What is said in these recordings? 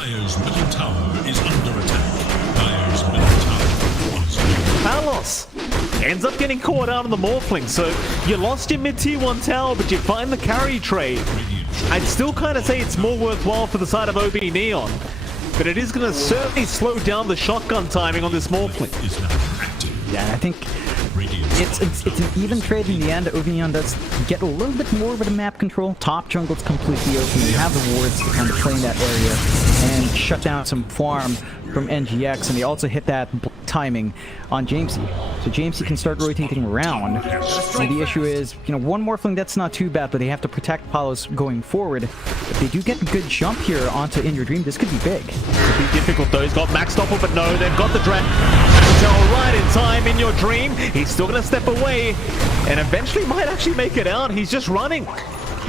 Dire's middle tower is under attack. Dire's middle tower is Palos ends up getting caught out on the Morphling, so you lost your mid-tier 1 tower, but you find the carry trade. I'd still kind of say it's more worthwhile for the side of ob.neon, but it is going to certainly slow down the shotgun timing on this Morphling. Yeah, I think it's an even trade in the end. ob.neon does get a little bit more of the map control. Top jungle's completely open. You have the wards to kind of play in that area and shut down some farm from NGX, and they also hit that timing on Jamesy. So Jamesy can start rotating around. And the issue is, you know, one Morphling, that's not too bad, but they have to protect Palos going forward. If they do get a good jump here onto In Your Dream, this could be big. It'll be difficult though. He's got Max Doppel, but no, they've got the Dragon right in time. In Your Dream, he's still going to step away and eventually might actually make it out. He's just running.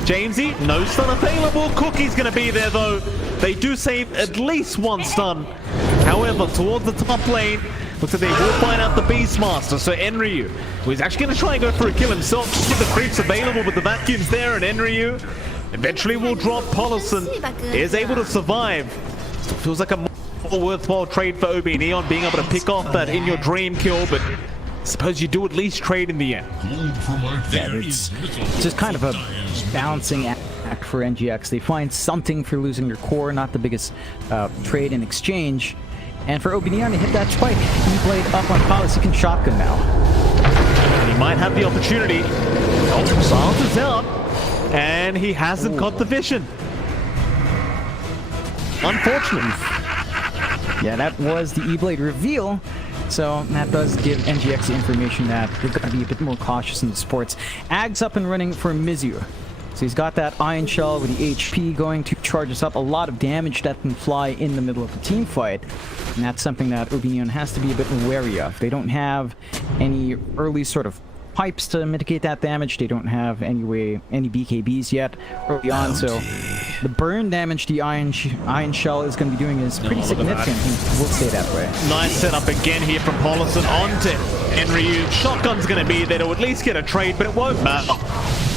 Jamesy, no stun available. Cookie's going to be there though. They do save at least one stun. However, towards the top lane, looks like they will find out the Beastmaster. So Enryu, who is actually going to try and go for a kill himself, just get the creeps available, but the vacuum's there, and Enryu eventually will drop. Paulson is able to survive. Still feels like a more worthwhile trade for ob.neon, being able to pick off that In Your Dream kill, but I suppose you do at least trade in the end. Yeah, it's just kind of a balancing act for NGX. They find something for losing their core, not the biggest trade in exchange. And for ob.neon to hit that spike, E-Blade up on Palos, he can shotgun now. And he might have the opportunity. Oh, Silence is out, and he hasn't got the vision. Unfortunately. Yeah, that was the E-Blade reveal. So that does give NGX the information that they've got to be a bit more cautious in the sports. Ag's up and running for Mizu. So he's got that Iron Shell with the HP going to charge us up. A lot of damage that can fly in the middle of the team fight. And that's something that ob.neon has to be a bit wary of. They don't have any early sort of pipes to mitigate that damage. They don't have any BKBs yet early on, so the burn damage the Iron Shell is going to be doing is pretty significant, and will stay that way. Nice setup again here from Paulson onto Enryu. Shotgun's going to be there to at least get a trade, but it won't matter.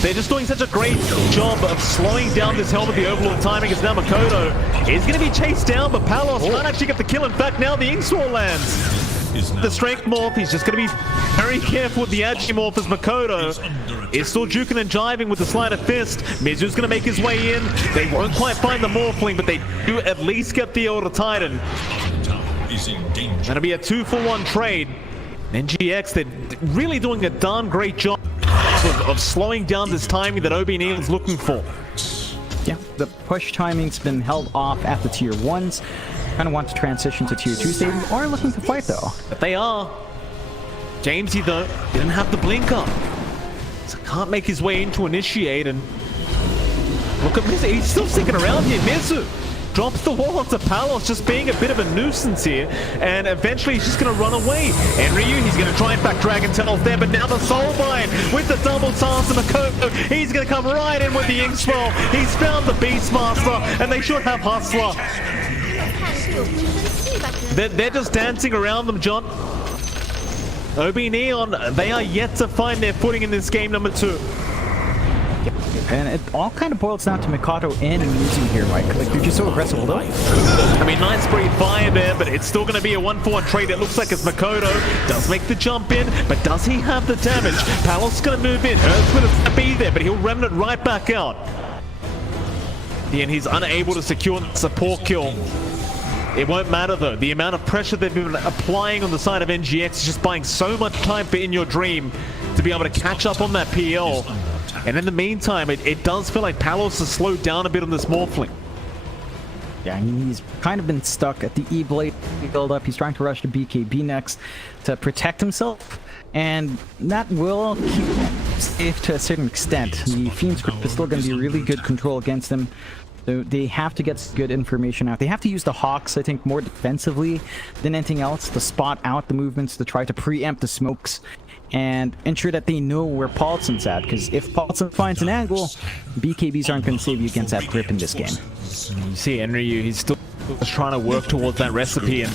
They're just doing such a great job of slowing down this helmet. The overall timing is now Makoto is going to be chased down, but Palos can't actually get the kill. In fact, now the Inkswar lands. The strength morph, he's just going to be very careful with the agi morph as Makoto is still juking and jiving with the sleight of fist. Mizu's going to make his way in. They won't quite find the morphling, but they do at least get the Elder Titan. That'll be a 2-for-1 trade. NGX, they're really doing a darn great job of slowing down this timing that ob.neon is looking for. Yeah, the push timing's been held off at the tier 1s. Kind of want to transition to tier 2s. They are looking to fight though. But they are. Jamesy though didn't have the blink up, so can't make his way in to initiate. And look at Mizu, he's still sticking around here. Mizu drops the wall onto Palos, just being a bit of a nuisance here, and eventually he's just going to run away. Enryu, he's going to try and back Dragon Tunnels there, but now the Soulbind with the double silence of Makoto, he's going to come right in with the Inkswell. He's found the Beastmaster, and they should have Hustler. They're just dancing around them, John. ob.neon, they are yet to find their footing in this game number 2. And it all kind of boils down to Makoto and Mizu here, Mike. Like, they're just so aggressive, though. I mean, nice breed fire there, but it's still going to be a 1-for-1 trade. It looks like it's Makoto. Does make the jump in, but does he have the damage? Palos is going to move in. Earthquake is going to be there, but he'll remnant right back out. And he's unable to secure the support kill. It won't matter though. The amount of pressure they've been applying on the side of NGX is just buying so much time for In Your Dream to be able to catch up on that PL. And in the meantime, it does feel like Palos has slowed down a bit on this Morphling. Yeah, he's kind of been stuck at the E-Blade build-up. He's trying to rush to BKB next to protect himself, and that will keep him safe to a certain extent. The Fiend's group is still going to be really good control against him. So they have to get good information out. They have to use the Hawks, I think, more defensively than anything else to spot out the movements, to try to preempt the smokes, and ensure that they know where Paulson's at. Because if Paulson finds an angle, BKBs aren't going to save you against that grip in this game. You see Enryu, he's still trying to work towards that recipe, and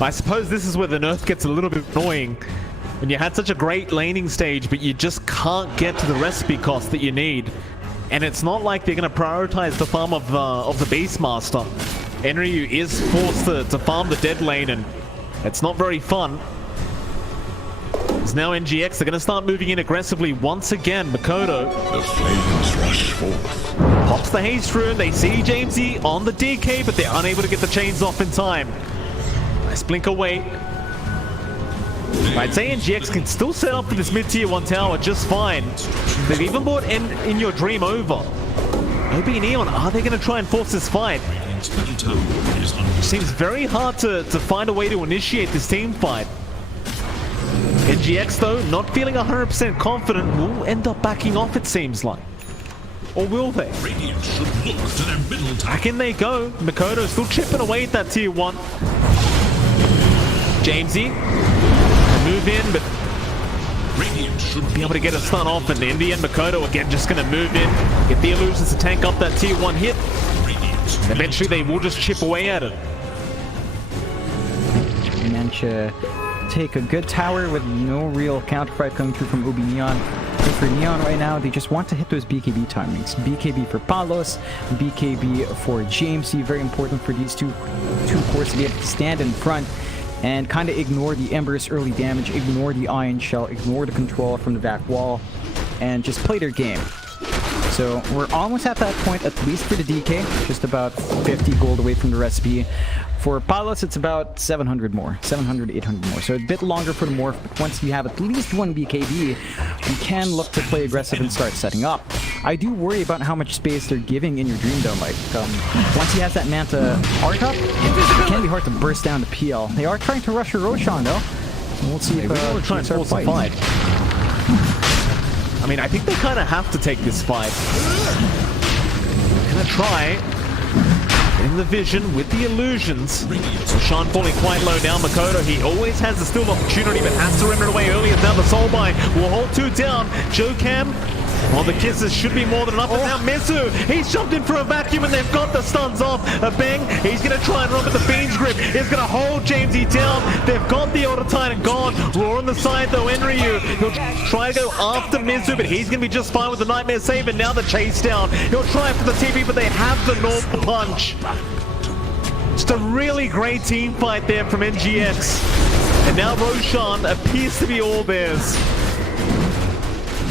I suppose this is where the nerf gets a little bit annoying. When you had such a great laning stage, but you just can't get to the recipe cost that you need. And it's not like they're going to prioritize the farm of the Beastmaster. Enryu is forced to farm the dead lane, and it's not very fun. It's now NGX, they're going to start moving in aggressively once again. Makoto. The flames rush forth. Pops the haste rune, they see Jamesy on the DK, but they're unable to get the chains off in time. Nice blink away. I'd say NGX can still set up for this mid-tier 1 tower just fine. They've even brought in your dream over. ob.neon, are they going to try and force this fight? Seems very hard to find a way to initiate this team fight. NGX, though, not feeling 100% confident, will end up backing off, it seems like. Or will they? Radiant should look to their middle tower. Back in they go. Makoto still chipping away at that tier 1. Jamesy, move in, but Radiant should be able to get a stun off, and in the end, Makoto again just going to move in, get the illusions to tank up that tier 1 hit. And eventually they will just chip away at it. Mancha take a good tower with no real counterfight coming through from ob.neon. But for Neon right now, they just want to hit those BKB timings. BKB for Palos, BKB for Jamesy. Very important for these two cores to be able to stand in front and kind of ignore the Ember's early damage, ignore the Iron Shell, ignore the control from the back wall, and just play their game. So we're almost at that point, at least for the DK, just about 50 gold away from the recipe. For Palos, it's about 700 more, 700, 800 more. So a bit longer for the morph, but once you have at least one BKB, you can look to play aggressive and start setting up. I do worry about how much space they're giving in your Dream Dome. Like, once he has that Manta art up, it can be hard to burst down the PL. They are trying to rush a Roshan, though. We'll see if we're trying to force a fight. I mean, I think they kind of have to take this fight. Gonna try. In the vision with the illusions. Sean falling quite low now. Makoto, he always has the still opportunity, but has to render it away early. And now the soul buy will hold 2 down. Joe Cam, well, the kisses should be more than enough. And now Mizu, he's jumped in for a vacuum, and they've got the stuns off. A bang, he's going to try and run with the Fiend's Grip. He's going to hold Jamesy down. They've got the Auto Titan gone. Roar on the side, though. Enryu, he'll try to go after Mizu, but he's going to be just fine with the Nightmare Save. And now the chase down. He'll try for the TP, but they have the normal punch. Just a really great team fight there from NGX. And now Roshan appears to be all theirs.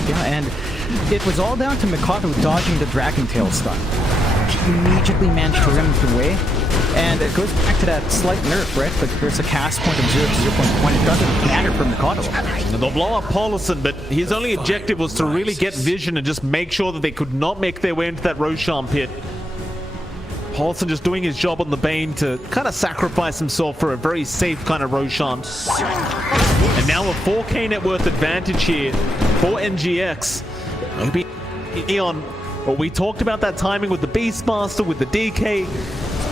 Yeah, and it was all down to Makoto dodging the Dragon Tail stun. He immediately managed to run it away. And it goes back to that slight nerf, right? Like there's a cast point of 0 to 0.1. It doesn't matter for Makoto. They'll blow up Paulison, but his only objective was to really get vision and just make sure that they could not make their way into that Roshan pit. Paulson just doing his job on the Bane to kind of sacrifice himself for a very safe kind of Roshan. And now a 4K net worth advantage here for NGX. ob.neon, well, we talked about that timing with the Beastmaster, with the DK.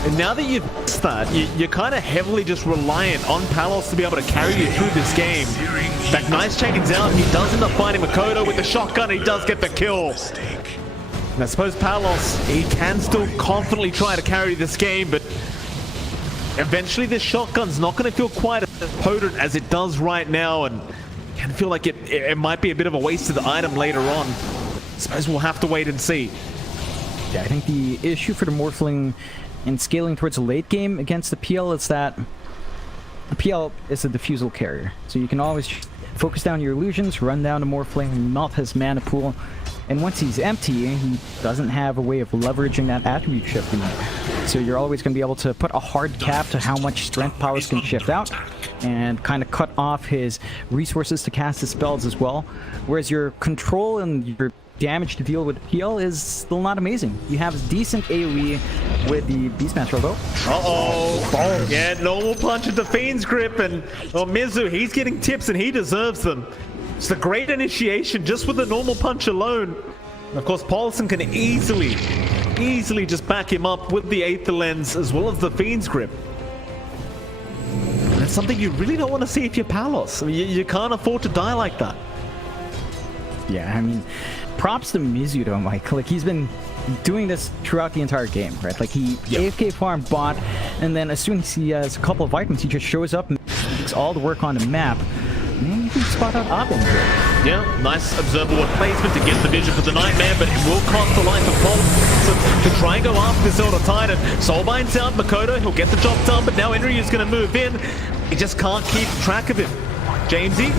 And now that you've missed that, you're kind of heavily just reliant on Palos to be able to carry you through this game. In fact, nice chainings out. He does end up finding Makoto with the shotgun. He does get the kill. And I suppose Palos, he can still confidently try to carry this game, but eventually this shotgun's not going to feel quite as potent as it does right now, and can feel like it might be a bit of a wasted item later on. I suppose we'll have to wait and see. Yeah, I think the issue for the Morphling and scaling towards the late game against the PL is that the PL is a diffusal carrier. So you can always focus down your illusions, run down the Morphling, not his mana pool. And once he's empty, he doesn't have a way of leveraging that attribute shift anymore. So you're always going to be able to put a hard cap to how much strength Palos can shift out and kind of cut off his resources to cast his spells as well. Whereas your control and your damage to deal with PL is still not amazing. You have decent AoE with the Beastmaster though. Uh-oh. Yeah, normal punch into Fiend's Grip, and Mizu, he's getting tips and he deserves them. It's a great initiation just with the normal punch alone. And of course, Paulson can easily just back him up with the Aether Lens as well as the Fiend's Grip. And that's something you really don't want to see if you're Palos. I mean, you can't afford to die like that. Yeah, I mean, props to Mizu though, Mike. Like, he's been doing this throughout the entire game, right? Like, he AFK farm bot, and then as soon as he has a couple of items, he just shows up and makes all the work on the map. Man, you can spot out Abin here. Yeah, nice observable placement to get the vision for the Nightmare, but it will cost the life of Paul to try and go after this Elder Titan. Soulbind's out, Makoto, he'll get the job done, but now Enryu's going to move in. He just can't keep track of him. Jamesy,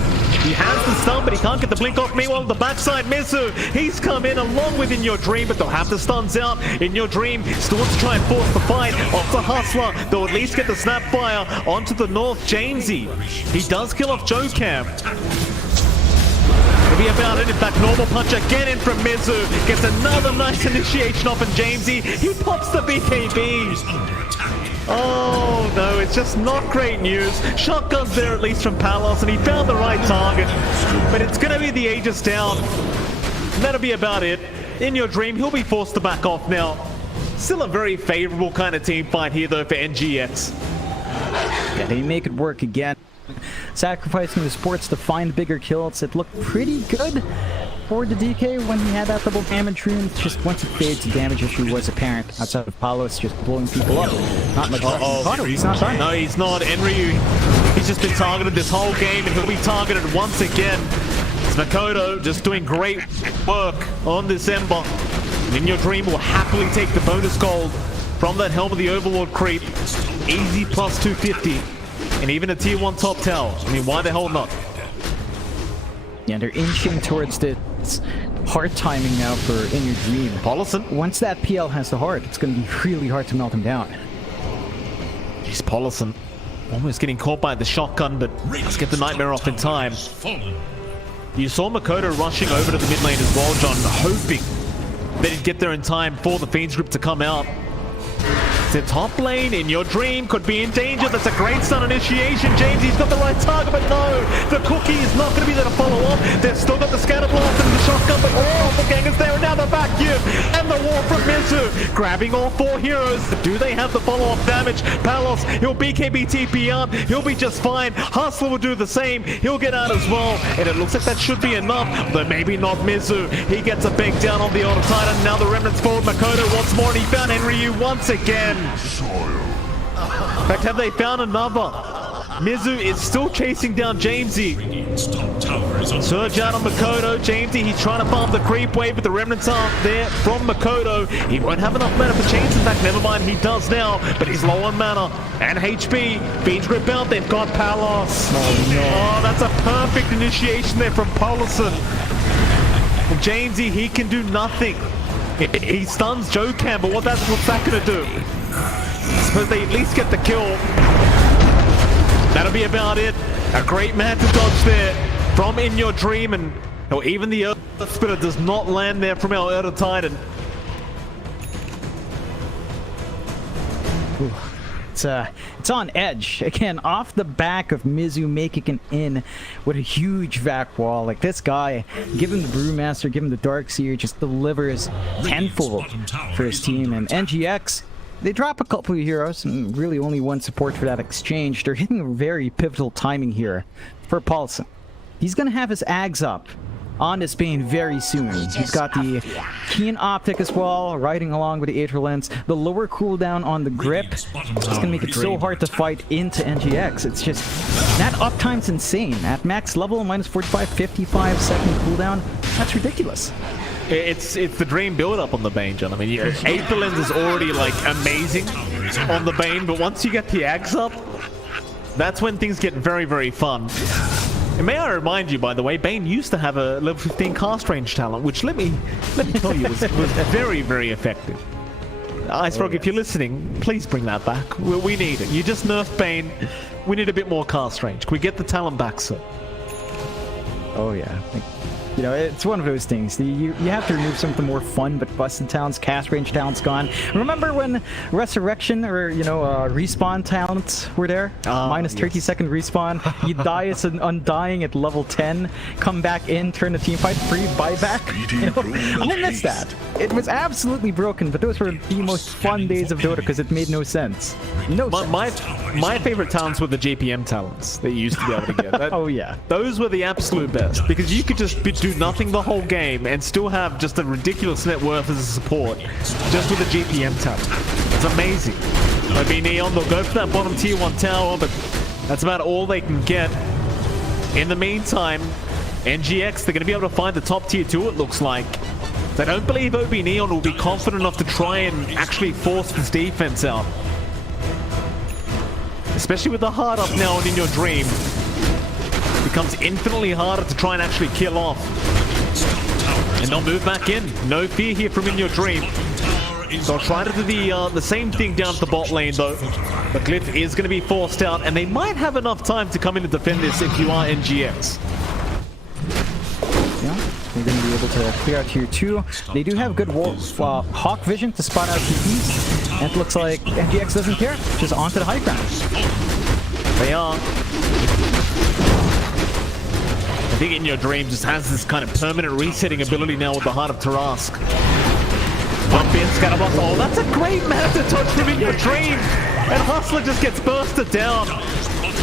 he has the stun, but he can't get the blink off. Meanwhile, the backside, Mizu, he's come in along with In Your Dream, but they'll have the stuns out. In Your Dream still wants to try and force the fight off the Hustler. They'll at least get the Snapfire onto the north. Jamesy, he does kill off Jocam. It'll be about it. In fact, normal punch again in from Mizu. Gets another nice initiation off, and Jamesy, he pops the BKB. Oh no, it's just not great news. Shotgun's there at least from Palos, and he found the right target. But it's going to be the Aegis down. And that'll be about it. In Your Dream, he'll be forced to back off now. Still a very favorable kind of team fight here though for NGX. Yeah, they make it work again. Sacrificing the sports to find bigger kills. It looked pretty good for the DK when he had that double damage rune. Just once it fades, the damage issue was apparent outside of Palos just blowing people up. Not much. He's not done. No, he's not. Enryu, he's just been targeted this whole game, and he'll be targeted once again. It's Makoto just doing great work on this Ember. In Your Dream will happily take the bonus gold from that Helm of the Overlord creep. Easy plus 250. And even a tier 1 top tower. I mean, why the hell not? Yeah, they're inching towards the hard timing now for In Your Dream. Paulison. Once that PL has the heart, it's going to be really hard to melt him down. Jeez, Paulison almost getting caught by the shotgun, but let's get the Nightmare off in time. You saw Makoto rushing over to the mid lane as well, John, hoping that he'd get there in time for the Fiends group to come out. The top lane, In Your Dream, could be in danger. That's a great stun initiation. James, he's got the right target, but no! The cookie is not going to be there to follow up. They've still got the scatter blast and the shotgun, but the gang is there, and now the vacuum! And the wall from Mizu, grabbing all 4 heroes. Do they have the follow-up damage? Palos, he'll BKB TP up. He'll be just fine. Hustler will do the same. He'll get out as well. And it looks like that should be enough, but maybe not Mizu. He gets a big down on the Elder Titan. Now the Remnants forward. Makoto once more, and he found Enryu once again. In fact, have they found another? Mizu is still chasing down Jamesy. Surge out on Makoto. Jamesy, he's trying to farm the creep wave, but the remnants aren't there from Makoto. He won't have enough mana for chains. In fact, never mind, he does now, but he's low on mana and HP. Fiends grip out, they've got Palos. Oh, that's a perfect initiation there from Paulison. Jamesy, he can do nothing. He stuns Jocam, but what's that going to do? I suppose they at least get the kill. That'll be about it. A great man to dodge there from In Your Dream, and even the Earth Spitter does not land there from our Elder Titan. Ooh. It's on edge. Again, off the back of Mizu making an in with a huge vac wall. Like, this guy, give him the Brewmaster, give him the Darkseer, just delivers tenfold for his team. And NGX, they drop a couple of heroes and really only one support for that exchange. They're hitting a very pivotal timing here for Paulson. He's going to have his Ags up on this Bane very soon. He's got the Keen Optic as well, riding along with the Aether Lens. The lower cooldown on the grip, it's going to make it so hard to fight into NGX. It's just, that uptime's insane. At max level, minus 45, 55 second cooldown, that's ridiculous. It's the dream build-up on the Bane, John. I mean, yeah, Aether Lens is already, like, amazing on the Bane, but once you get the Ags up, that's when things get very, very fun. And may I remind you, by the way, Bane used to have a level 15 cast range talent, which let me tell you was very, very effective. Ice Frog, if you're listening, please bring that back. We need it. You just nerfed Bane. We need a bit more cast range. Can we get the talent back, sir? Oh yeah. You know, it's one of those things. You have to remove some of the more fun but busted talents. Cast range talents gone. Remember when Resurrection or, you know, Respawn talents were there? Minus 30-second respawn. You die as an Undying at level 10. Come back in, turn the team fight, free buyback. You know, I miss that. It was absolutely broken, but those were the most fun days of Dota because it made no sense. My favorite talents were the JPM talents that you used to be able to get. Oh yeah. Those were the absolute best because you could just do nothing the whole game and still have just a ridiculous net worth as a support just with a GPM talent. It's amazing. Maybe Neon, they'll go for that bottom tier 1 tower, but that's about all they can get. In the meantime, NGX, they're going to be able to find the top tier 2, it looks like. I don't believe ob.neon will be confident enough to try and actually force this defense out. Especially with the hard up now and in your dream. It becomes infinitely harder to try and actually kill off. And they'll move back in. No fear here from in your dream. They'll try to do the same thing down at the bot lane though. The Glyph is going to be forced out, and they might have enough time to come in and defend this if you are NGX. Yeah, they're going to be able to clear out tier 2. They do have good hawk vision to spot out TPs. And it looks like NGX doesn't care. Just onto the high ground. They are. I think In Your Dream just has this kind of permanent resetting ability now with the Heart of Tarask. Bump in, Scatterbox. Oh, that's a great map to touch from In Your Dream. And Hustler just gets bursted down.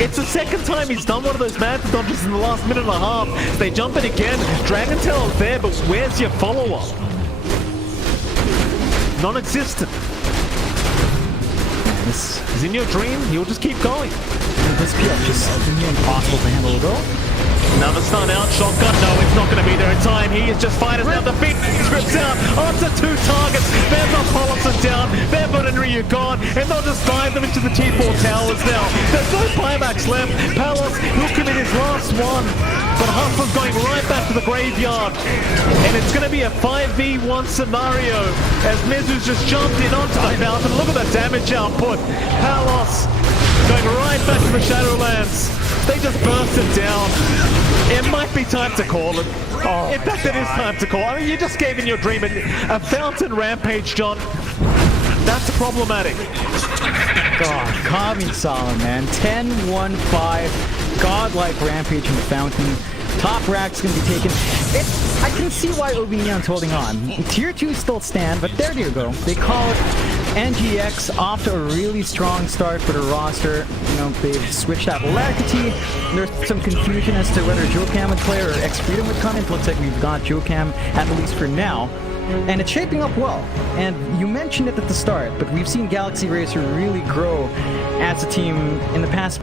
It's the second time he's done one of those Manta dodges in the last minute and a half. So they jump in again. Dragon Tail's there, but where's your follow-up? Non-existent. This is In Your Dream. He'll just keep going. This PF just impossible to handle though. Another stun out, shotgun, no, it's not going to be there in time. He is just fighting down the feet, scripts out, onto 2 targets. They've got Paulson down, they've got Enryu gone, and they'll just dive them into the T4 towers now. There's no buybacks left. Palos, he'll commit his last one, but Hustler's going right back to the graveyard. And it's going to be a 5v1 scenario as Mizu's just jumped in onto the fountain. Look at the damage output. Palos going right back to the Shadowlands. They just burst it down. It might be time to call it. Oh, in fact, it is time to call. I mean, you just gave In Your Dream a fountain rampage, John. That's problematic. God, Kami-sama, man. 10-1-5. Godlike rampage in the fountain. Top rack's gonna be taken. I can see why ob.neon's holding on. Tier 2 still stand, but there you go. They call it NGX off to a really strong start for the roster. You know, they've switched out Larkity. There's some confusion as to whether Jocam would play or X-Freedom would come in. It looks like we've got Jocam, at least for now. And it's shaping up well. And you mentioned it at the start, but we've seen Galaxy Racer really grow as a team in the past.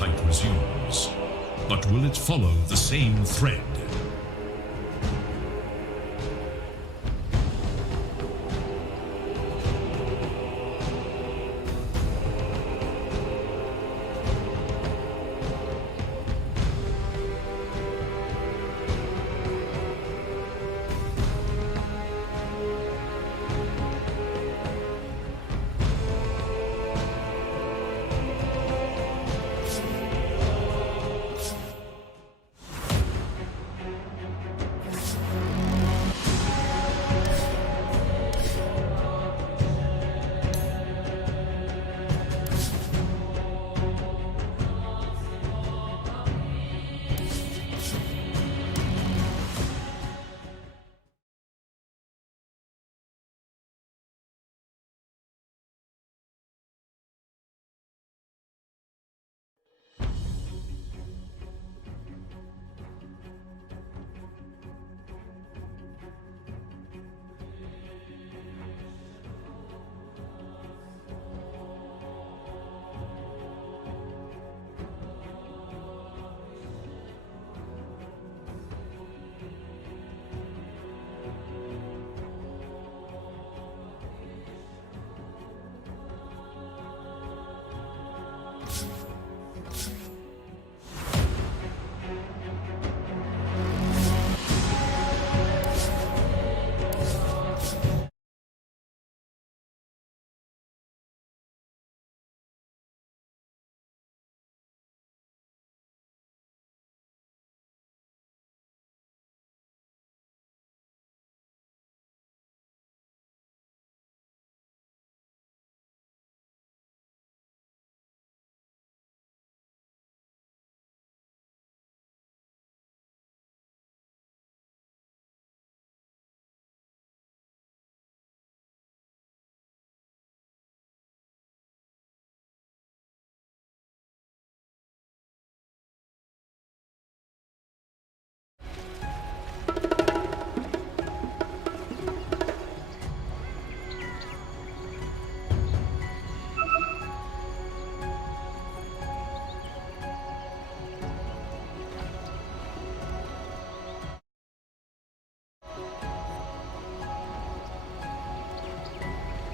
fight resumes. But will it follow the same thread?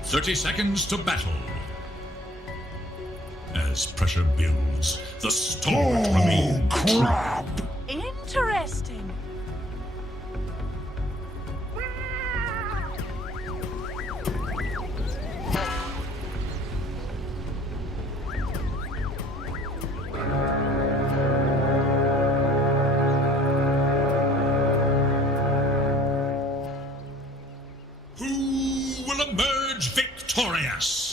"30 seconds to battle." As pressure builds, the stalwart remains. Interesting. Who will emerge victorious?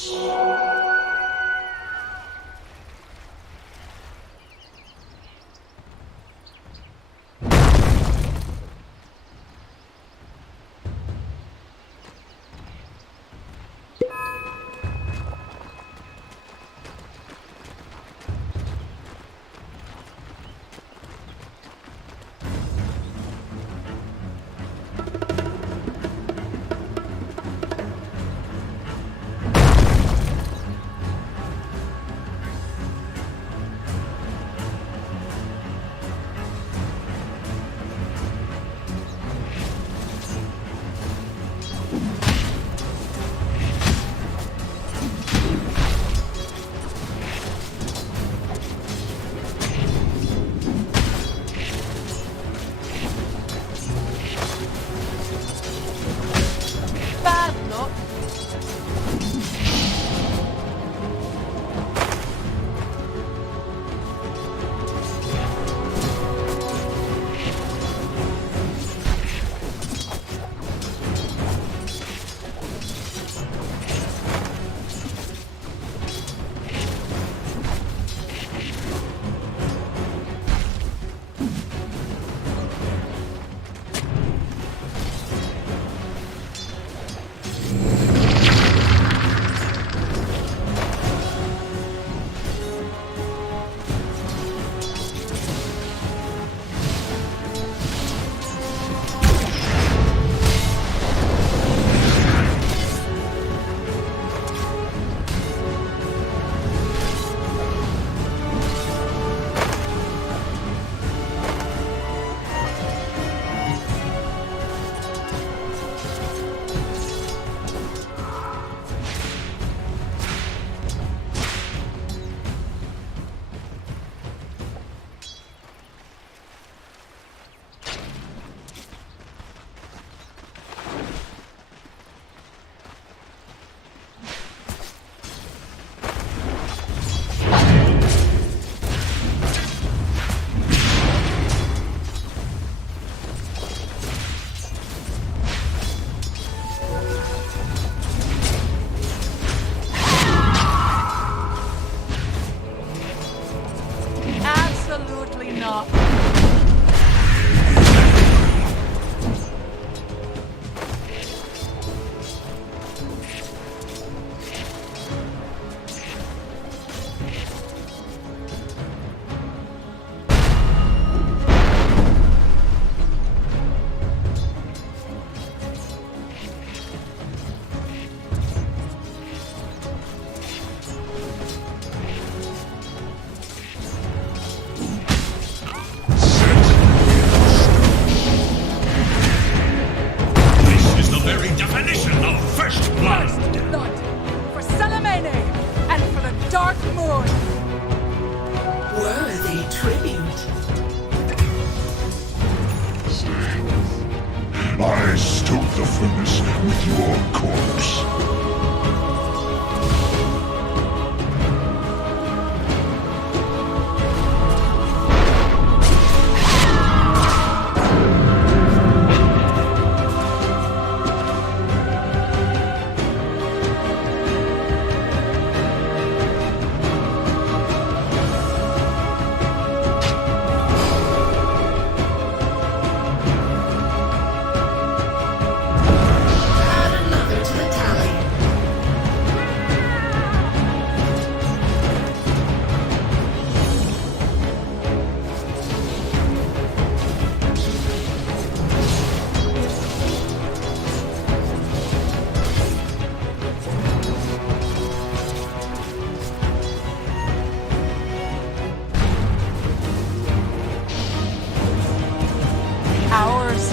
definition of first blood. First blood for Salamene and for the Dark Moon. Worthy tribute. I stoke the furnace with your corpse. Ours.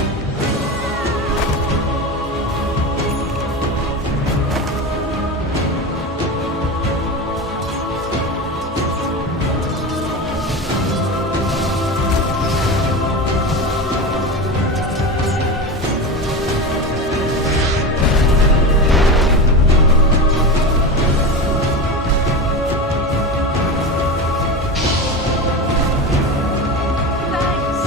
Nice.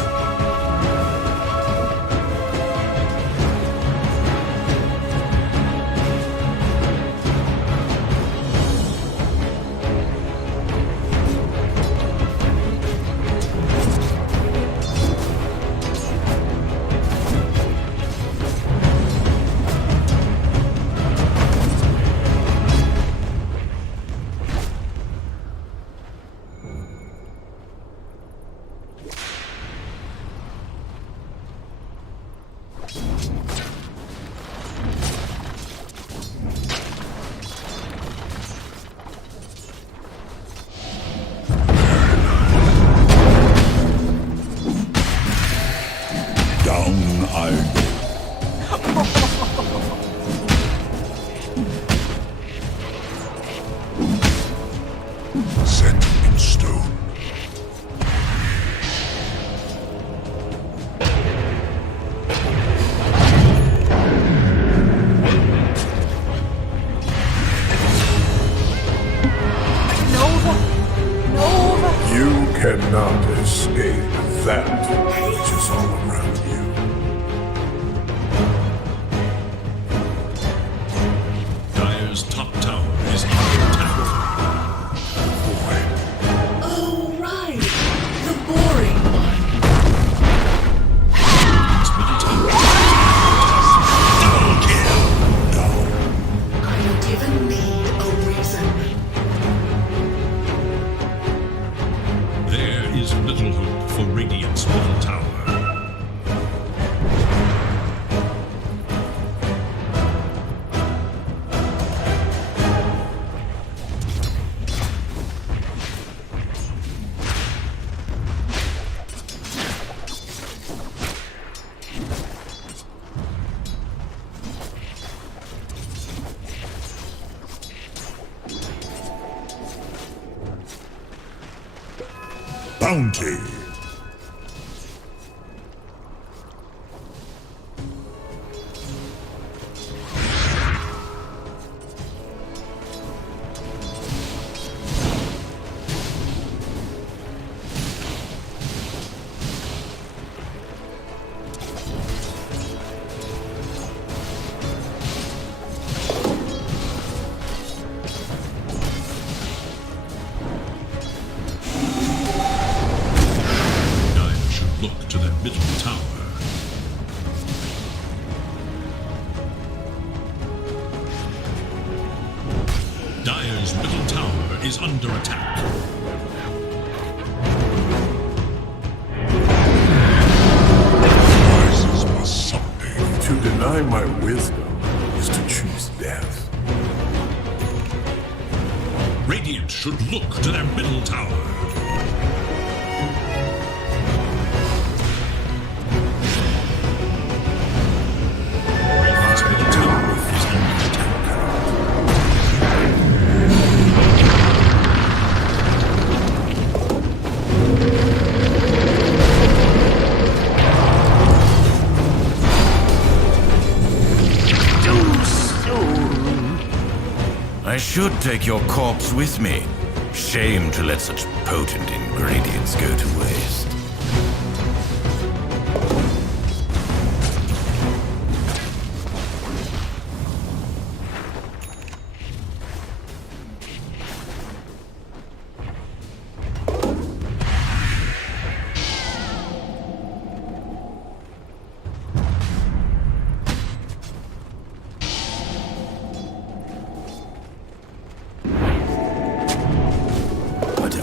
Down I go. Set in stone. Nova. Nova. You cannot escape that which is all around you. Dire's top tower is under attack. Oh, right. The boring one. Its middle tower. Double kill. I don't even need a reason. There is little hope for Radiant's middle tower. Bounty. Dire should look to their middle tower. Dire's middle tower is under attack. Rises must someday. To deny my wisdom is to choose death. Radiant should look to their middle tower. Radiant's middle tower I should take your corpse with me. Shame to let such potent ingredients go to waste.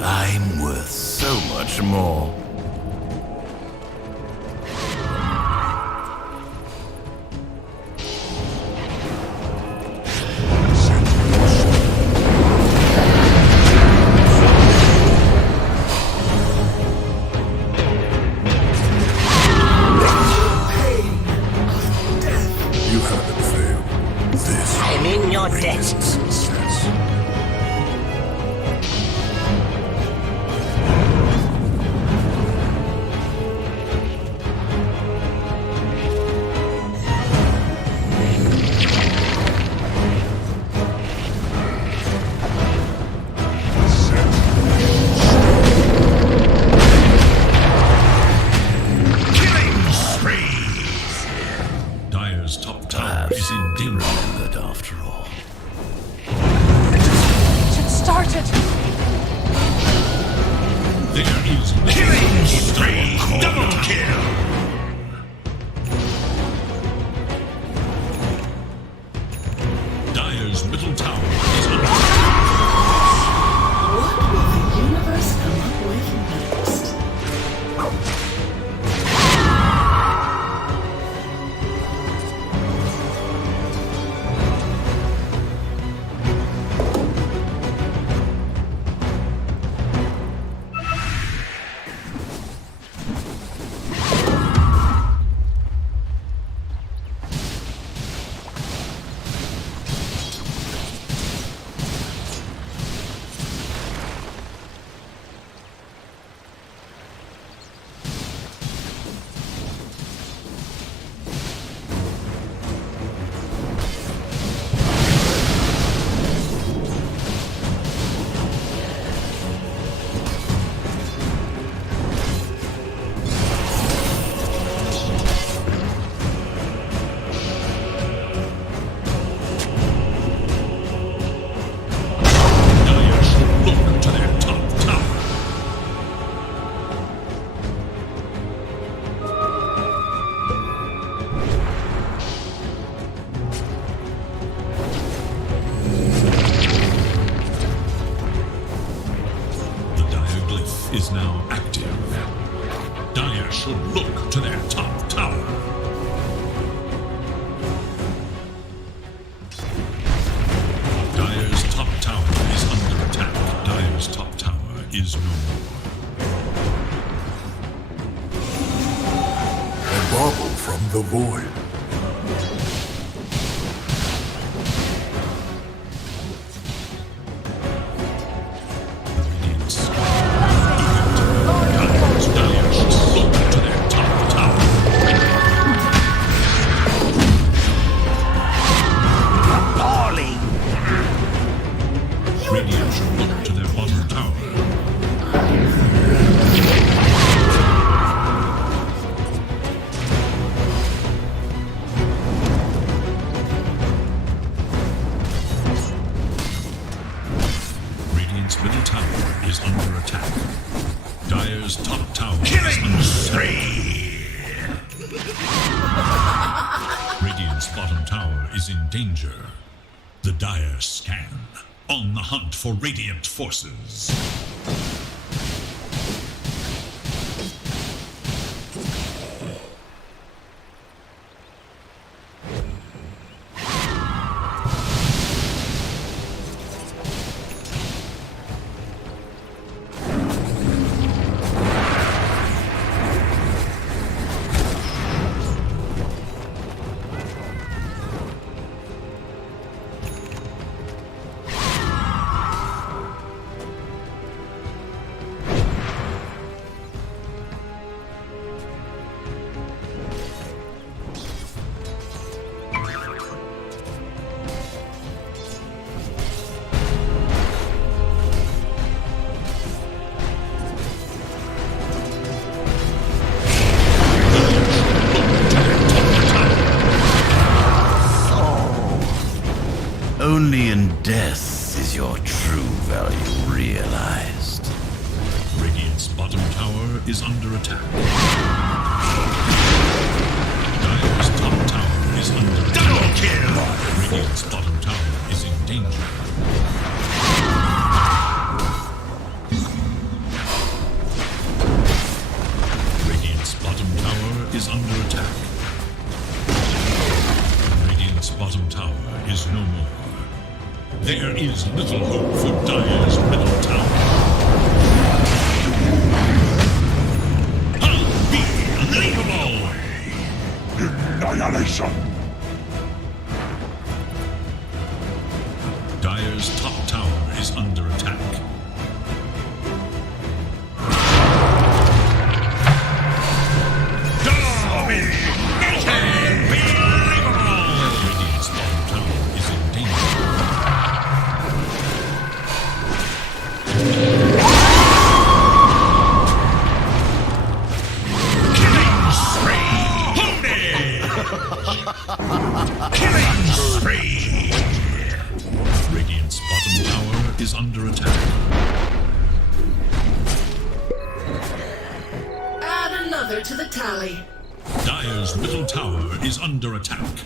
I'm worth so much more. You haven't failed. This I'm in your is debt. success. Dire's top tower is in danger. Remembered after all. It started. There is killing spree. Double kill. Dire's middle tower is under What will the universe come up with next? Dire should look to their top tower. The Dire glyph is now active. Dire should look to their top tower. Dire's top tower is under attack. Dire's top tower is no more. A bauble from the void. Radiance. Dire should look to their top tower. Radiant should look to their bottom tower. Radiant's middle tower is under attack. Dire's top tower is under attack. Radiant's bottom tower is in danger. The Dire scan, on the hunt for Radiant forces. Only in death is your true value realized. Radiant's bottom tower is under attack. Dire's top tower is under attack. Double kill! Radiant's bottom tower is in danger. Radiant's bottom tower is under attack. Radiant's bottom tower is no more. There is little hope for Dire's middle tower. Unbelievable! Annihilation! Dire's top tower is under attack. Radiant's bottom tower is in danger. Killing spree! Radiant's bottom tower is under attack. Add another to the tally. Dire's middle tower is under attack.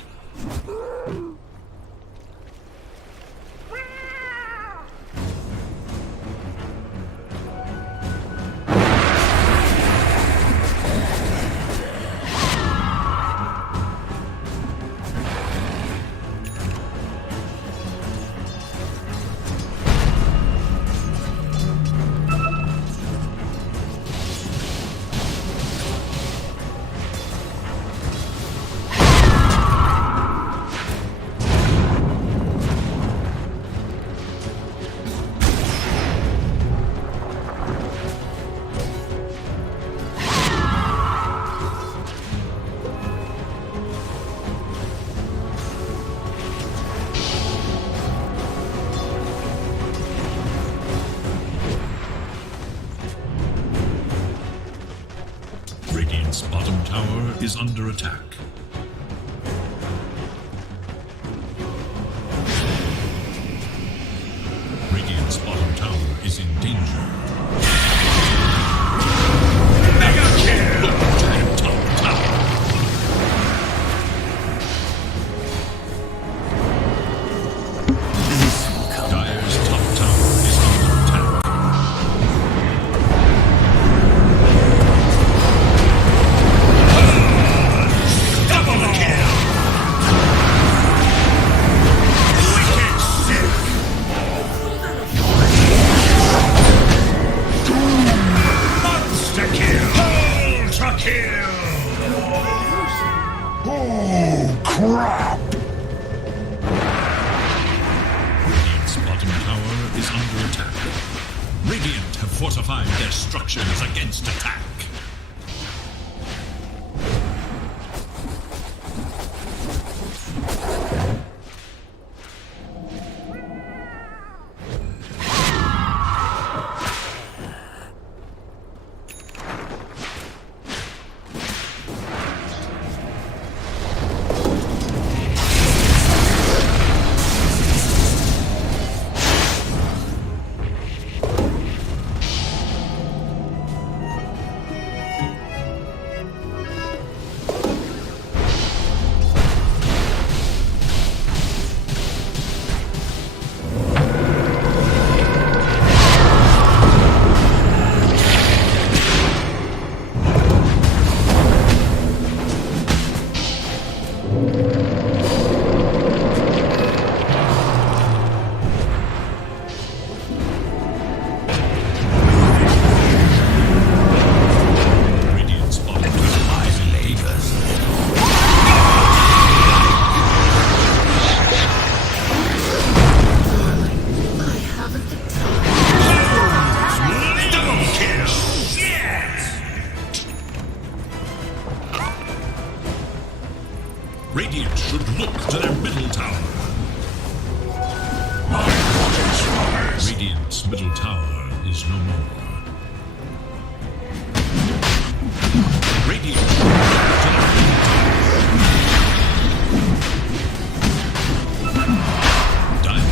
Radiant's bottom tower is under attack. Radiant's bottom tower is in danger. Mega kill! Top tower. Dire's top tower is under attack. Double kill! Wicked sick! Monster kill! Ultra kill! Oh, crap! Radiant's bottom tower is under attack. Radiant have fortified their structures against attack. Radiant's bottom tower is in danger. I haven't the time. Double kill! Yes! Radiant should look to their middle tower. Radiant's middle tower is no more. Radiant should look to their middle tower.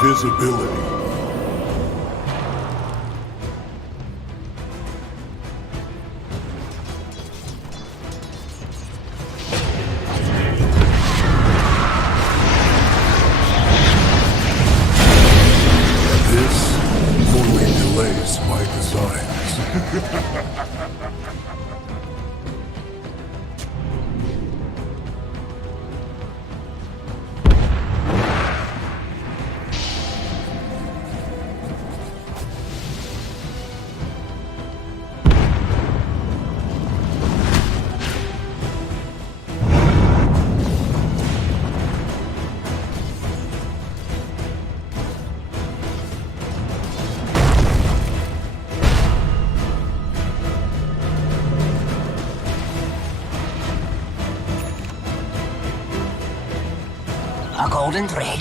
Invisibility. This only delays my designs. A golden thread.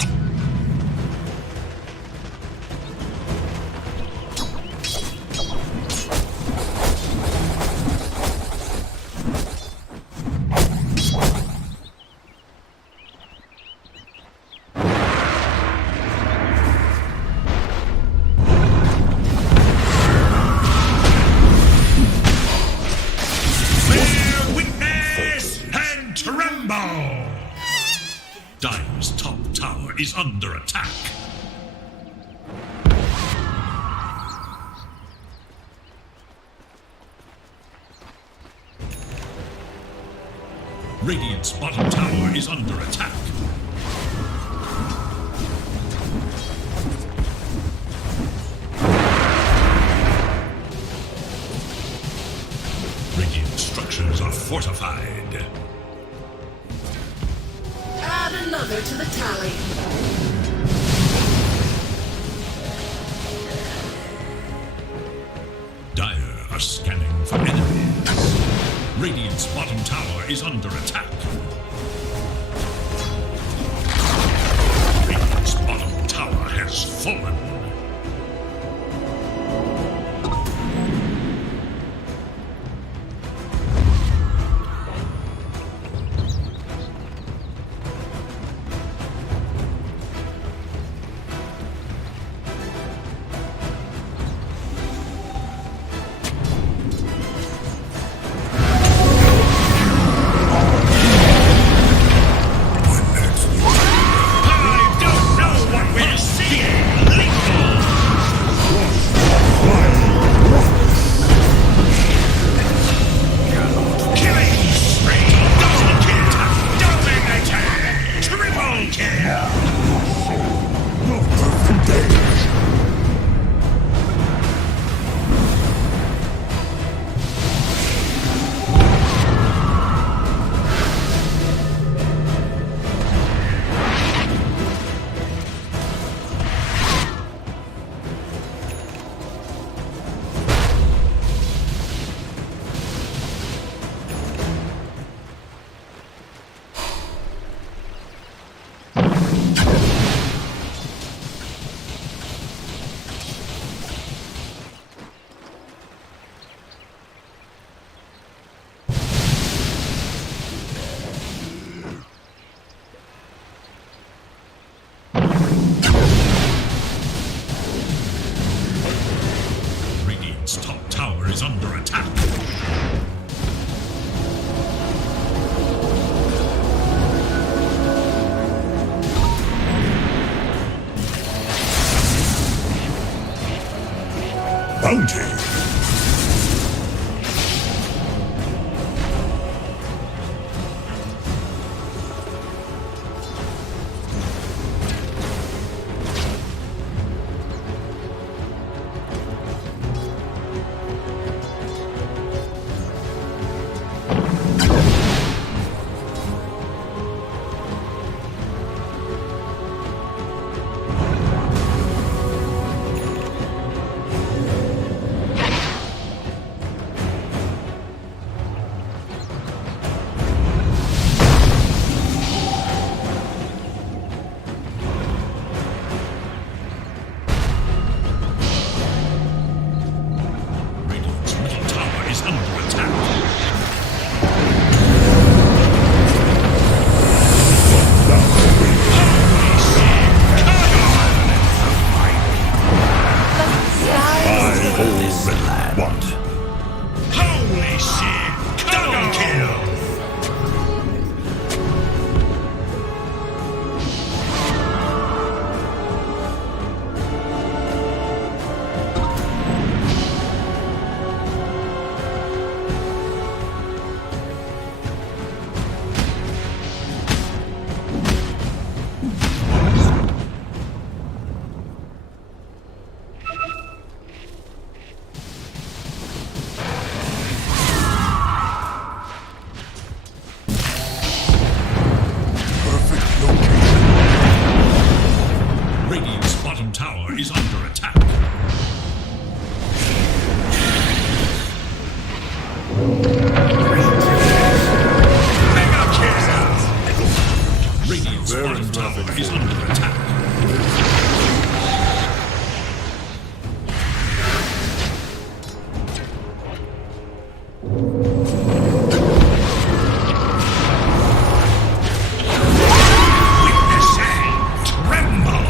Bear witness and tremble! Dire's top tower is under attack. Radiant's bottom tower is under attack. Radiant structures are fortified. Add another to the tally. Dire are scanning for enemies. Radiant's bottom tower is under attack. Radiant's bottom tower has fallen. is under attack. Bounty. Radiant's bottom tower is under attack. Witness and tremble!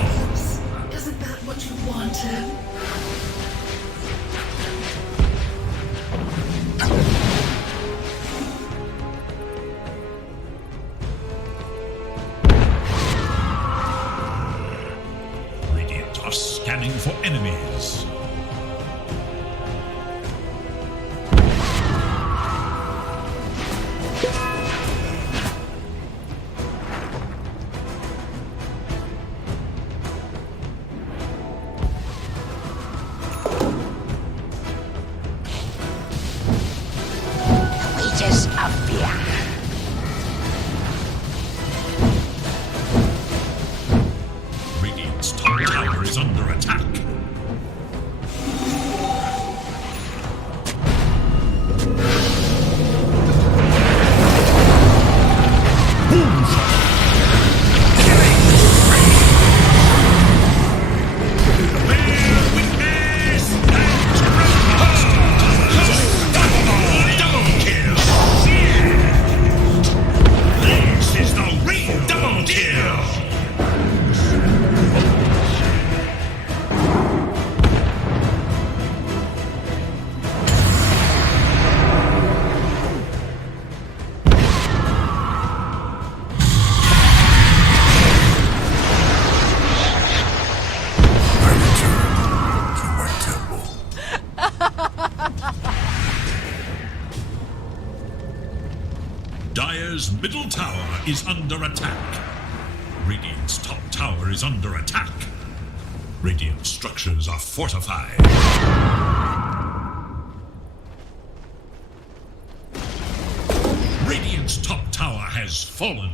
Isn't that what you wanted? Radiant are scanning for enemies. Wages of fear. Radiant's top tower is under attack. This is the real double kill! I return to my temple. Dire's middle tower is under attack. Radiant's top tower is under attack. Radiant structures are fortified. Radiant's top tower has fallen.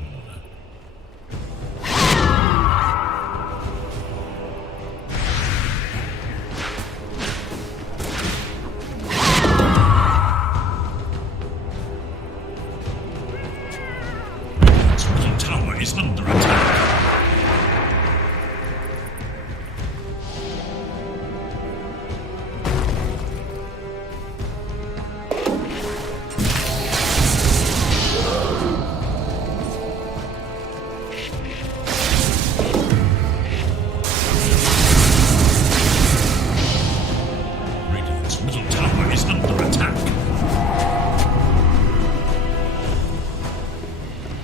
Radiant's middle tower is under attack. Radiant's middle tower is under attack.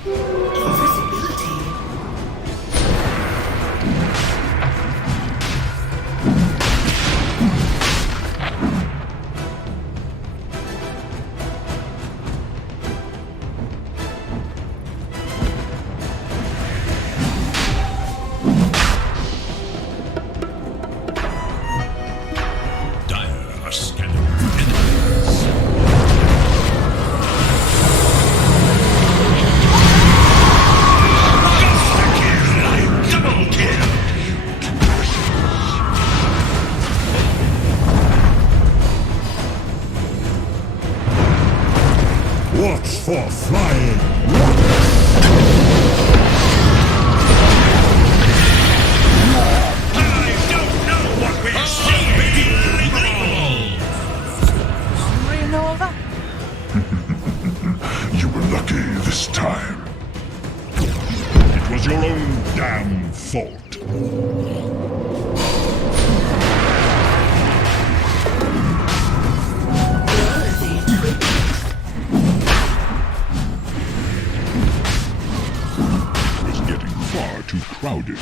Invisibility. Dire are scanning for enemies. Double kill! Watch for flying. I don't know what we're seeing! Renova? You were lucky this time. It was your own damn fault. Worthy tribute. It was getting far too crowded.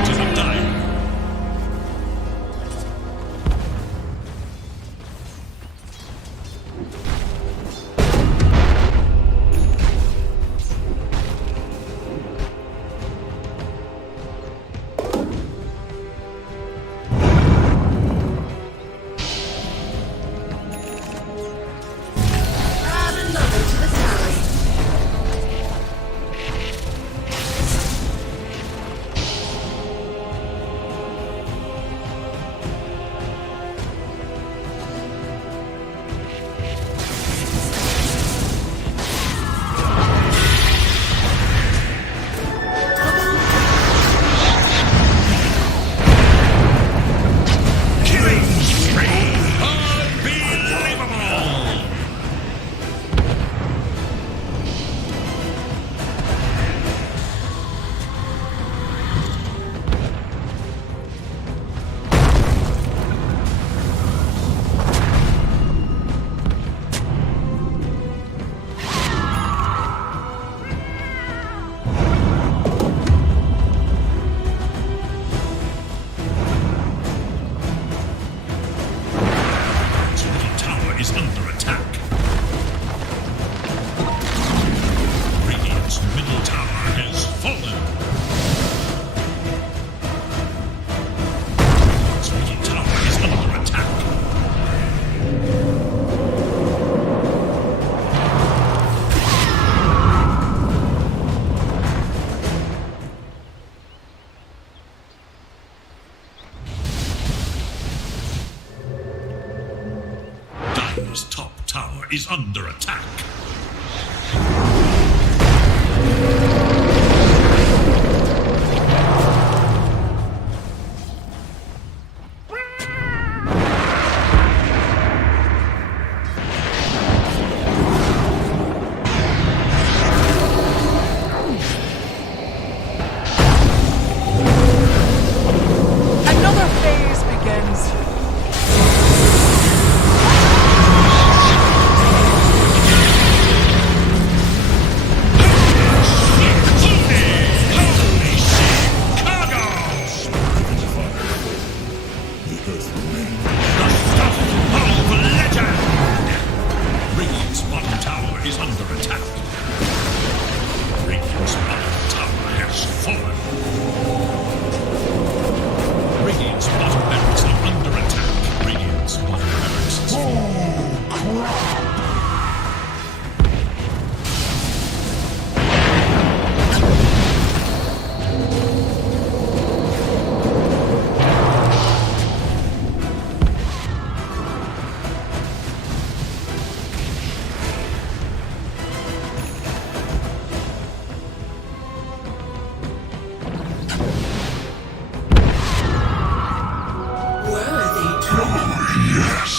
To the Dire. Dire's top tower is under attack. Another phase begins. Radiant's bottom tower is under attack. Radiant's bottom tower has fallen. Radiant's bottom barracks are under attack. Radiant's bottom barracks is fallen. Worthy triumph. Yes!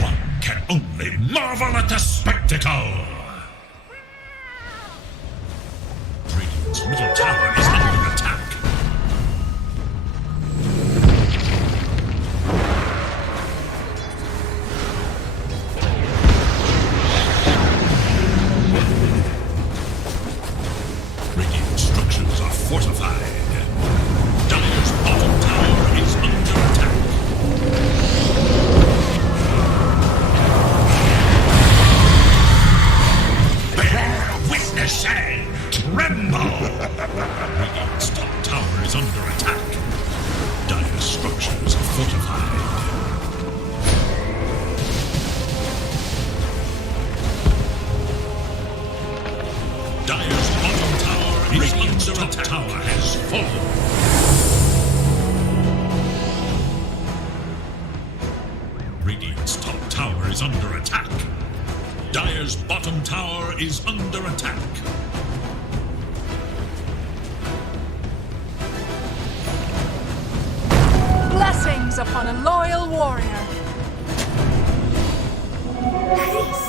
One can only marvel at the spectacle! Radiant's middle tower is under attack. Radiant structures are fortified. Dire's bottom tower is under attack. Bear witness and tremble! Radiant's top tower is under attack. Dire's structures are fortified. Dire's bottom tower is under attack. Tower has fallen. Radiant's top tower is under attack. Dire's bottom tower is under attack. Blessings upon a loyal warrior. Haste.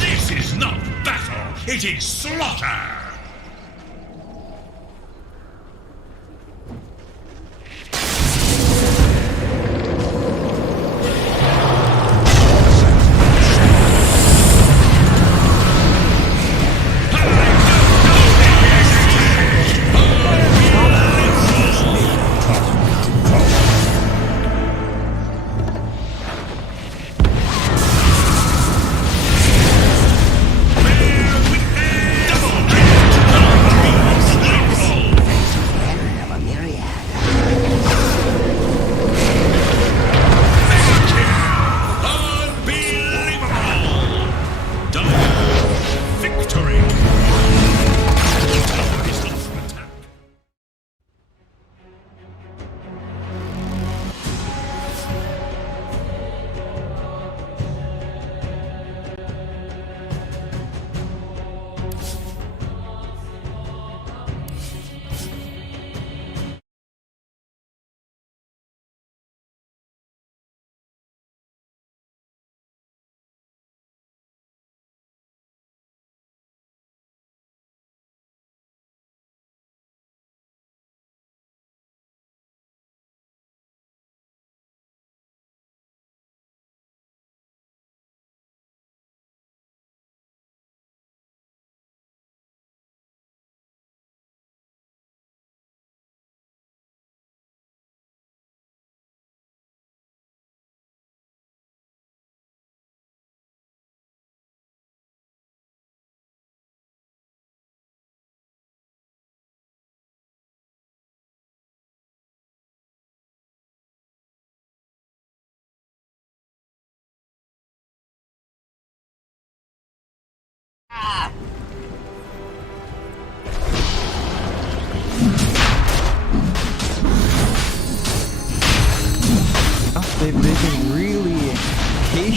This is not battle, it is slaughter!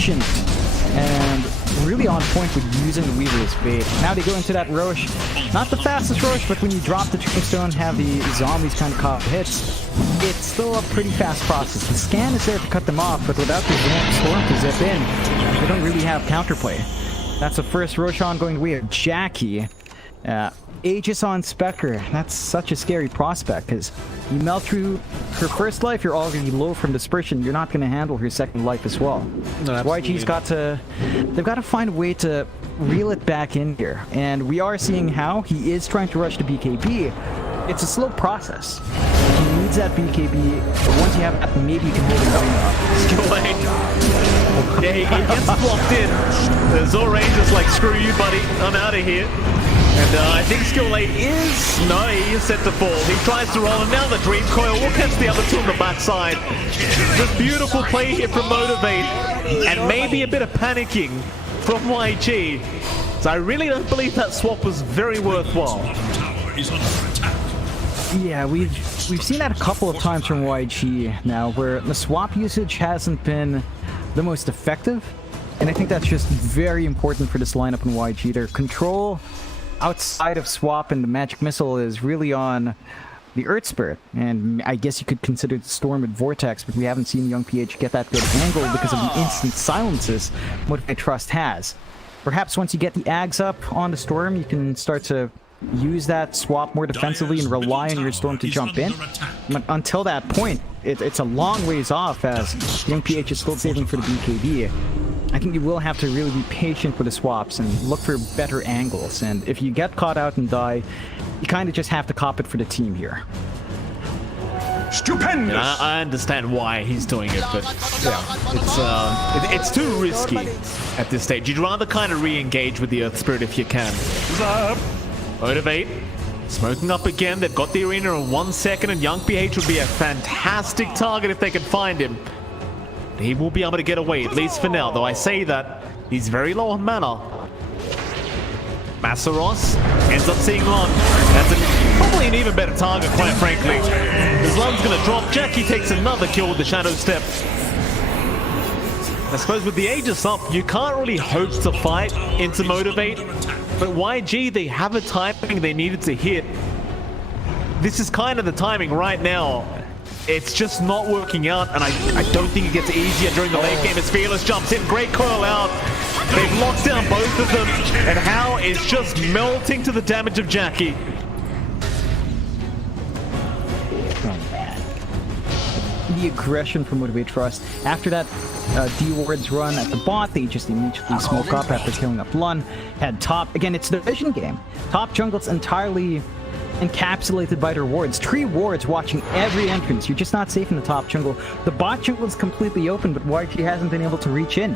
patient and really on point with using the Weaver as bait. Now they go into that Roche. Not the fastest Roche, but when you drop the Tombstone, have the zombies kind of caught hits, it's still a pretty fast process. The scan is there to cut them off, but without the Storm to zip in, they don't really have counterplay. That's the first Roshan going away of Jackie. Aegis on Spectre. That's such a scary prospect, because you melt through her first life, you're already low from dispersion. You're not going to handle her second life as well. No, YG's got to... They've got to find a way to reel it back in here. And we are seeing how he is trying to rush to BKB. It's a slow process. He needs that BKB. But once you have that, maybe you can hold him up. Skill lane. Yeah, he gets blocked in. The Zorain just like, screw you, buddy. I'm out of here. And I think Skill lane is... No, he is set to fall. He tries to roll, and now the Dream Coil will catch the other two on the backside. Just beautiful play here from Motivate. And maybe a bit of panicking from YG. So I really don't believe that swap was very worthwhile. Tower is under attack. Yeah, we've seen that a couple of times from YG now, where the swap usage hasn't been the most effective. And I think that's just very important for this lineup in YG. Their control outside of swap and the magic missile is really on the Earth Spirit, and I guess you could consider the Storm and Vortex, but we haven't seen Young PH get that good angle because of the instant silences Motivate Trust has. Perhaps once you get the Ags up on the Storm, you can start to use that swap more defensively and rely on your Storm to jump in. But until that point, it's a long ways off, as Young PH is still saving for the BKB. I think you will have to really be patient with the swaps and look for better angles. And if you get caught out and die, you kind of just have to cop it for the team here. Stupendous! I understand why he's doing it, but yeah, it's too risky at this stage. You'd rather kind of re-engage with the Earth Spirit if you can. Motivate. Smoking up again. They've got the arena in 1 second, and Young PH would be a fantastic target if they could find him. He will be able to get away, at least for now, though I say that he's very low on mana. Massaros ends up seeing Lun. That's probably an even better target, quite frankly. As Lun's going to drop, Jackie takes another kill with the Shadow Step. I suppose with the Aegis up, you can't really hope to fight into Motivate, but YG, they have a timing they needed to hit. This is kind of the timing right now. It's just not working out, and I don't think it gets easier during the late game as Fearless jumps in. Great coil out. They've locked down both of them, and Hao is just melting to the damage of Jackie. Oh, man. The aggression from Motivate Trust. After that D-Ward's run at the bot, they just immediately smoke up after killing up Lun. Head top. Again, it's the vision game. Top jungle's entirely encapsulated by their wards. 3 wards watching every entrance. You're just not safe in the top jungle. The bot jungle is completely open, but YG hasn't been able to reach in.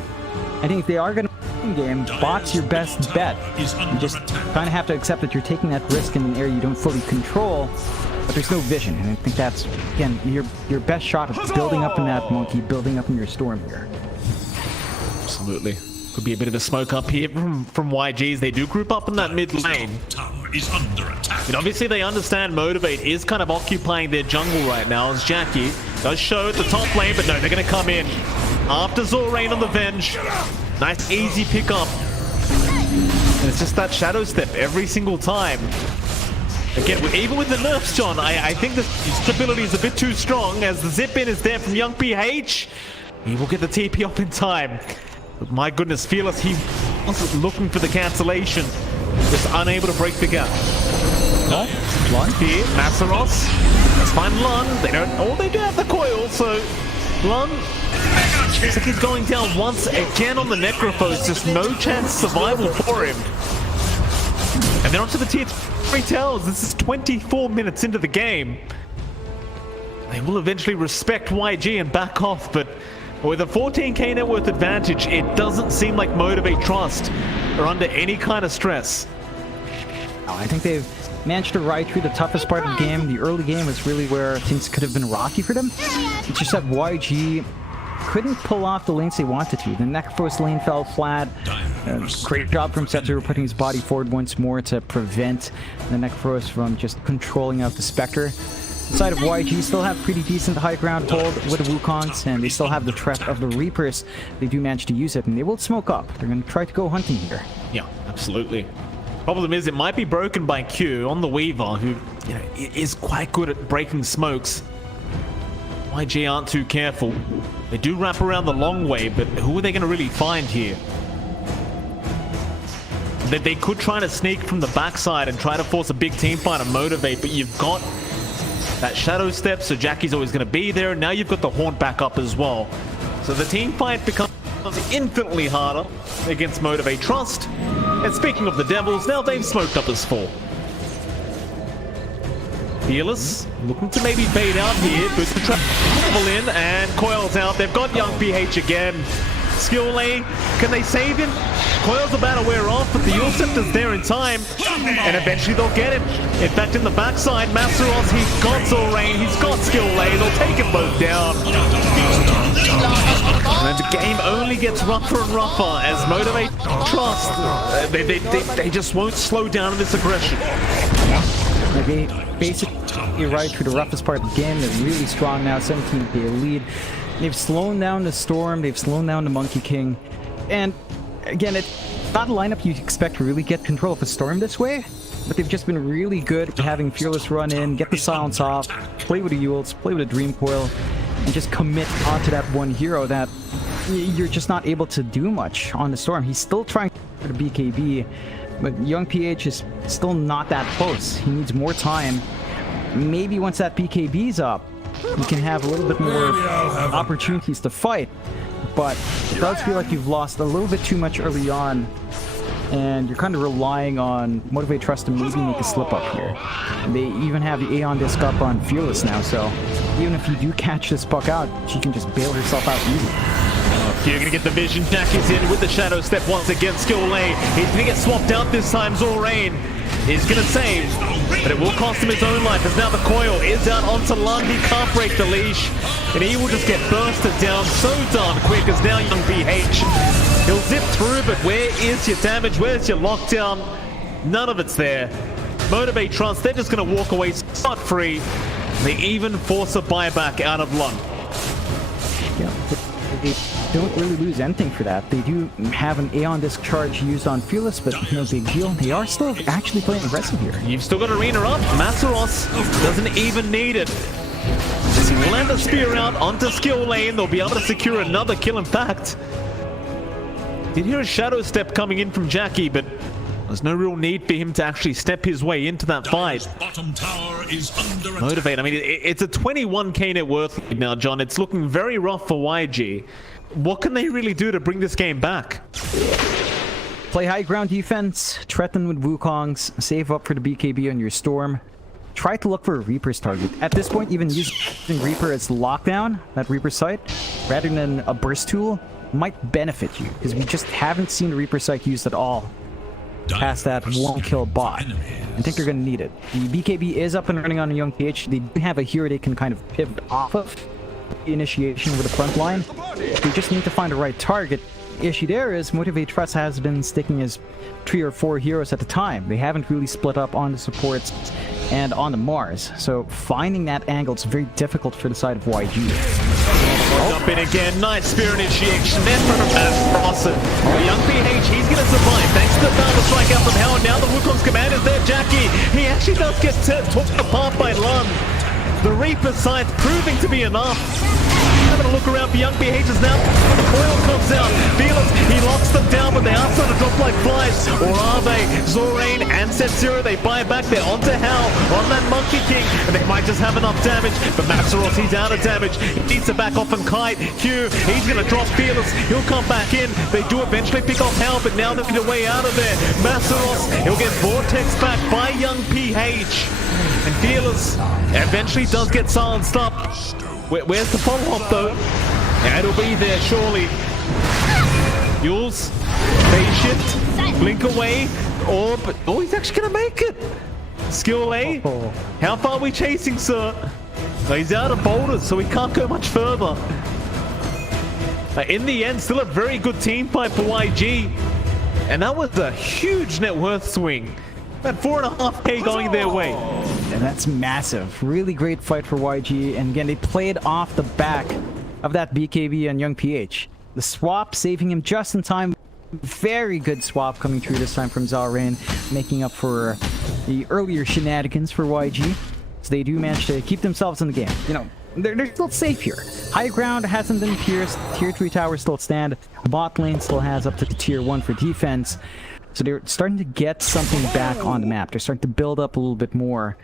I think if they are going to game, bot's your best bet. You just kind of have to accept that you're taking that risk in an area you don't fully control, but there's no vision. And I think that's, again, your best shot of building up in that monkey, building up in your storm here. Absolutely. Could be a bit of a smoke up here from YGs. They do group up in that mid lane. Tower is under attack. And obviously they understand Motivate is kind of occupying their jungle right now, as Jackie does show at the top lane, but no, they're going to come in after Zorain on the Venge. Nice easy pick up. And it's just that Shadow Step every single time. Again, even with the nerfs, John, I think the stability is a bit too strong, as the zip in is there from Young PH. He will get the TP up in time. But my goodness, Fearless, he wasn't looking for the cancellation. Just unable to break the gap. Oh, Lun here, Massaros. Let's find Lun. They don't. Oh, they do have the coil, so Lun looks like he's going down once again on the Necrophos. Just no chance survival for him. And then onto the tier 3 towers. This is 24 minutes into the game. They will eventually respect YG and back off, but with a 14k net worth advantage, it doesn't seem like Motivate Trust are under any kind of stress. I think they've managed to ride through the toughest part of the game. The early game was really where things could have been rocky for them. It's just that YG couldn't pull off the lanes they wanted to. The Necrophos lane fell flat. Great job from Setzer putting his body forward once more to prevent the Necrophos from just controlling out the Spectre. The side of YG still have pretty decent high ground hold with the Wukongs, and they still have the threat of the Reapers. They do manage to use it, and they will smoke up. They're going to try to go hunting here. Yeah, absolutely. Problem is, it might be broken by Q on the Weaver, who is quite good at breaking smokes. YG aren't too careful. They do wrap around the long way, but who are they going to really find here? They could try to sneak from the backside and try to force a big team fight and motivate, but you've got that shadow step, so Jackie's always going to be there. Now you've got the Haunt back up as well. So the team fight becomes infinitely harder against Motivate Trust. And speaking of the Devils, now they've smoked up as 4. Fearless looking to maybe fade out here, but the travel in and Coil's out. They've got young PH again. Skill lane, can they save him? Coil's about to wear off, but the Yule Scepter's there in time, and eventually they'll get him. In fact, in the backside, Masteros, he's got Zorain, he's got Skill lane, they'll take them both down. And the game only gets rougher and rougher as Motivate Trust. They just won't slow down in this aggression. They basically right through the roughest part of the game. They're really strong now, 17k lead. They've slowed down the Storm, they've slowed down the Monkey King. And again, it's not a lineup you'd expect to really get control of the Storm this way, but they've just been really good at having Fearless run in, get the silence off, play with the Yules, play with the Dream Coil, and just commit onto that one hero that you're just not able to do much on the Storm. He's still trying for the BKB, but young PH is still not that close. He needs more time. Maybe once that BKB's up, you can have a little bit more opportunities to fight, but it does feel like you've lost a little bit too much early on, and you're kind of relying on Motivate Trust to maybe make a slip up here. They even have the Aeon Disc up on Fearless now, so even if you do catch this puck out, she can just bail herself out easy. You're gonna get the vision. Jackie's in with the shadow step once again. Skill lane. He's gonna get swapped out this time. Zorain is gonna save, but it will cost him his own life as now the coil is out onto Lund. He can't break the leash, and he will just get bursted down so darn quick as now young PH. He'll zip through, but where is your damage? Where's your lockdown? None of it's there. Motivate Trust, they're just gonna walk away scot-free. They even force a buyback out of Lund. Yeah, they don't really lose anything for that. They do have an Aeon Disc charge used on Fearless, but no big deal. They are still actually playing aggressive here. You've still got Arena up. Masteros doesn't even need it. He will land a spear out onto Skill lane. They'll be able to secure another kill. In fact, did hear a shadow step coming in from Jackie, but there's no real need for him to actually step his way into that fight. Bottom tower is under attack. Motivate, I mean, it's a 21k net worth now, John. It's looking very rough for YG. What can they really do to bring this game back? Play high ground defense, threaten with Wukongs, save up for the BKB on your Storm. Try to look for a Reaper's target. At this point, even using Reaper as lockdown, that Reaper sight, rather than a burst tool, might benefit you, because we just haven't seen the Reaper sight used at all past that one kill bot. I think they're going to need it. The BKB is up and running on a young PH. They do have a hero they can kind of pivot off of the initiation with the front line. They just need to find the right target. The issue there is Motivate Trust has been sticking as 3 or 4 heroes at a time. They haven't really split up on the supports and on the Mars. So finding that angle is very difficult for the side of YG. Jump in again, nice spear initiation, then from Frossen. The young PH, he's gonna survive thanks to the Battle Strike out from Hell. Now the Wukong's command is there, Jackie. He actually does get torn apart by Lund. The Reaper sight proving to be enough. Having a look around for young PHs now. The coil comes out. Fearless, he locks them down, but they are starting to drop like flies. Or are they? Zorain and Set-Zero, they buy back. They're onto Hell on that Monkey King, and they might just have enough damage. But Masteros, he's out of damage. He needs to back off and Kite. Q, he's going to drop Fearless. He'll come back in. They do eventually pick off Hell, but now they're a way out of there. Masteros, he'll get Vortex back by young PH. And Fearless eventually does get silenced up. Where's the follow-up though? Yeah, it'll be there surely. Yules, phase shift, blink away, orb. Oh, he's actually gonna make it. Skill A. How far are we chasing, sir? Oh, he's out of boulders, so he can't go much further. In the end, still a very good team fight for YG. And that was a huge net worth swing. About 4.5k going their way. And That's massive. Really great fight for YG. And again, they played off the back of that BKB on Young PH. The swap saving him just in time. Very good swap coming through this time from Zalrain, making up for the earlier shenanigans for YG. So they do manage to keep themselves in the game. You know, they're still safe here. High ground hasn't been pierced. Tier 3 towers still stand. Bot lane still has up to the tier 1 for defense. So they're starting to get something back on the map. They're starting to build up a little bit more.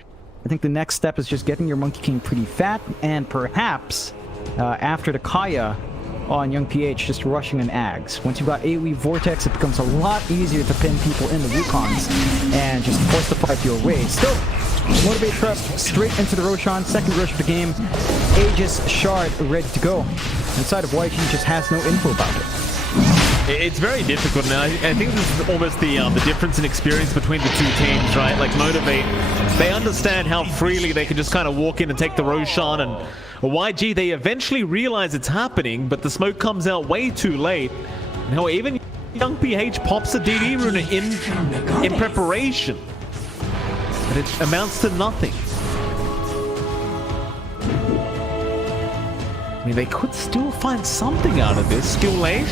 I think the next step is just getting your Monkey King pretty fat, and perhaps after the Kaya on Young PH, just rushing an Ags. Once you've got AoE Vortex, it becomes a lot easier to pin people in the Wukons and just force the fight your way. Still, Motivate Trust straight into the Roshan, second rush of the game. Aegis Shard ready to go. Inside of YG just has no info about it. It's very difficult now. I think this is almost the difference in experience between the two teams, right? Like Motivate, they understand how freely they can just kind of walk in and take the Roshan, and YG, they eventually realize it's happening, but the smoke comes out way too late. Now even Young PH pops a DD rune in preparation, but it amounts to nothing. I mean, they could still find something out of this. Skill late.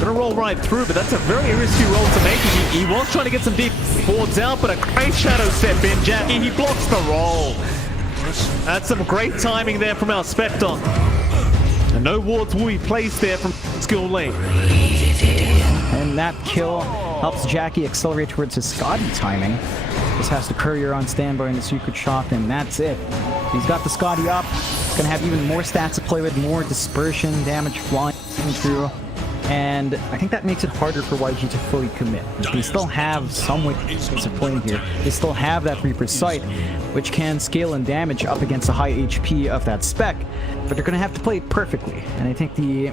Gonna roll right through, but that's a very risky roll to make. He was trying to get some deep boards out, but a great shadow step in. Jackie, he blocks the roll. That's some great timing there from our Spectre. And no wards will be placed there from Skill late. And that kill helps Jackie accelerate towards his Scotty timing. Just has the Courier on standby in the secret shop, and that's it. He's got the Scotty up. He's gonna have even more stats to play with, more dispersion, damage flying through. And I think that makes it harder for YG to fully commit. They still have some ways of playing here. They still have that Reaper's Sight, which can scale and damage up against the high HP of that spec, but they're going to have to play it perfectly. And I think the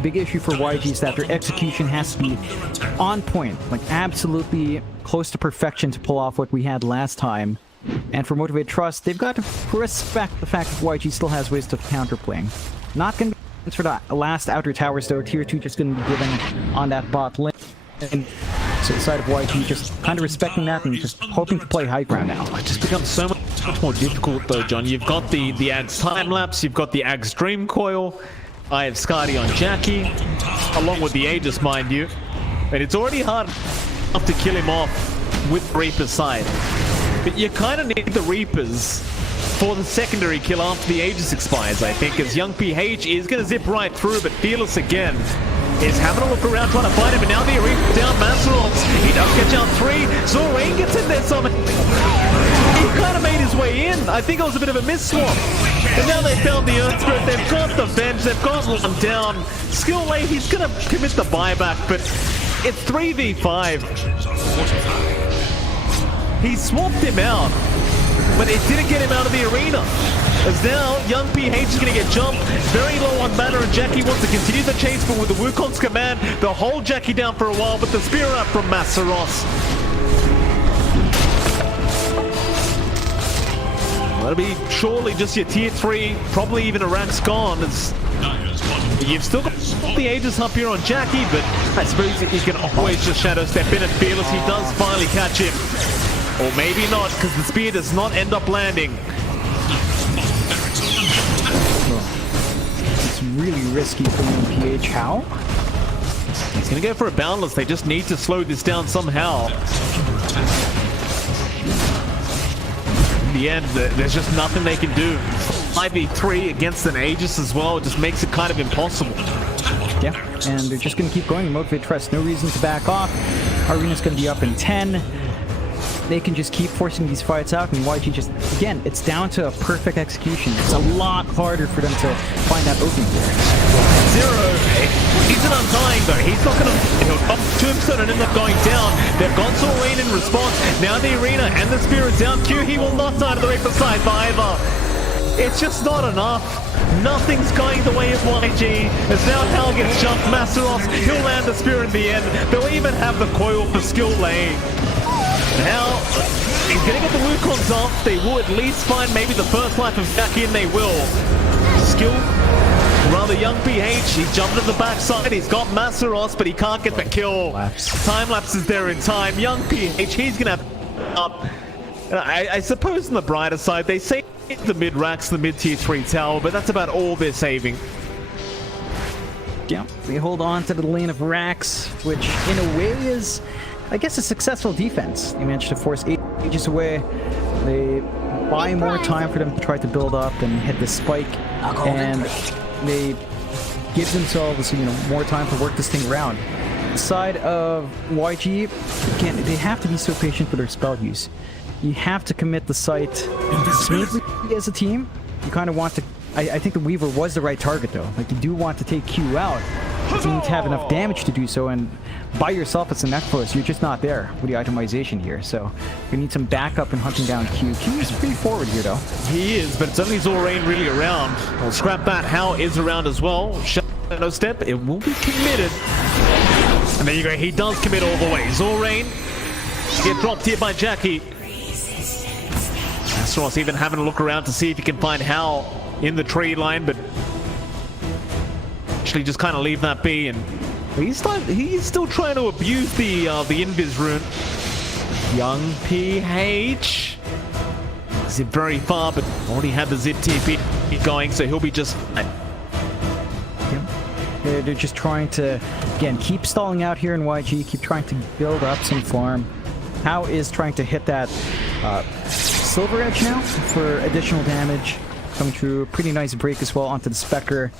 big issue for YG is that their execution has to be on point, like absolutely close to perfection to pull off what we had last time. And for Motivate Trust, they've got to respect the fact that YG still has ways of counterplaying. Not going to be for the last outer towers though. Tier 2 just going to be given on that bot lane. And so the side of YG just kind of respecting that and just hoping to play high ground now. It just becomes so much more difficult though, John. You've got the Ags time lapse, you've got the Ags dream coil. I have Scotty on Jackie, along with the Aegis, mind you. And it's already hard enough to kill him off with Reaper's side. But you kind of need the Reapers for the secondary kill after the Aegis expires, I think, as Young PH is going to zip right through, but Fearless again is having a look around trying to find him, and now the Reaper down Masteros. He does catch out 3. Zorain gets in there somehow. He kind of made his way in. I think it was a bit of a miss-swap. And now they found the Earth Spirit. They've got the Venge. They've got one down. Skill late, he's going to commit the buyback, but it's 3v5. He swapped him out, but it didn't get him out of the arena. As now, Young PH is going to get jumped. Very low on mana, and Jackie wants to continue the chase, but with the Wukong's command, they'll hold Jackie down for a while, but the spear up from Masteros. That'll be surely just your tier 3, probably even a Rax gone. As you've still got the Aegis up here on Jackie, but I suppose you can always just shadow step in, and Fearless, he does finally catch him. Or maybe not, because the spear does not end up landing. It's really risky for PH. How? He's going to go for a Boundless. They just need to slow this down somehow. In the end, there's just nothing they can do. 5v3 against an Aegis as well, it just makes it kind of impossible. Yeah, and they're just going to keep going. Motivate Trust, no reason to back off. Arena's going to be up in 10. They can just keep forcing these fights out, and YG just, again, it's down to a perfect execution. It's a lot harder for them to find that opening there. Zero, he's an undying though. He's not going to, he'll bump Tombstone and end up going down. They've gone to a lane in response. Now the arena and the spear is down. Q, he will not die to the Reaper side either. It's just not enough. Nothing's going the way of YG. As now Hal gets jumped, Masteros, he'll land the spear in the end. They'll even have the coil for skill lane. Now, he's going to get the Wukons off. They will at least find maybe the first life of Jackie, and they will. Skill, rather Young PH. He's jumped to the backside. He's got Masteros, but he can't get the kill. Time lapse is there in time. Young PH, he's going to have up. And I suppose on the brighter side, they save the mid-racks, the mid-tier 3 tower, but that's about all they're saving. Yeah, they hold on to the lane of racks, which in a way is, I guess, a successful defense. They managed to force ages away. They buy more time for them to try to build up and hit the spike, and they give themselves, you know, more time to work this thing around. The side of YG, again, they have to be so patient with their spell use. You have to commit the site smoothly as a team. You kind of want to... I think the Weaver was the right target, though. Like, you do want to take Q out, but you need to have enough damage to do so, and by yourself as a Necros, you're just not there with the itemization here. So you need some backup in hunting down Q. Q is pretty forward here, though. He is, but it's only Zorain really around. We'll scrap that. How is around as well. Shadow Step, it will be committed. And there you go, he does commit all the way. Zorain get dropped here by Jackie. Astros even having a look around to see if he can find Hal in the tree line, but actually just kind of leave that be, and he's still trying to abuse the invis rune. Young PH is it very far, but already had the zip TP going, so he'll be just... They're just trying to, again, keep stalling out here in YG, keep trying to build up some farm. How is trying to hit that Silver Edge now for additional damage. Coming through, pretty nice break as well onto the Spectre.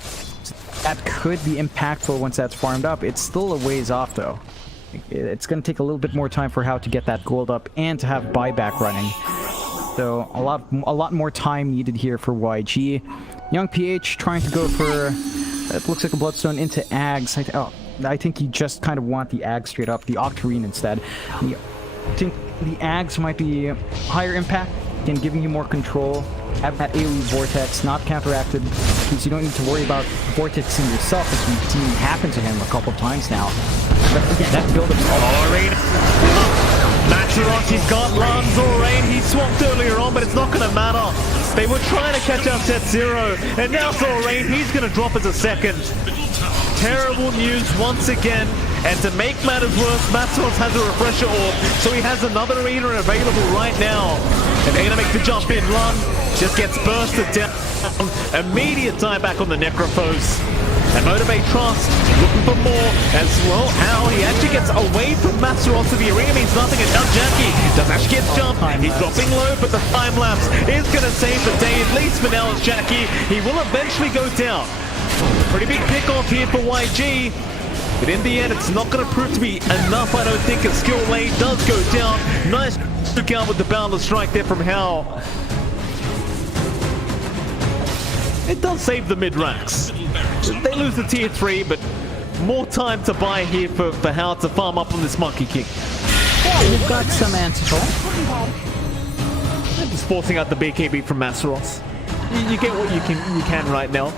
So that could be impactful once that's farmed up. It's still a ways off though. It's going to take a little bit more time for How to get that gold up and to have buyback running. So a lot more time needed here for YG. Young PH trying to go for... It looks like a Bloodstone into Ags. I think you just kind of want the Ags straight up, the Octarine instead. I think the Ags might be higher impact and giving you more control. Have that AoE Vortex not counteracted, because you don't need to worry about vortexing yourself, as we've seen happen to him a couple of times now. But again, that build-up... Maxerox, he's got Lan Zorain. He swamped earlier on, but it's not going to matter. They were trying to catch out Set Zero, and now Zorain, he's going to drop as a second. Terrible news once again. And to make matters worse, Maxerox has a refresher orb, so he has another Eater available right now. And they're going to make the jump in. Lan just gets bursted down. Immediate time back on the Necrophos. And Motivate Trust looking for more as well. How he actually gets away from Maxerox to the arena means nothing. And now Jackie does actually get jumped. He's dropping low, but the time lapse is going to save the day, at least for now. As Jackie, he will eventually go down. Pretty big pick off here for YG. But in the end, it's not going to prove to be enough, I don't think, as Skill Lane does go down. Nice look out with the Boundless Strike there from Hal. It does save the mid-racks. They lose the tier 3, but more time to buy here for Hal to farm up on this Monkey King. Yeah, you've got some anti-troll. Just forcing out the BKB from Maxerox. You get what you can right now.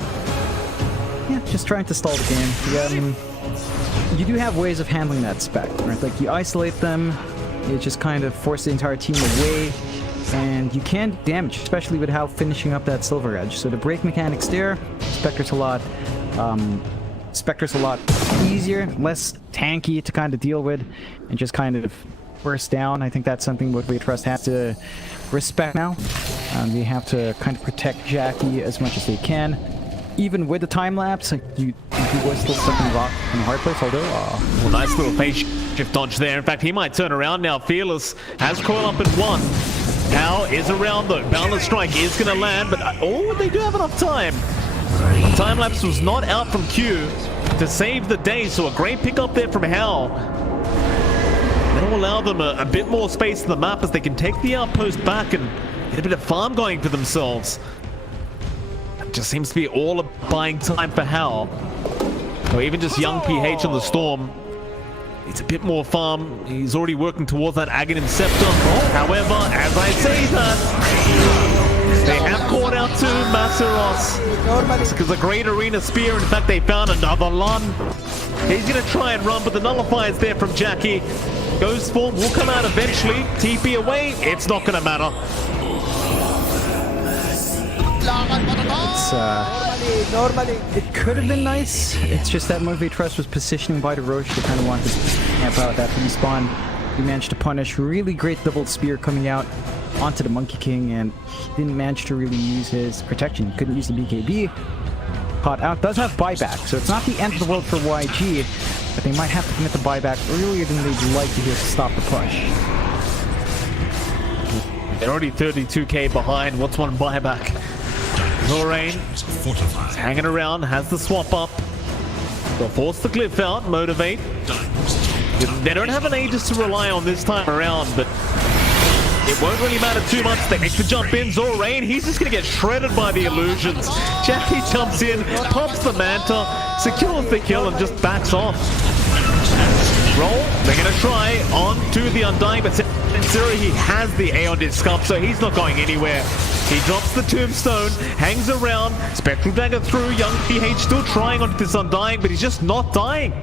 Yeah, just trying to stall the game. You do have ways of handling that spec, right? Like, you isolate them, you just kind of force the entire team away, and you can damage, especially with how finishing up that Silver Edge. So the break mechanics there, Spectre's a lot easier, less tanky to kind of deal with, and just kind of burst down. I think that's something Motivate Trust has to respect now. They have to kind of protect Jackie as much as they can. Even with the time lapse, like he was still stuck in the rock in the hard place, although... Well, nice little phase shift dodge there. In fact, he might turn around now. Fearless has coil up at 1. Hal is around though. Boundless Strike is going to land, but they do have enough time. Time lapse was not out from Q to save the day, so a great pick up there from Hal. That'll allow them a bit more space in the map as they can take the outpost back and get a bit of farm going for themselves. Just seems to be all a buying time for Hal. Or even just young PH on the Storm. It's a bit more farm. He's already working towards that Aghanim Scepter. However, as I say that, they have caught out to Maxerox. Because a great arena spear. In fact, they found another Lun. He's going to try and run, but the nullifiers there from Jackie. Ghost form will come out eventually. TP away. It's not going to matter. It could have been nice. It's just that Motivate Trust was positioning by the Roche to kind of want to camp out that respawn. he managed to punish. Really great double spear coming out onto the Monkey King, and he didn't manage to really use his protection. He couldn't use the BKB. Caught out. Does have buyback, so it's not the end of the world for YG, but they might have to commit the buyback earlier than they'd like to here to stop the push. They're already 32k behind. What's one buyback? Zorain is hanging around, has the swap up. They'll force the glyph out, motivate. They don't have an Aegis to rely on this time around, but it won't really matter too much. They make the jump in. Zorain, he's just going to get shredded by the illusions. Jackie jumps in, pops the Manta, secures the kill, and just backs off. Roll, they're going to try onto the Undying, but Zero, he has the Aeon Disc up, so he's not going anywhere. He drops the Tombstone, hangs around, Spectral Dagger through, young PH still trying on this Undying, but he's just not dying.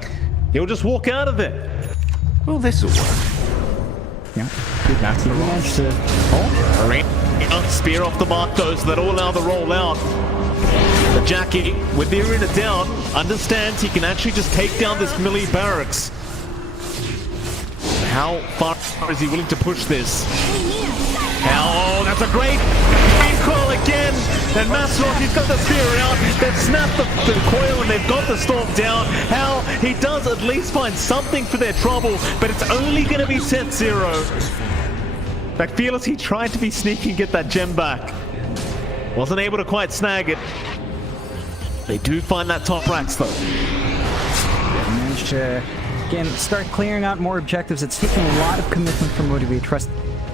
He'll just walk out of it. Well, this'll work. Yeah, good match. He managed to... Oh, spear off the mark though, so that'll allow the roll out. But Jackie, with the arena down, understands he can actually just take down this melee barracks. How far is he willing to push this? Oh, that's a great call again. And Maslow, he's got the spear out. They've snapped the coil and they've got the storm down. How he does at least find something for their trouble, but it's only going to be set 0. Like, Fearless, he tried to be sneaky and get that gem back. Wasn't able to quite snag it. They do find that top racks though. Yeah, managed to, again, start clearing out more objectives. It's taking a lot of commitment from Motivate Trust,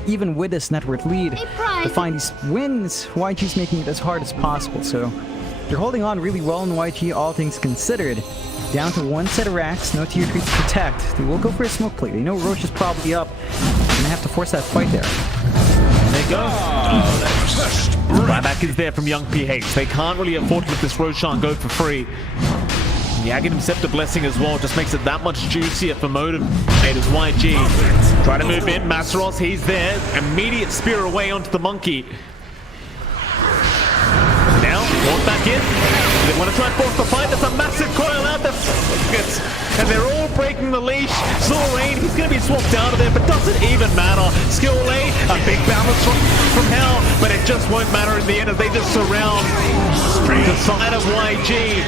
even with this net worth lead, to find these wins. YG's making it as hard as possible, so they're holding on really well in YG, all things considered. Down to 1 set of racks, no tier 3 to protect. They will go for a smoke play. They know Roche is probably up, and they have to force that fight there. And there you go. Buyback is there from young PH. They can't really afford to let this Roshan go for free. The Aghanim Scepter Blessing as well just makes it that much juicier for motivators. YG try to move in. Masaros, he's there. Immediate spear away onto the monkey. Now, walk back in. They want to try and force the fight. There's a massive coil out there. And they're all breaking the leash. Zorain, he's going to be swapped out of there, but doesn't even matter. Skill A, a big balance from Hell, but it just won't matter in the end as they just surround the side of YG.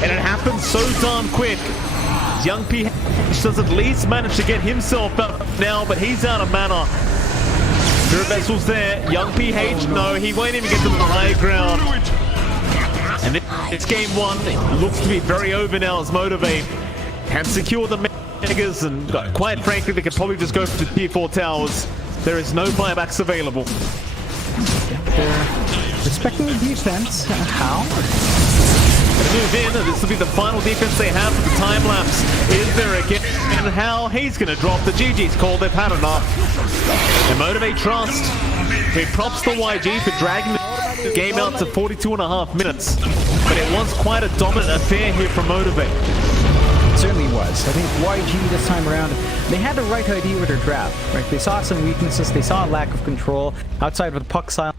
And it happens so darn quick. Young PH does at least manage to get himself up now, but he's out of mana. Spirit Vessel's there. Young PH, no, he won't even get to the high ground. And it's game 1. It looks to be very over now as Motivate can secure the Megas, and quite frankly, they could probably just go for the tier 4 towers. There is no buybacks available. They're respecting the defense. How? Move in, and this will be the final defense they have for the time lapse. Is there again? And how he's going to drop the GG's call. They've had enough. And Motivate Trust. He props the YG for dragging the game out to 42.5 minutes. But it was quite a dominant affair here from Motivate. It certainly was. I think YG this time around, they had the right idea with their draft. Right? They saw some weaknesses. They saw a lack of control outside of the puck silence.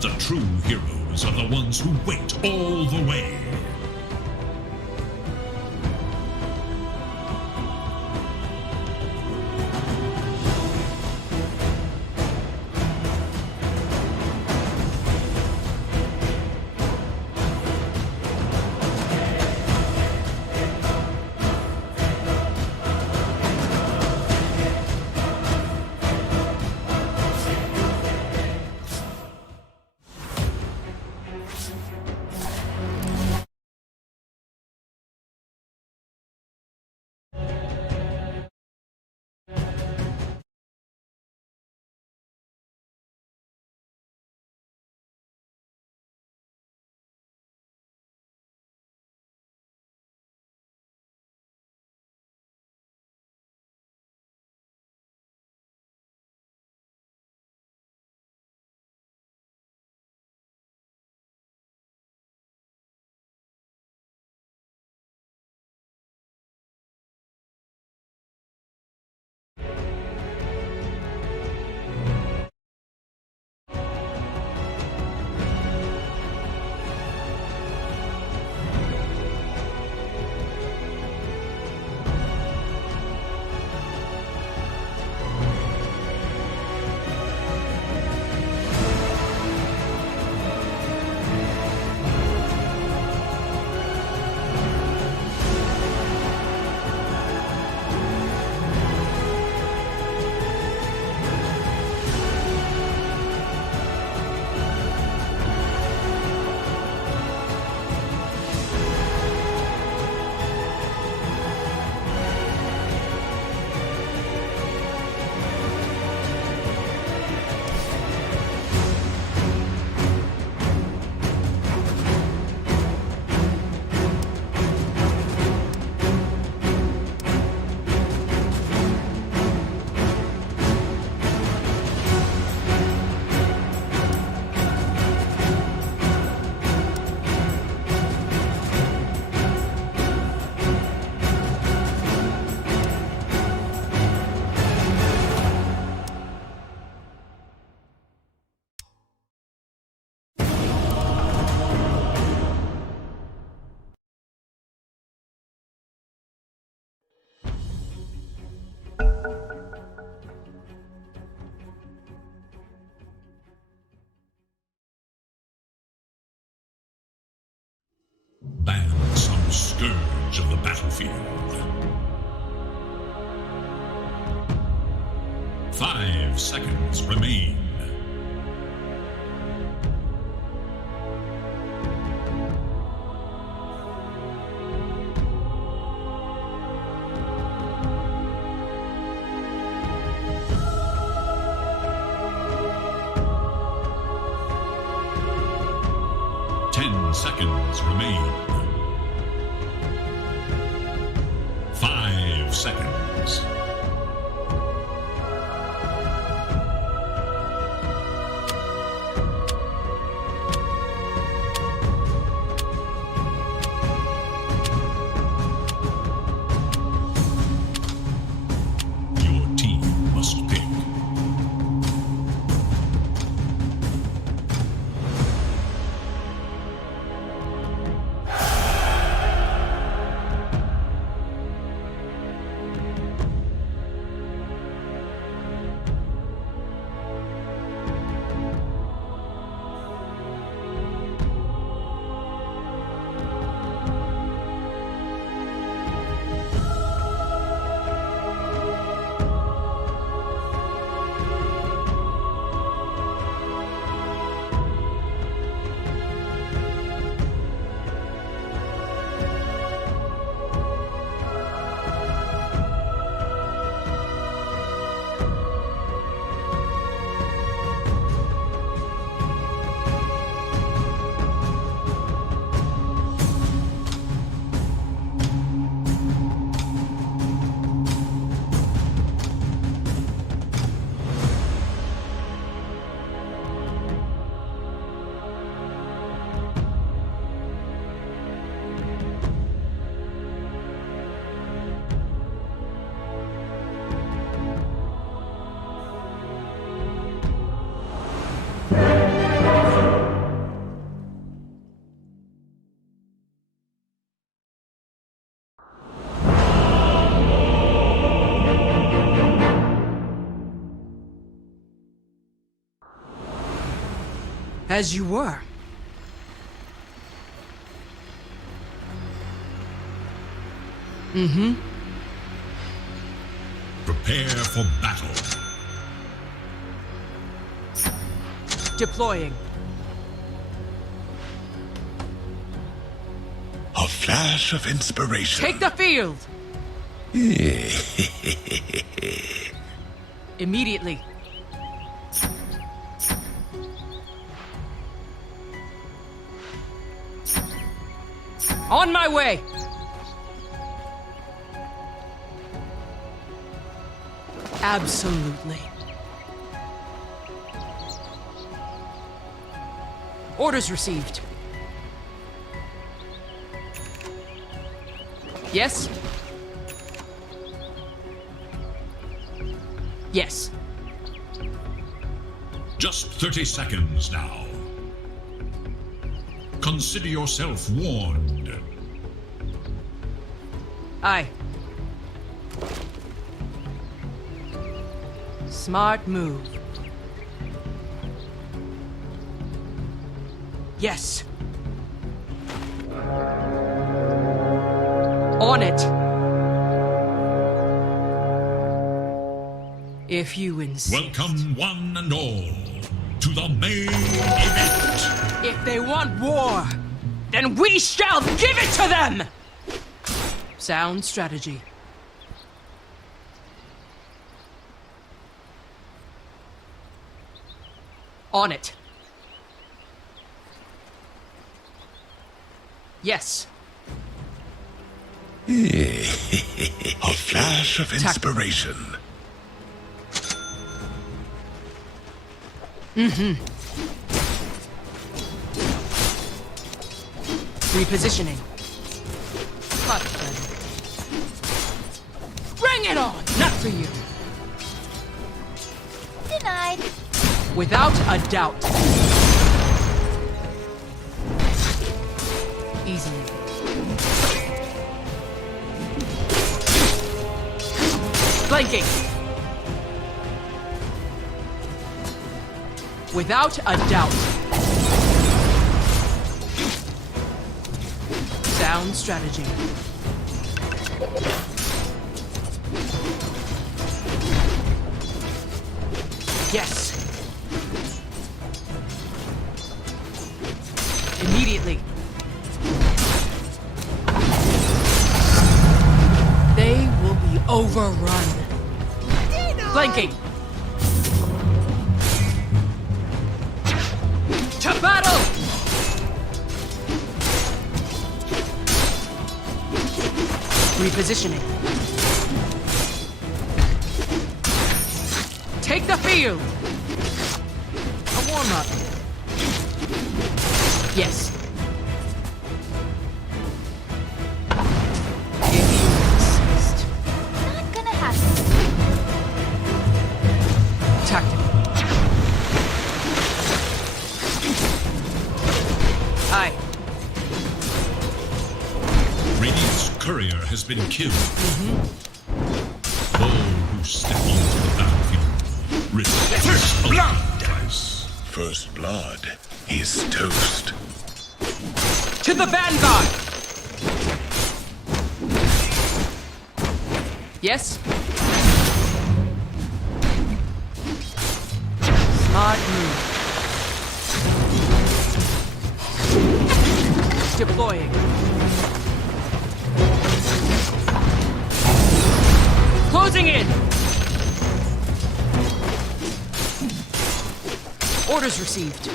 The true heroes are the ones who wait all the way. scourge of the battlefield. 5 seconds remain. 10 seconds remain. 5 seconds. Your team must pick. As you were. Prepare for battle. Deploying. A flash of inspiration. Take the field! Immediately. On my way! Absolutely. Orders received. Yes? Yes. Just 30 seconds now. Consider yourself warned. Aye. Smart move. Yes. On it. If you insist. Welcome one and all to the main event. If they want war, then we shall give it to them! Sound strategy. On it. Yes. A flash of inspiration. Repositioning. Cut them. Bring it on! Not for you. Denied. Without a doubt. Easily. Flanking. Without a doubt. Sound Sound strategy. Yes. Immediately. They will be overrun. Flanking. To battle! Repositioning. Take the field! A warm-up. Yes. If you insist. Not gonna happen. Tactical. Aye. Radiant's courier has been killed. All who step onto the battlefield risk first blood. Twice. First blood is toast. To the vanguard! Yes? Smart move. Deploying. Closing in! Orders received.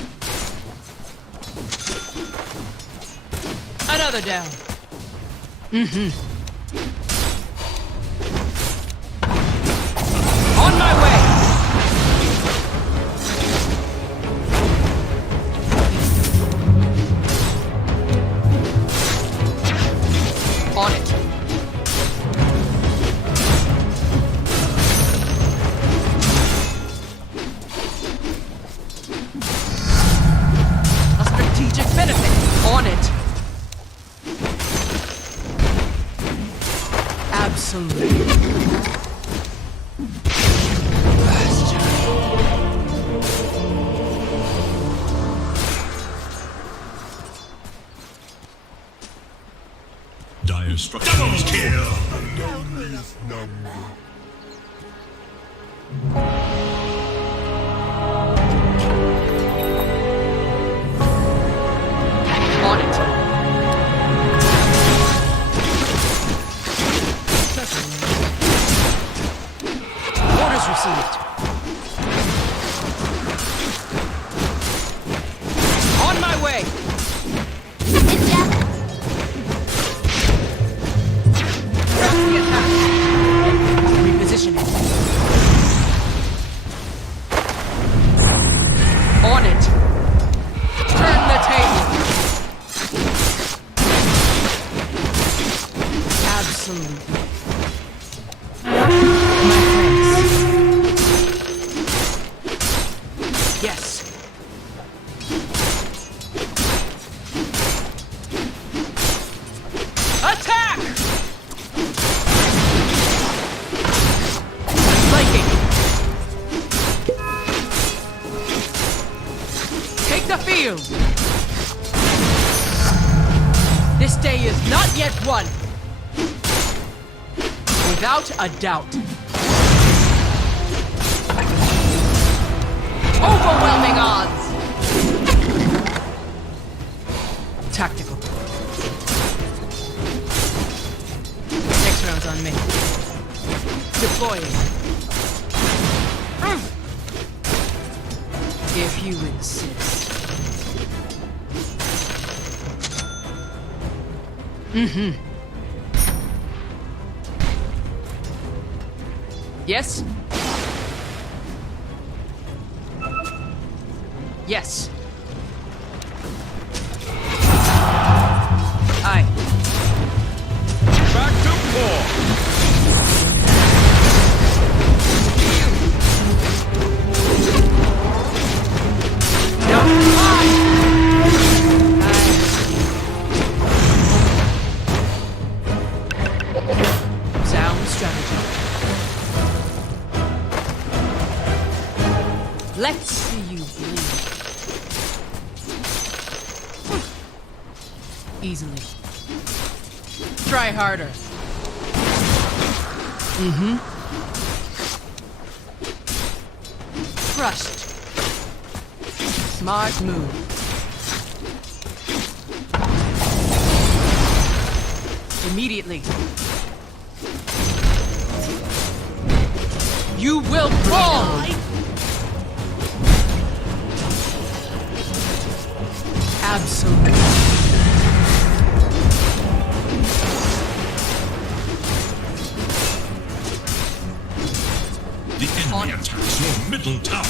Another down. On my way! On it. A strategic benefit. On it. Absolutely. Dire structures kill. On it. Orders received. On my way. Press the attack. Repositioning. On it. Turn the table. Absolutely. Yes. Attack! Flanking. Take the field. This day is not yet won. Without a doubt. Overwhelming odds. Tactical. Next round's on me. Deploying. If you insist. Yes? Yes. Aye. Back to war! Sound strategy. Let's see you bleed. Easily. try harder. Crushed. Smart move. Immediately. You will fall! Absolutely. The enemy attacks your middle tower.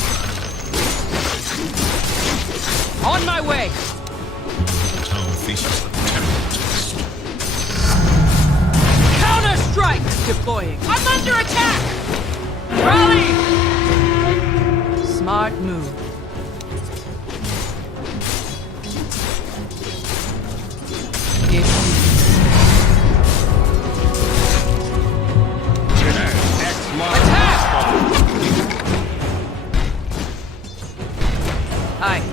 On my way! The tower faces a terrible test. Counter-strike! Deploying. I'm under attack! Rally! Smart move. Attack! Aye.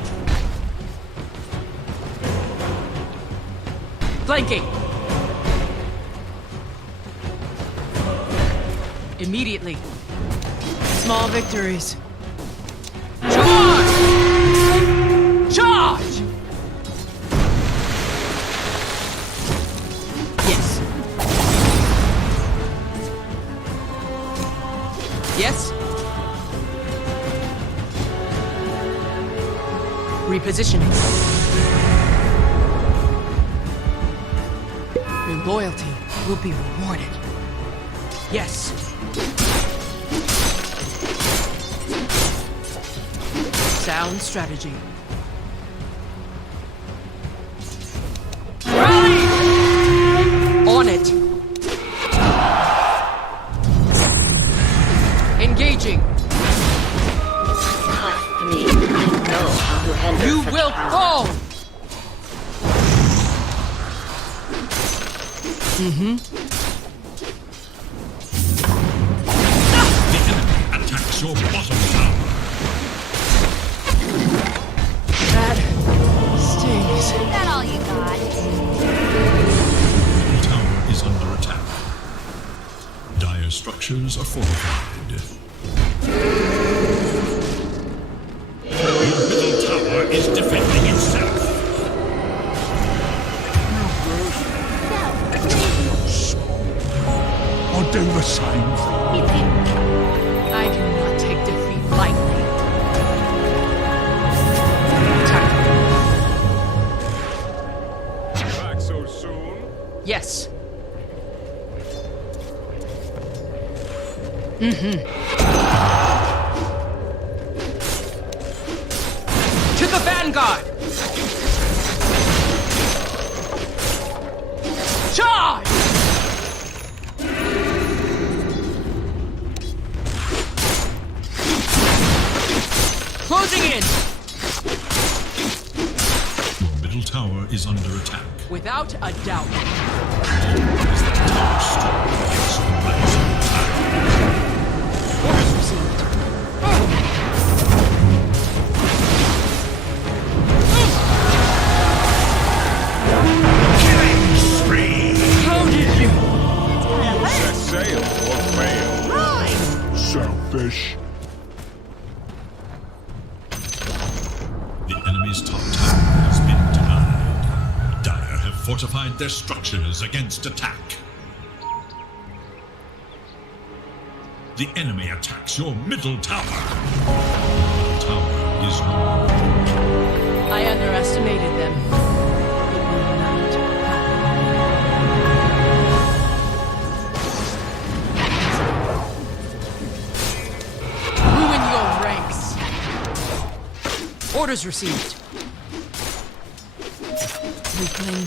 Flanking. Immediately. Small victories. Charge! Charge! Yes. Yes? Repositioning. Your loyalty will be rewarded. Yes. Sound strategy. Rally! On it. Engaging. Trust me, I know how to handle You such will power. fall! The enemy attacks your bottom tower. That stings. That all you got? The tower is under attack. Dire structures are fortified. Your middle tower is defending itself. I'll do the same. I do not take defeat lightly. Tactical. Back so soon? Yes. To the vanguard! Charge! Closing in! Your middle tower is under attack. Without a doubt. Is that tower strong against the rising tide? Orders received. Killing spree! How did you? Set sail or fail. Selfish. The enemy's top tower has been denied. Dire have fortified their structures against attack. The enemy attacks your middle tower. The tower is ruined. I underestimated them. It will not happen. Ruin your ranks. Orders received. Weakling.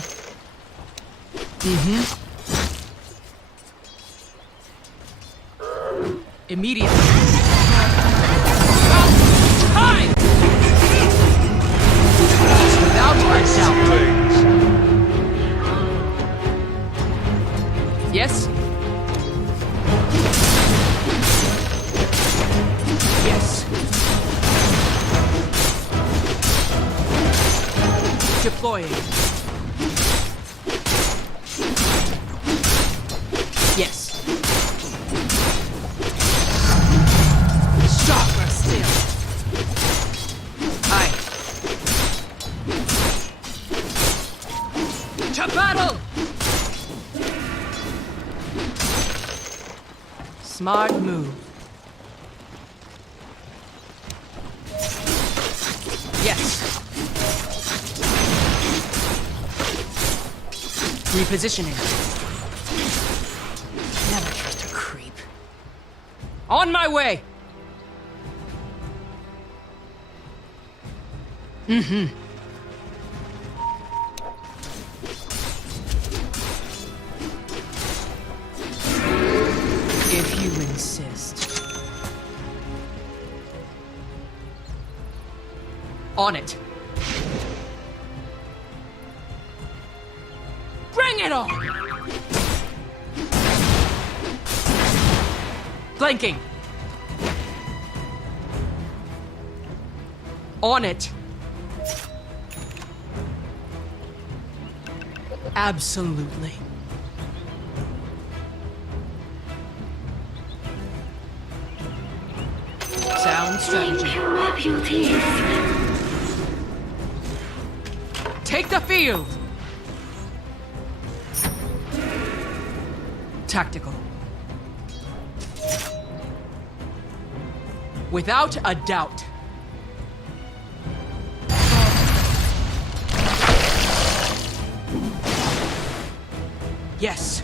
Immediately. Time! Without a doubt. Yes? Yes. Deploying. battle! Smart move. Yes. Repositioning. Never trust a creep. On my way! If you insist. On it. Bring it on! Flanking. On it. Absolutely. Sound strategy. Take the field. Tactical. Without a doubt. Yes.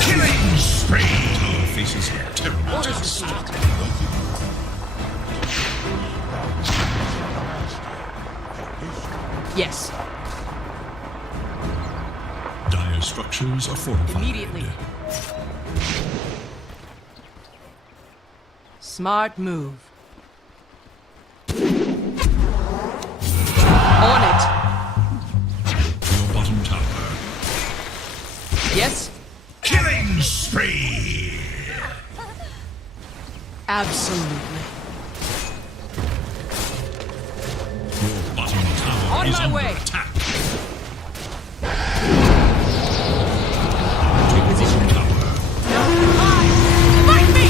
Killing spree. Tower faces a terrible test. Yes. Dire structures are fortified. Immediately. Smart move. On it. Your bottom tower. Yes. Killing spree. Absolutely. Your bottom tower On is my under way. attack. Reposition tower. Fight me!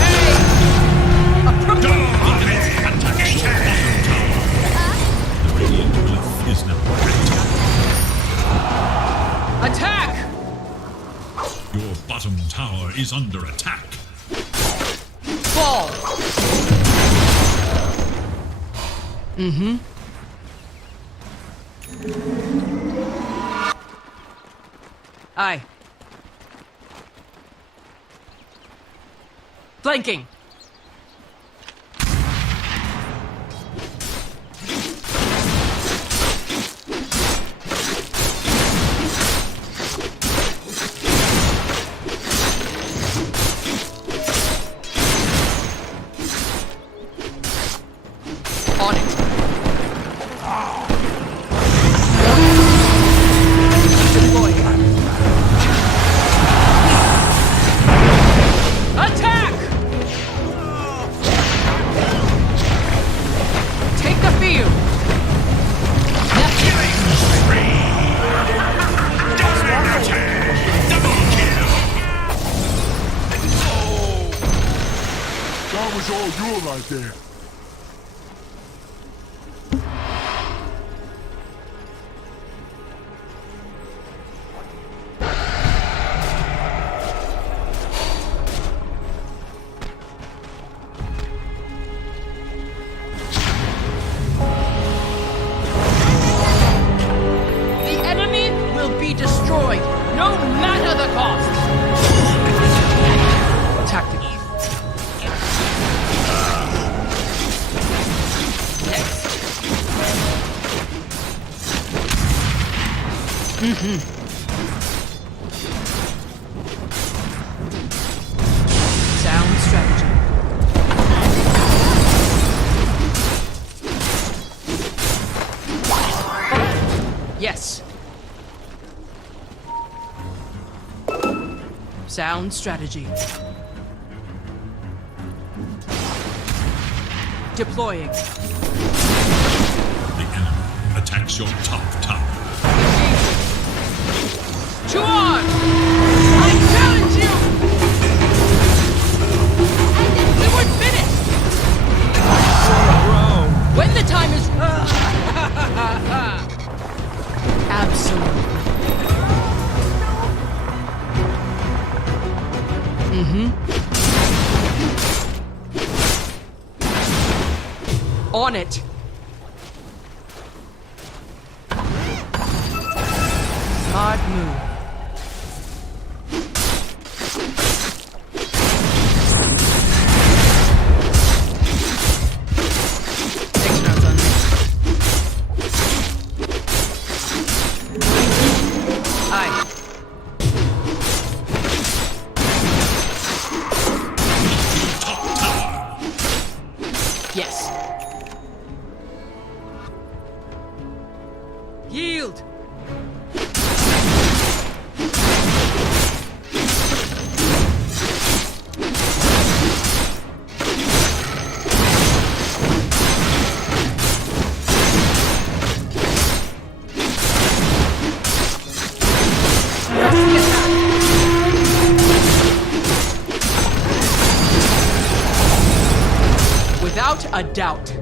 Hey! Approach! The radiant glyph is now active. Attack! Your bottom tower is under attack. Fall! Aye. Flanking! On it. Deploy. Attack! Take the field. That was all you right there. The enemy will be destroyed, no matter the cost. Tactical. Next. Sound strategy. Yes. Sound strategy. Deploying. The enemy attacks your top tower. To arms! I challenge you! On it. Smart move. Textron's on me. Aye. Yes. Yield. Without a doubt.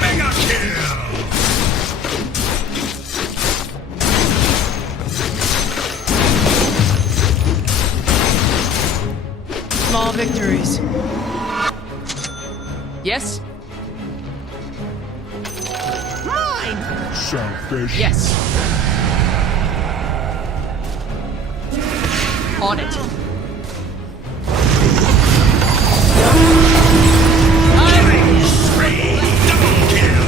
Mega kill! Small victories. Yes? Selfish. Yes. On it. Double kill!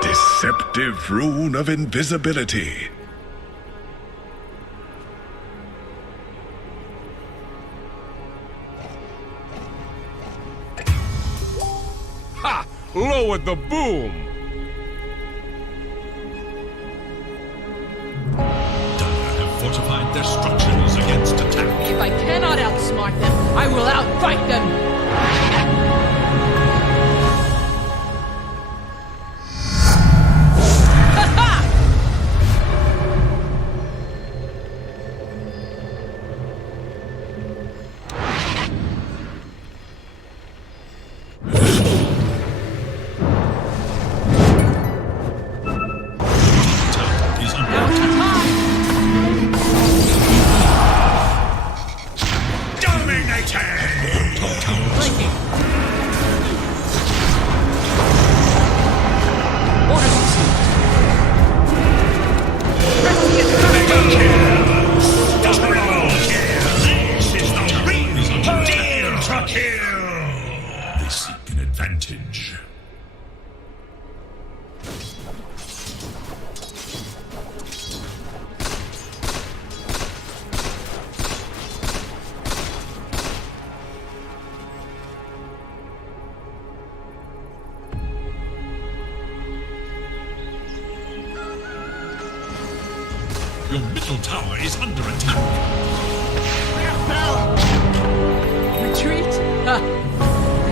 Deceptive rune of invisibility. Ha! Lowered the boom! Dire have fortified their structures against attack. If I cannot outsmart them, I will outfight them! Is under attack. Dominating! Top tower Breaking. Orders received. Mega kill! Double kill! This is the real deal to kill! They seek an advantage. Your middle tower is under attack. Retreat? Ha!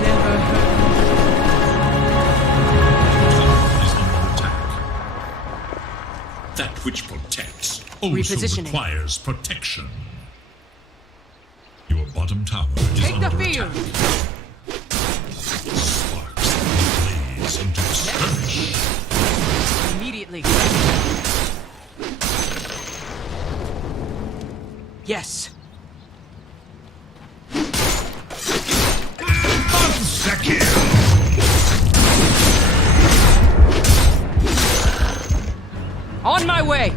Never heard. Tower is under attack. That which protects also Repositioning. requires protection. Your bottom tower is Take the under field. attack. Sparks blaze into a skirmish. Immediately. Yes. Monster kill! On my way.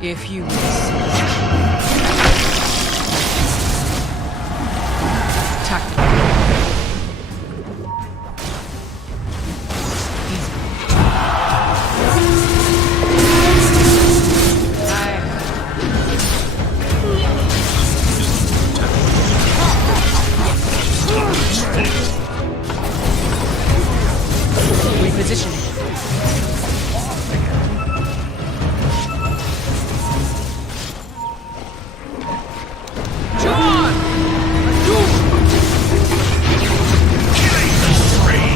If you tactical. Repositioning. John! Killing spree!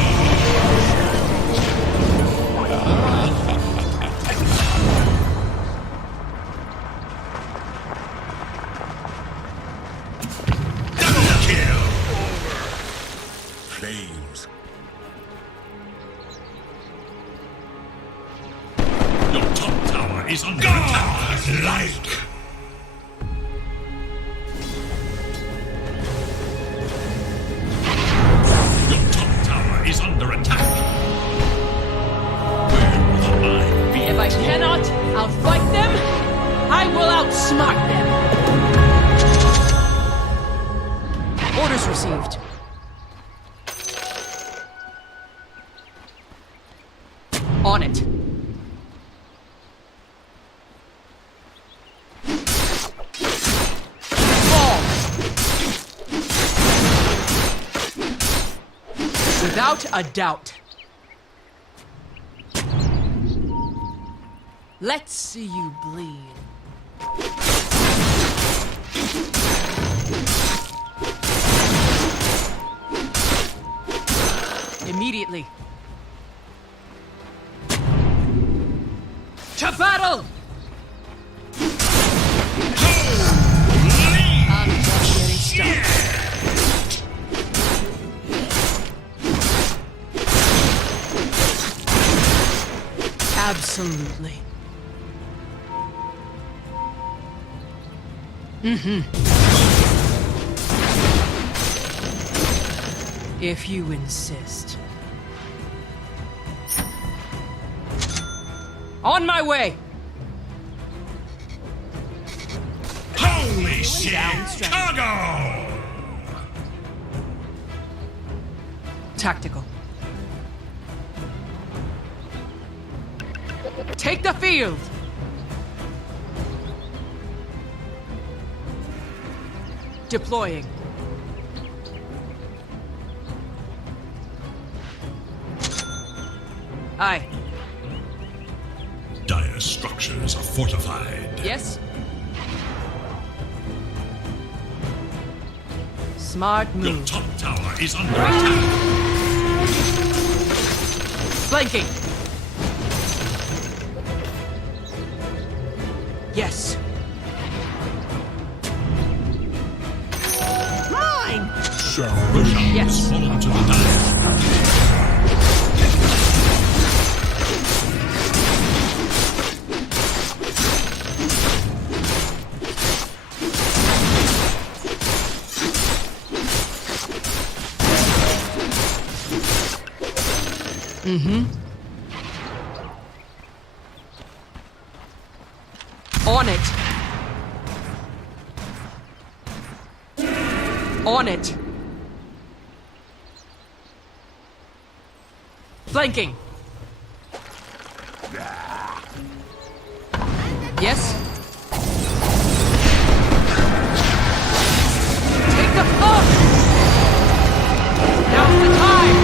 flames. Your top tower is under attack. Like Your top tower is under attack. Where will the line be? If I cannot outfight them, I will outsmart them. Orders received. On it. Fall. Without a doubt. Let's see you bleed. Immediately. To battle! I'm just getting started. Absolutely. If you insist. On my way! Holy shit! Down strategy. Cargo! Tactical. Take the field! Deploying. Aye. Dire structures are fortified. Yes? Smart Your move. top tower is under attack. Flanking. Yes. Mine! Roshan Yes. has fallen to the dire. On it. On it. Flanking. Yes. Take the up. Now's the time.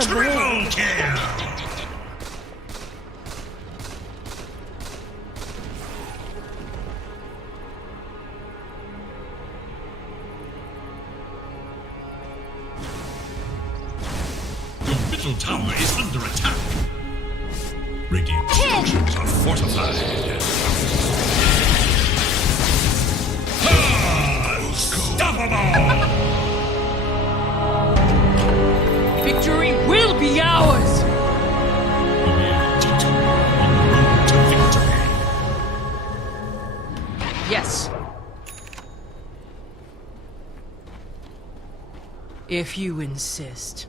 Triple kill! Your middle tower is under attack. Radiant structures are fortified. Unstoppable! Victory will be ours! On the road to victory. Yes. If you insist.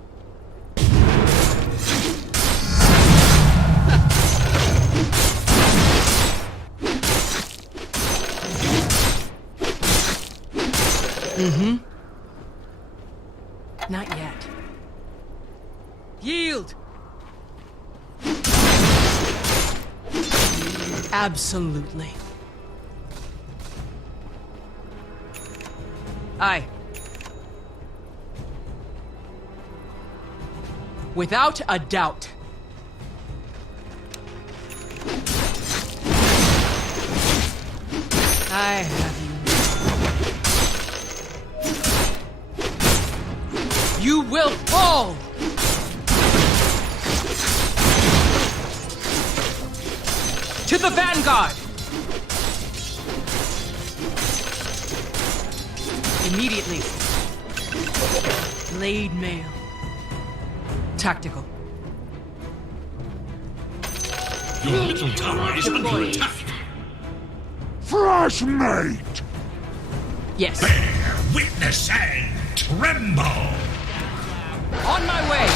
Not yet. Yield! Absolutely. Aye. Without a doubt. I have you. You will fall! To the vanguard! Immediately. Blade mail. Tactical. Your middle tower is under attack. Fresh mate! Yes. Bear witness and tremble. On my way.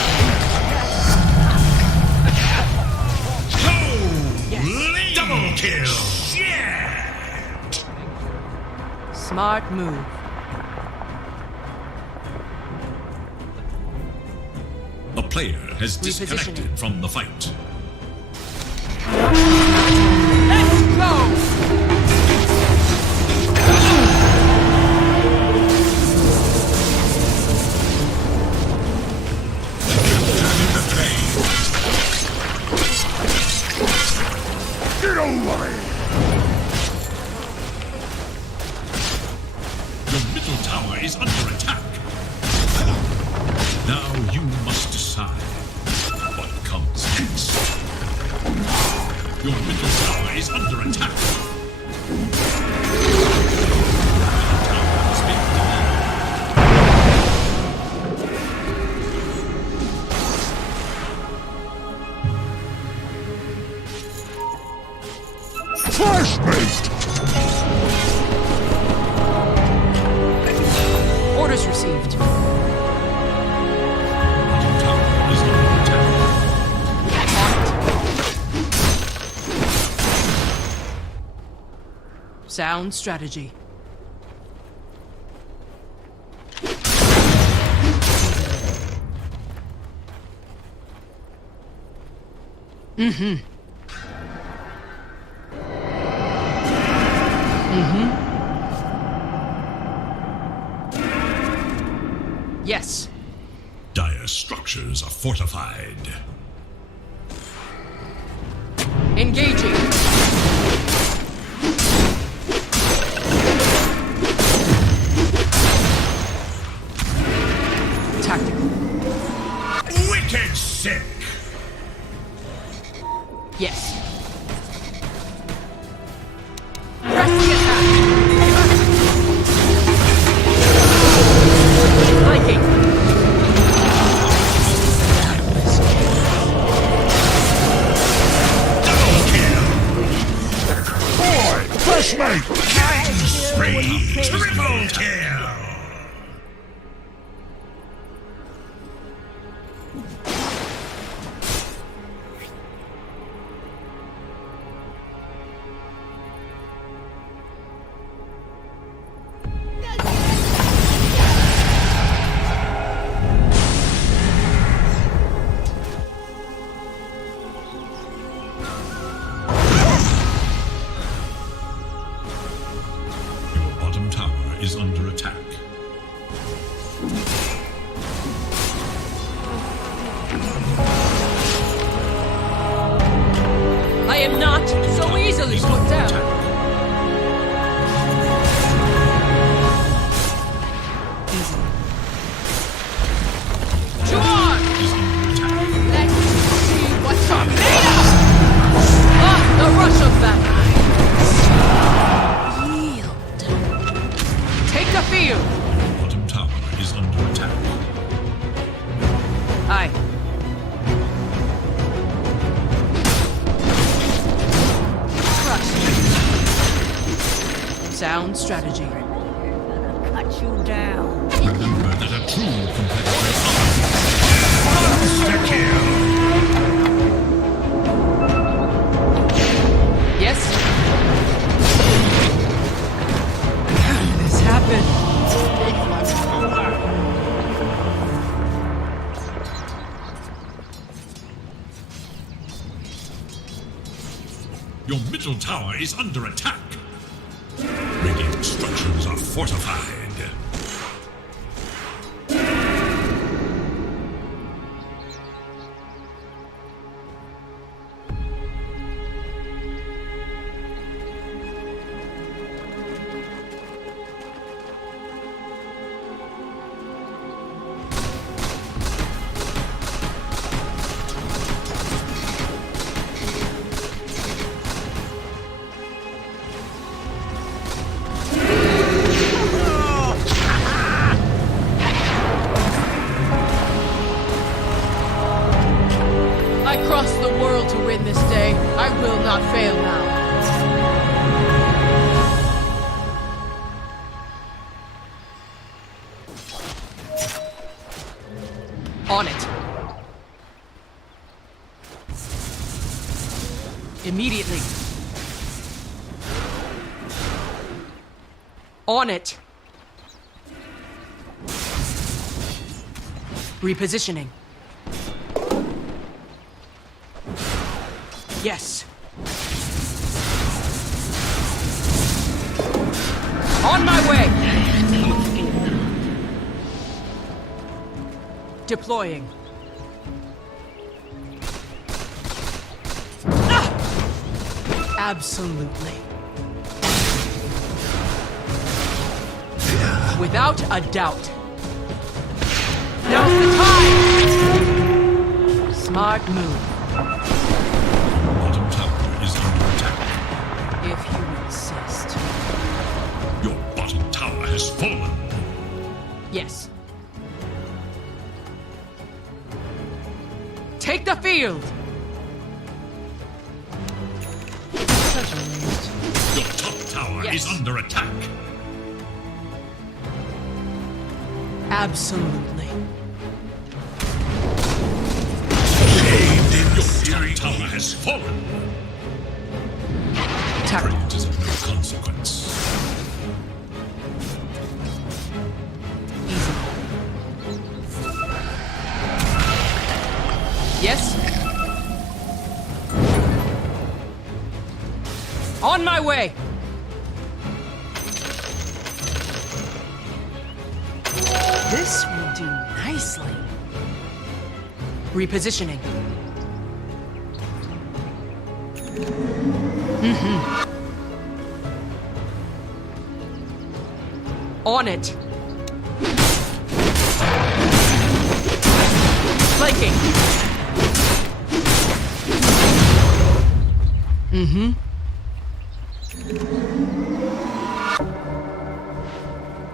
Holy double kill. Shit. Smart move. A player has disconnected from the fight. Let's go! Get away! Your middle tower is under attack. Now you must decide what comes next. Your middle tower is under attack. Fresh mate! Orders received. Bottom tower is under attack. Sound strategy. Yes. Dire structures are fortified. Engaging. Tactical. Wicked sick. Yes. Press the attack. Liking. Double kill. Boy! Fresh mate! Spree. Triple kill. Your bottom tower is under attack. I am not so easily Is put under down. attack. John! Is under attack. Let's see what's up made of! Ah, the rush of battle. Yield. Take the field. Bottom tower is under attack. Aye. Crush. Sound strategy. Cut you down. Remember that a true competitor monster kill. Yes? How did this happen? Your middle tower is under attack. Radiant structures are fortified. world to win this day. I will not fail now. On it. Immediately. On it. Repositioning. Yes. On my way. Deploying. Ah! Absolutely. Without a doubt. Now's the time! Smart move. Bottom tower is under attack. If you insist. Your bottom tower has fallen. Yes. Take the field! Such a waste. Your top tower Yes. is under attack. Absolutely. Your top tower has fallen. Trade is of no consequence. Easy. Yes? On my way! This will do nicely. Repositioning. On it. Flanking.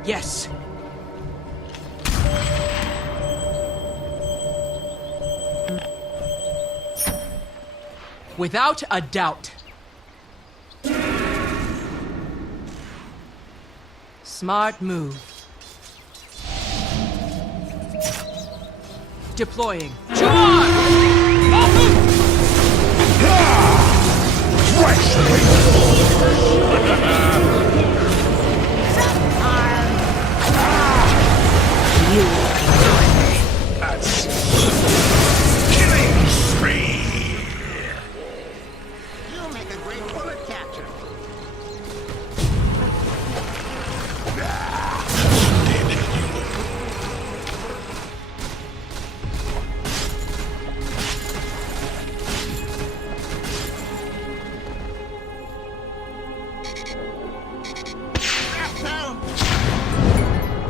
Yes. Without a doubt. Smart move. Deploying. Charge! Killing spree. You make a great bullet catcher.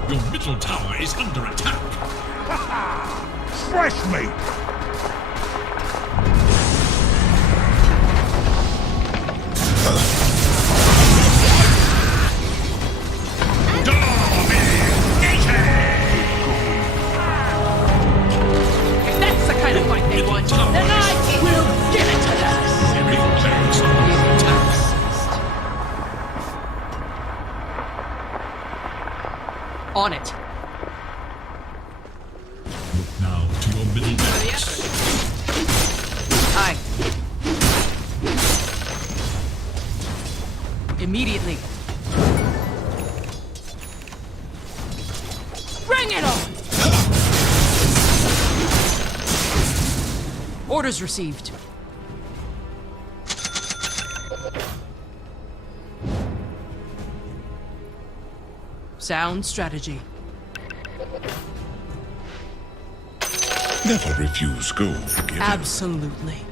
Your middle tower is under attack. Fresh meat! If that's the kind of fight they want, then I will give it to them! Middle tower is under attack. On it. Look now to your middle barracks. Aye. Immediately. Bring it on! Orders received. Sound strategy. Never refuse gold given. Absolutely.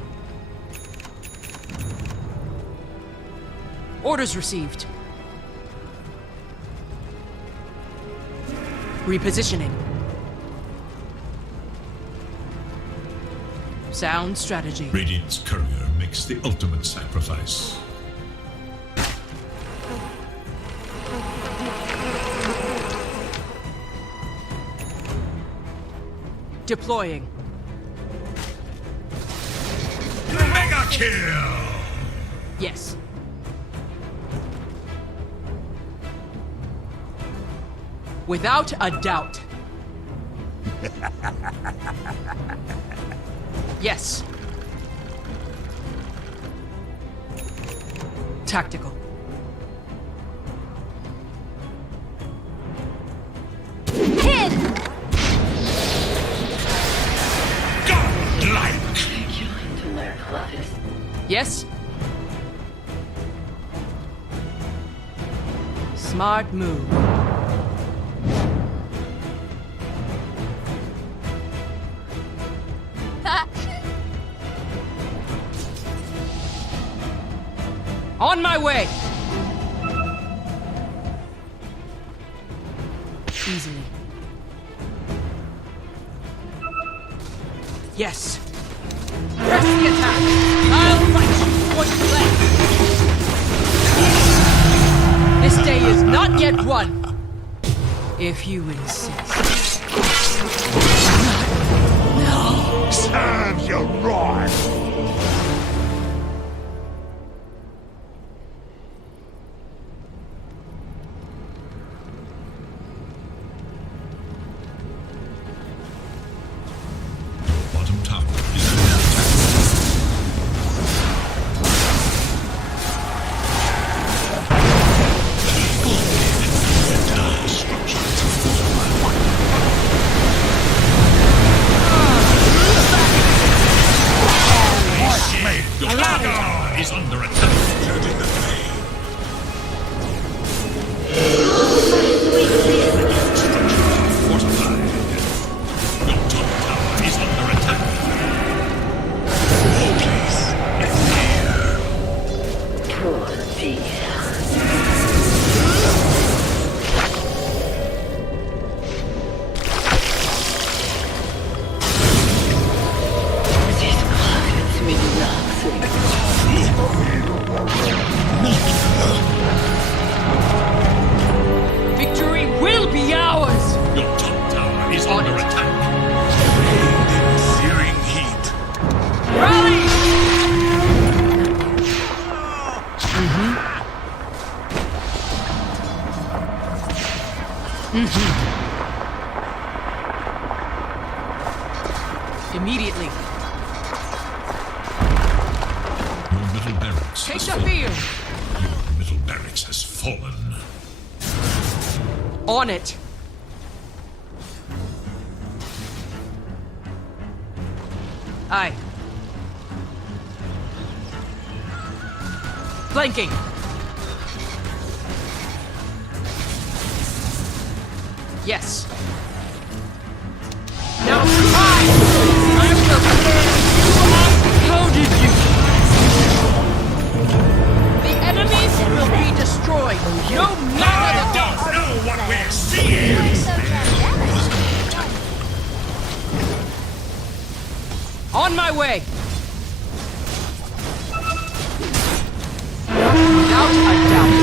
Orders received. Repositioning. Sound strategy. Radiant's courier makes the ultimate sacrifice. Deploying. Overkill! Yes. Without a doubt. Yes. Tactical. Hit! Godlike! Yes. Smart move. On my way! Easily. Yes. Press the attack! I'll fight you what's left! This day is not yet won! If you insist. No! Serve you right! Bottom tower is under attack. Your tower is under attack. Judging the fray. Structures are fortified. Your top tower is under attack. Please, it's Victory will be ours! Your top tower is under attack. Searing heat. Rally! Immediately. Your middle barracks Take has the fallen. field! Your middle barracks has fallen. On it. Aye. Flanking. Yes. Now try! I will pounded you! The enemies will be destroyed, no matter the cost! Don't know what we're seeing! On my way! Without a doubt.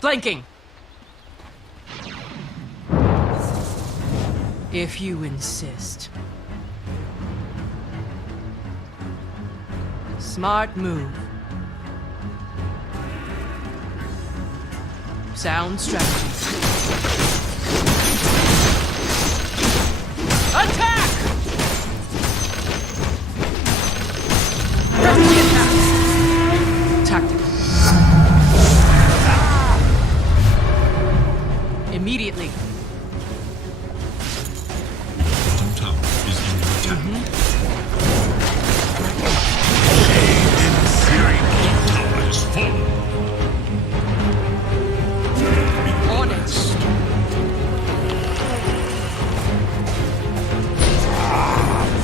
Flanking. If you insist. Smart move. Sound strategy. Attack! Press the attack. Tactical. Immediately. Bottom tower is under attack. Searing heat. Tower has fallen. On it.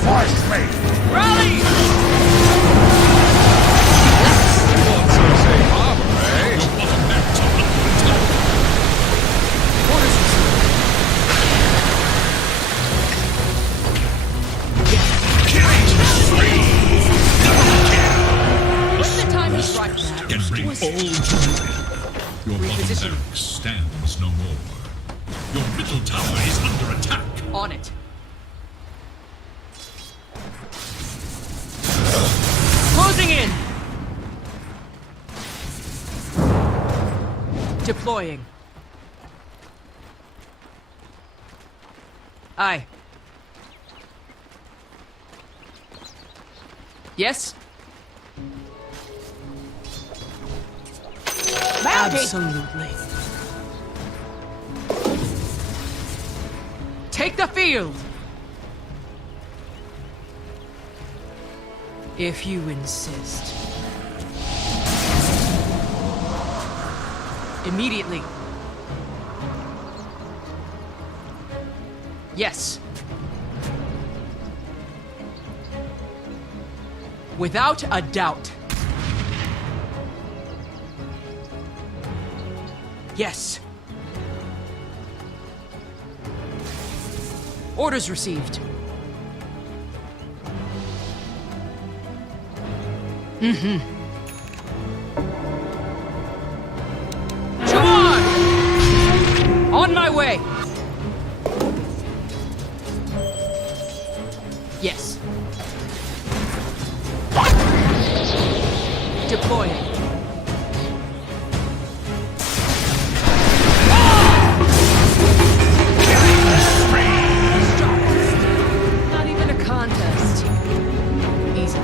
Fight me! Rally! Your bottom barracks are under attack. What is this? Killing spree! Double kill! When the time is right, Can bring all to ruin. Your bottom Reposition. barracks stands no more. Your middle tower is under attack. on it. Deploying. Aye. Yes? Absolutely. Take the field! If you insist. Immediately. Yes. Without a doubt. Yes. Orders received. Charge! On my way. Yes. Deploying. Not even a contest. Easy.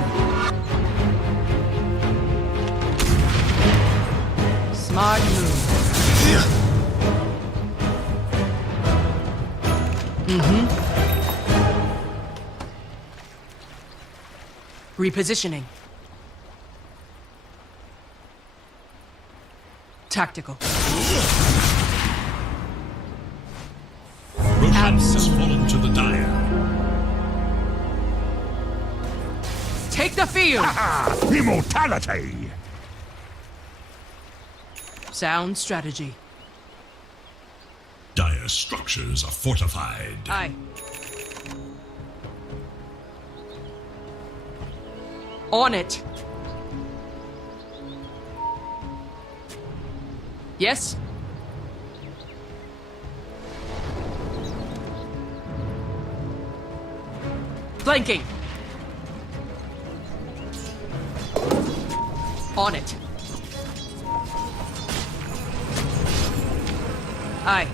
Smart move. Repositioning. Tactical. Roshan has fallen to the dire. Take the field! Immortality! Sound strategy. Dire structures are fortified. Aye. On it. Yes? Flanking. On it. Aye.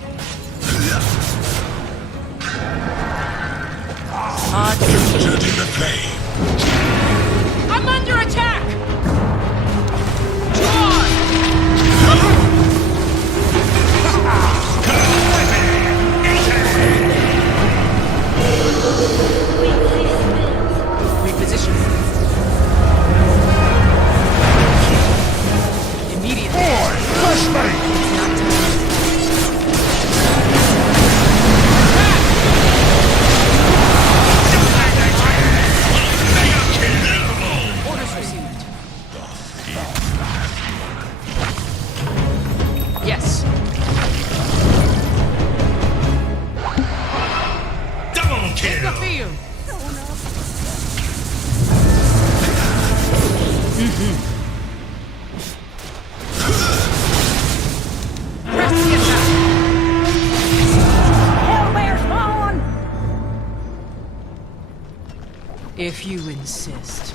Inserting the flame. I'm under attack! Charge! Reposition. Immediately. Push me! It's not time. Orders received. Yes. Double Take the kill. field. Press the attack. Hellbear's fallen! If you insist.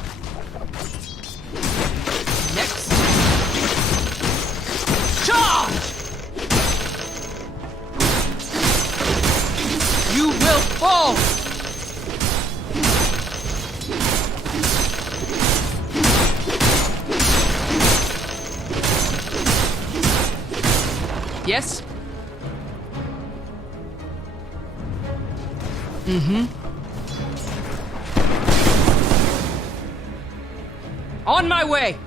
Next. Charge! You will fall! Yes? On my way!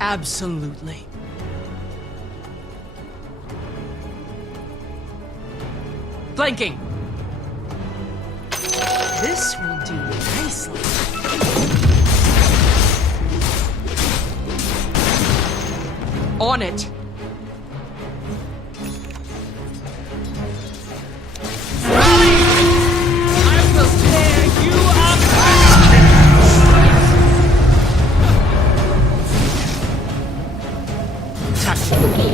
Absolutely. Flanking. This will do nicely. On it. Rally! I will tear you apart! Tactical.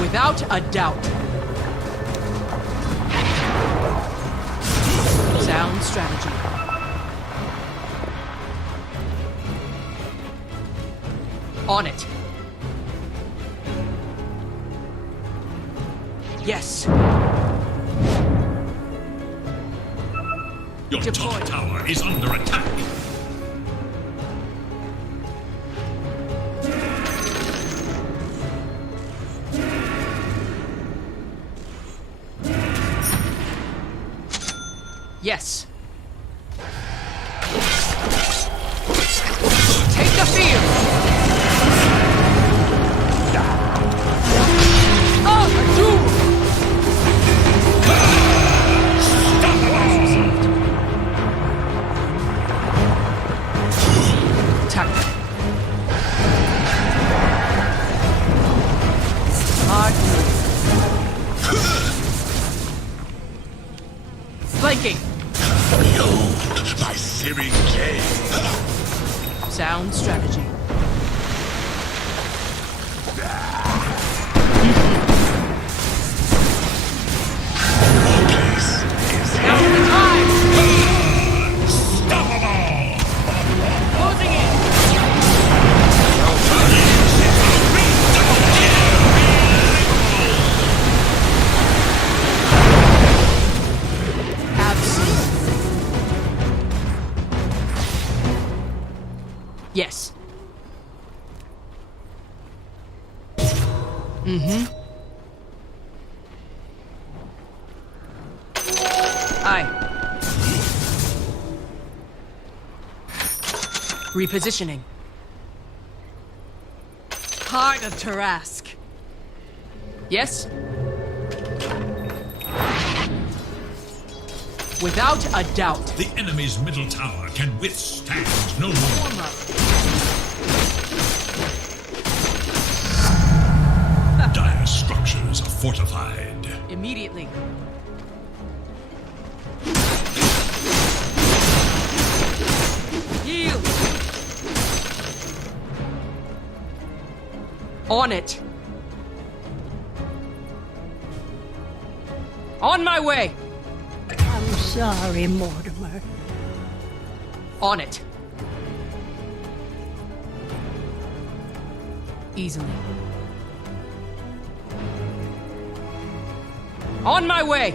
Without a doubt. Sound strategy. On it. Yes. Your Deploy. top tower is under attack. Yes. Take the field. Oh, a duel. Attack them. Smart move. Flanking. Behold my searing game. Sound strategy. Now's the time! Closing in! Absolutely. Yes. Aye. Repositioning. Harder to ask. Yes? Without a doubt. The enemy's middle tower can withstand no more. Warm up. Dire structures are fortified. Immediately. Yield. On it. On my way. I'm sorry, Mortimer. On it. Easily. On my way!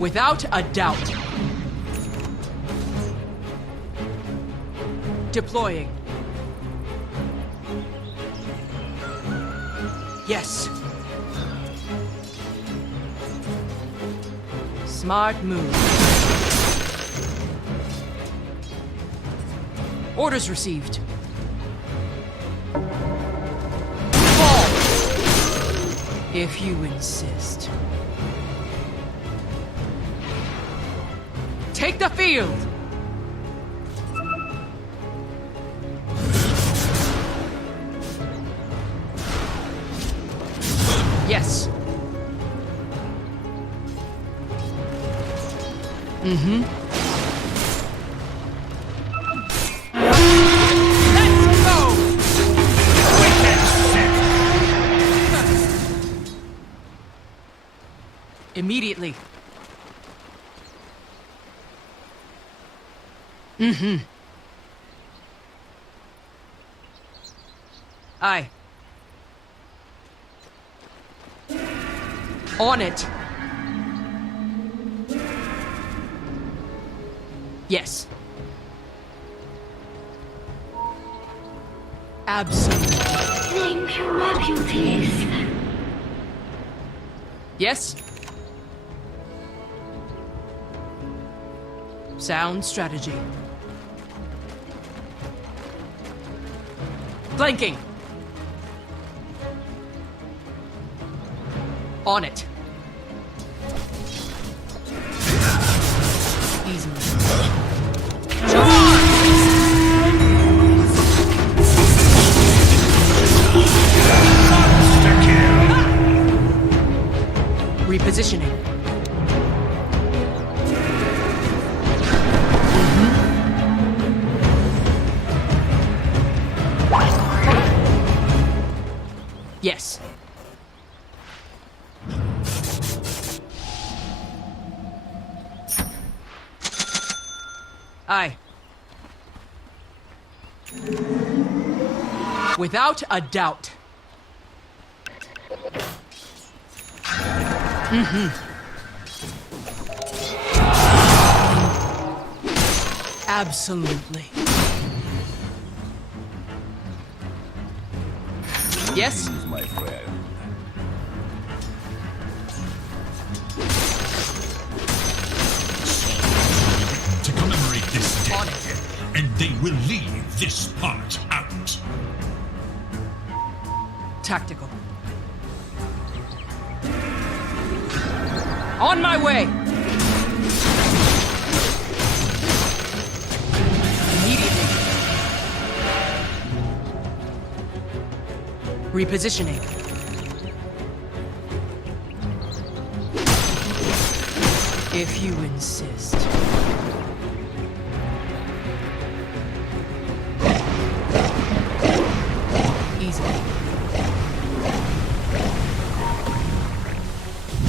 Without a doubt. Deploying. Yes. Smart move. Orders received. Fall! If you insist. Take the field! Yes. Let's go! Immediately. Aye. On it. Yes. Absolutely. Thank you, my beauties. Yes? Sound strategy. Flanking. On it. Easily. Charge! Repositioning. Yes. Aye. Without a doubt. Absolutely. Yes? My friend. To commemorate this day, On it. and they will leave this part out. Tactical. On my way! Immediately. Repositioning. If you insist. Easy.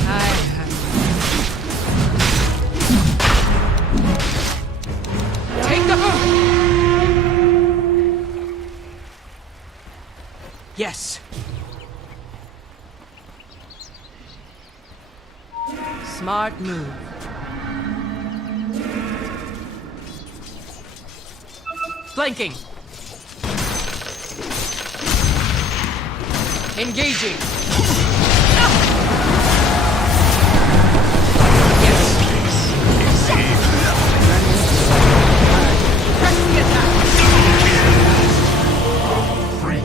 I have... Take the hook! Yes. Smart move. Flanking. Engaging. Press the attack. Free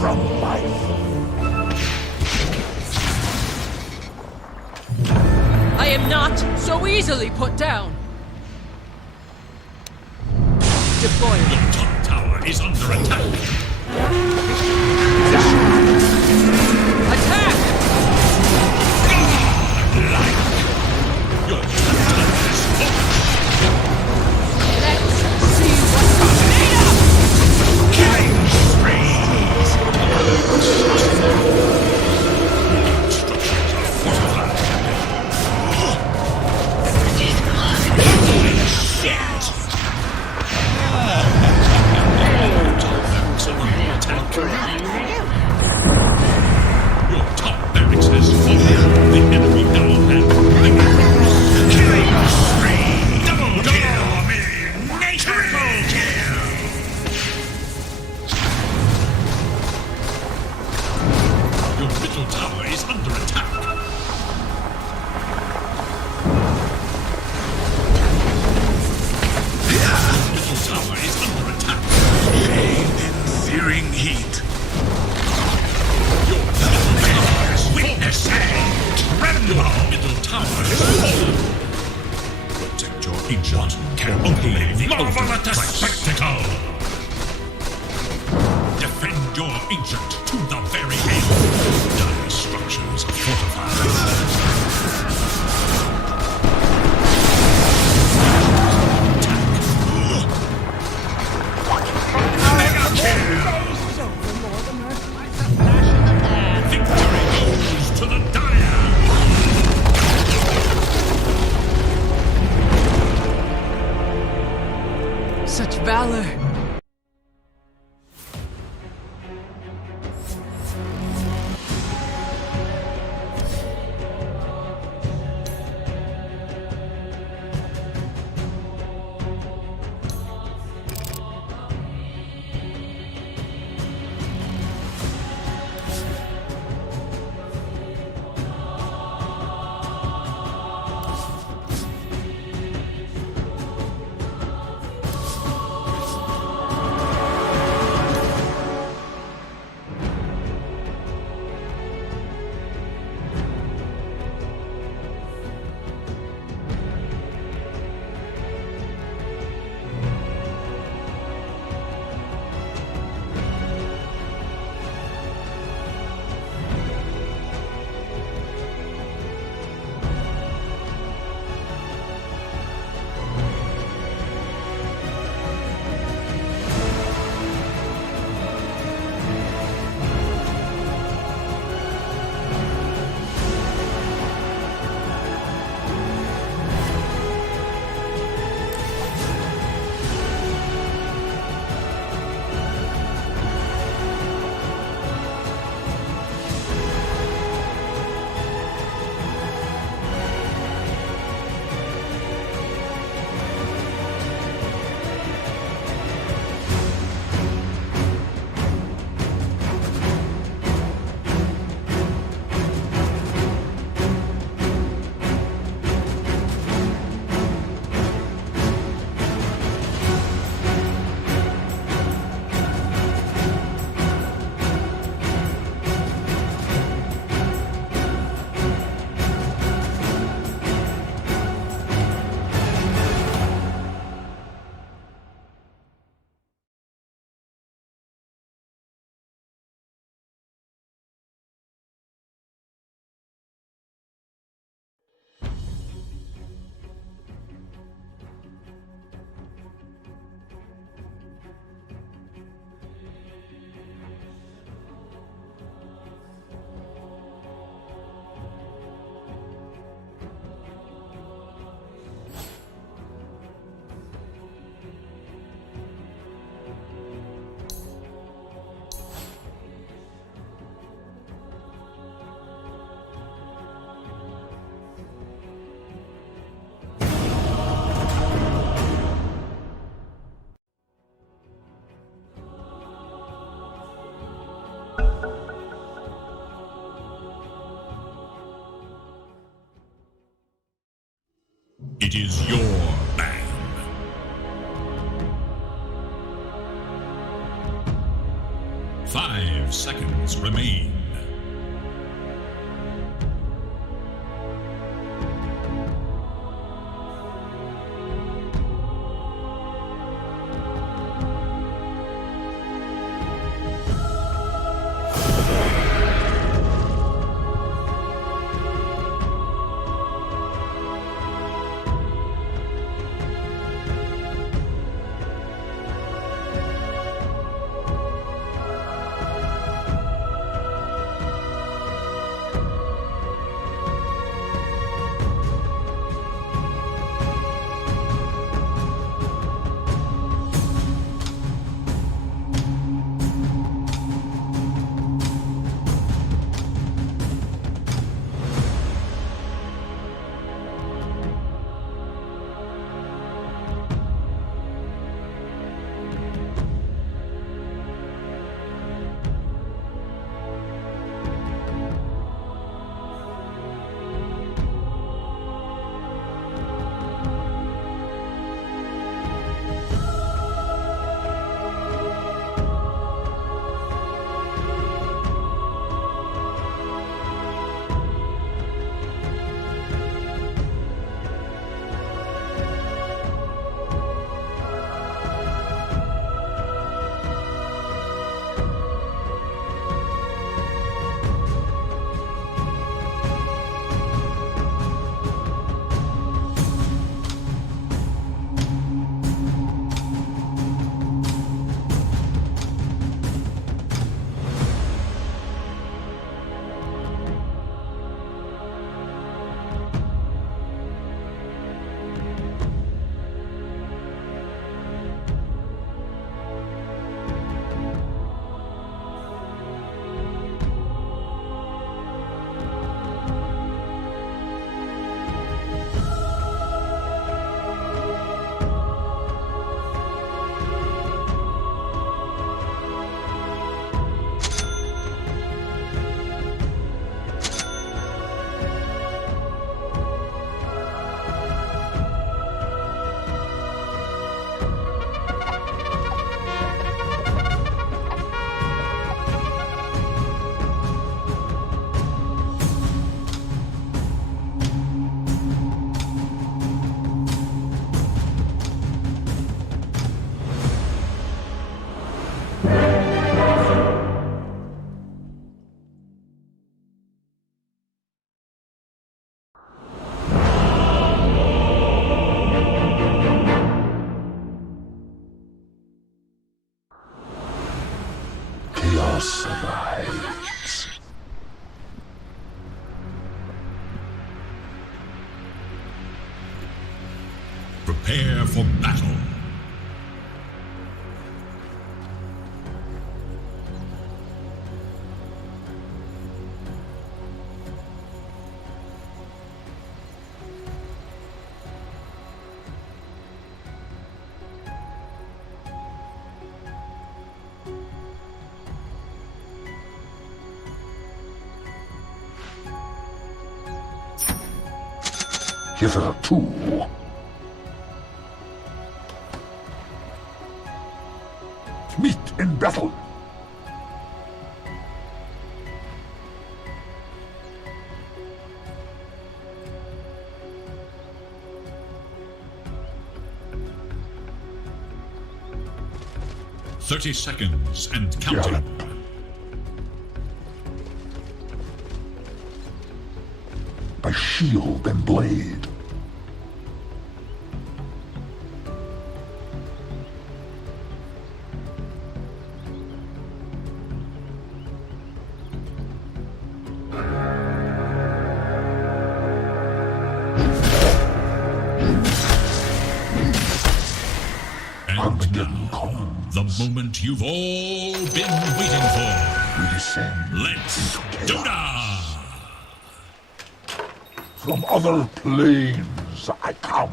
from life. I am not so easily put down. Deploy. The top tower is under attack. Attack! Your top tower is Let's see what I'm made of! killing sprees. Structures are fortified. Your top barracks has fallen. The enemy now have killing spree. Double kill. Triple kill. Your middle tower is under attack. Your middle tower is under attack. Searing heat. Your middle tower is witnessing. Tremble. Middle tower is fallen. Protect your ancient. Can only the marvel at the spectacle. Defend your ancient to the very end. Dire structures are fortified. Mega kill! Victory goes to the dire! Such valor It is your band. Five seconds remain. Survives. Prepare for battle. Hitherto. Meet in battle. "30 seconds and counting." By shield and blade. Armageddon comes. The moment you've all been waiting for. We descend Let's into chaos. Dota! From other planes I come.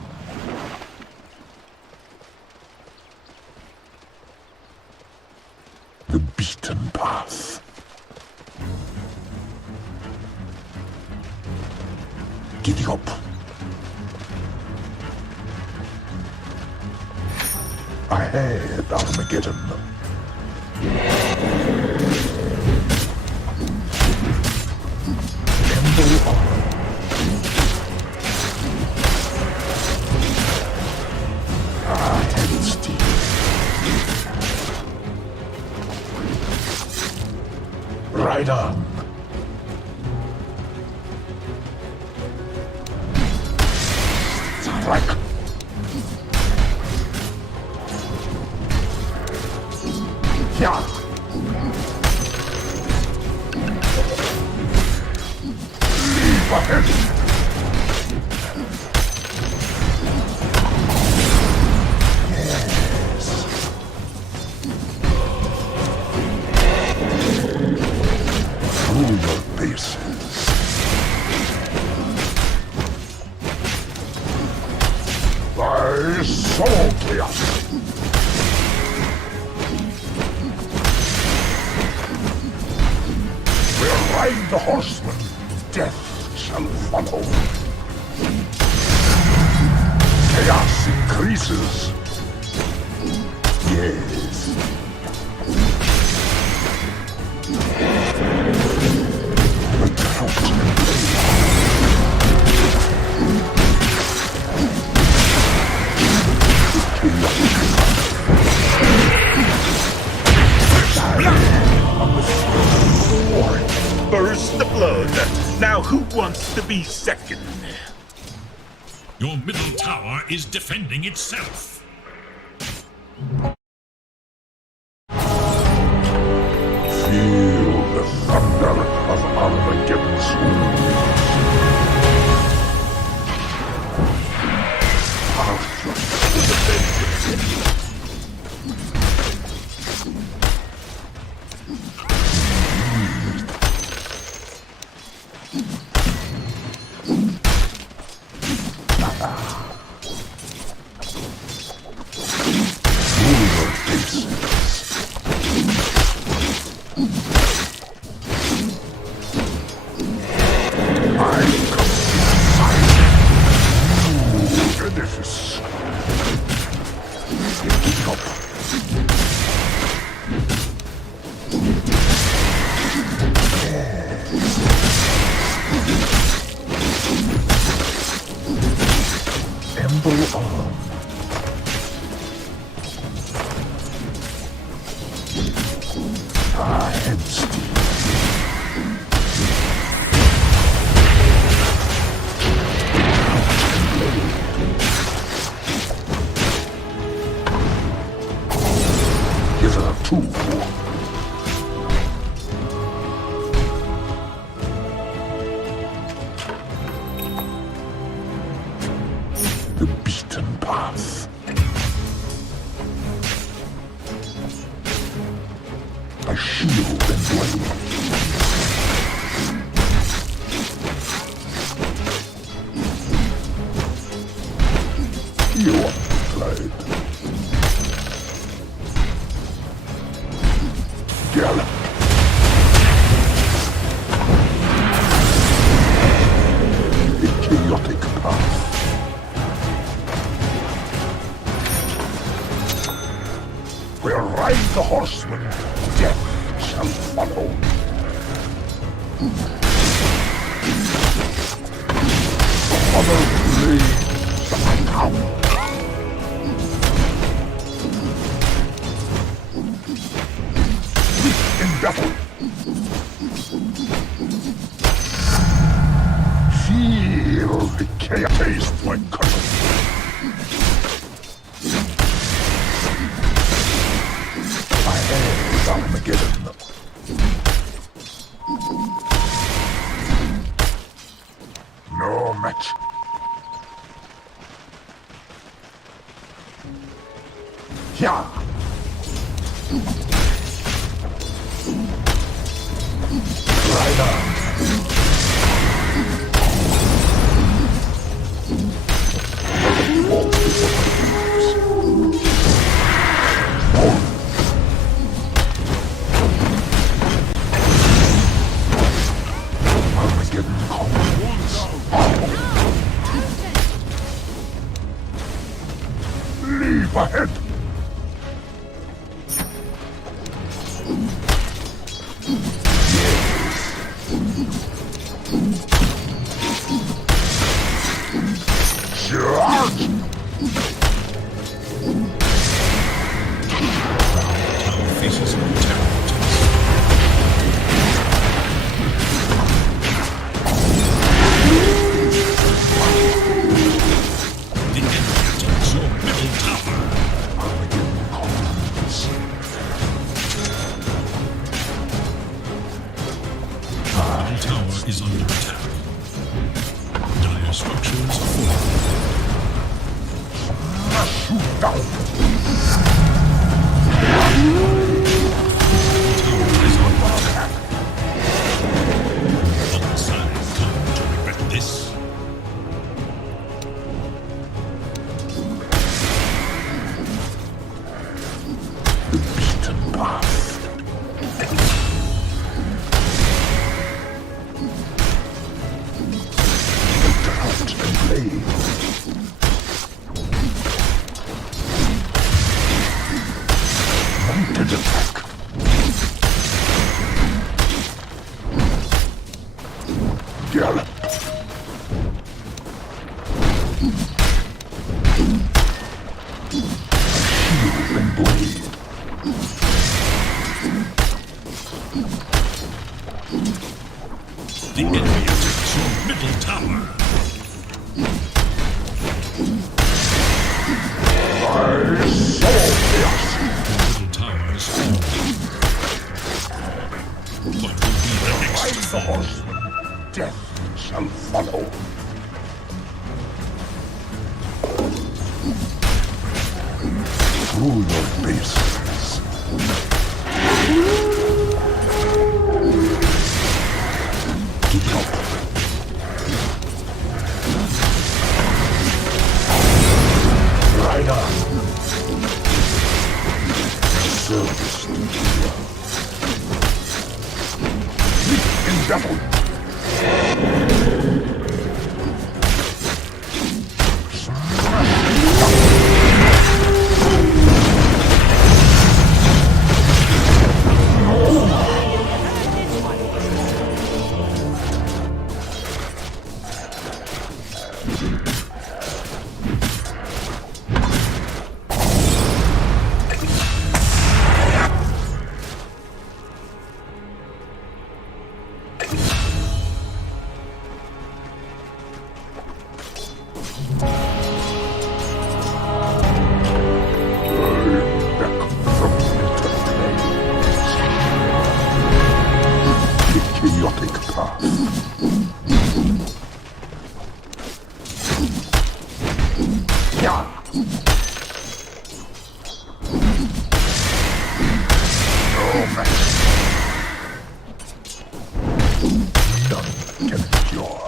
The beaten path. Giddy up. Ahead, Armageddon. Ember on. Heavy steel. Right on. Strike. Yeah. Leave ahead. The horseman, death shall follow. Chaos increases. Yes. The trumpet. Burst the blood. Now who wants to be second? Your middle tower is defending itself. Feel the thunder of Armageddon's the beaten path. A shield and blade. You are played. Gallop. A chaotic path. Where ride the horseman, death shall follow. Other blades shall come. In battle. Feel the chaos. Taste my custom. Armageddon. No match. Yeah. Right on. Leave ahead. Tower faces a terrible test. The enemy attacks your middle tower. Middle tower is under attack. Dire structures fortified. Tower is under attack. Other side come to regret this. Beaten path. Drought and plague. Mounted attack. Gallop. Shield and blade. The enemy attacks your middle tower. Middle tower is falling. What will be the next Ride the fall? horse. Death shall follow. Through your bases. To help. Rider. Service to you. In battle. Chaotic path. Yeah. No match. None can endure.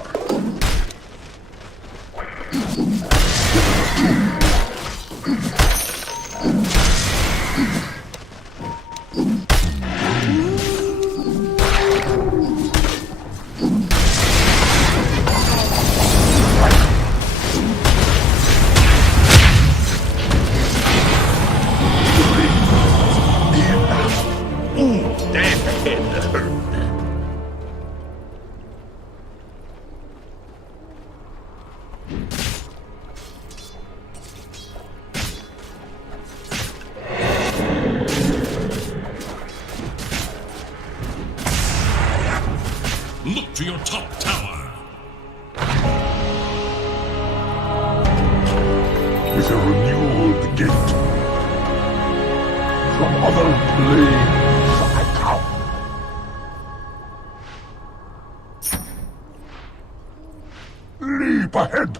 Look to your top tower. With a renewed gate. From other planes I come. Leap ahead.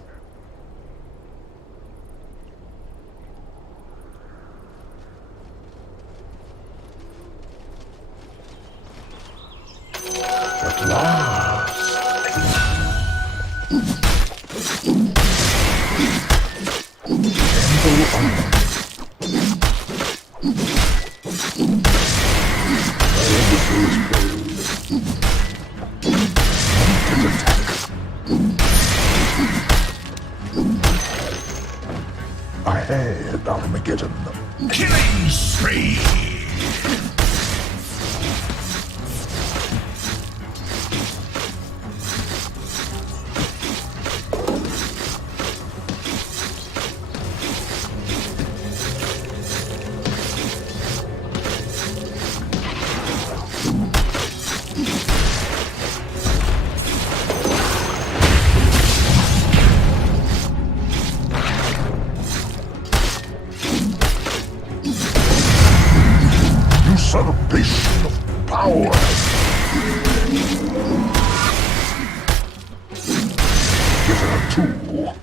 At last. Temple honor. Mounted attack. Ahead, Armageddon. Killing spree. Given a tool.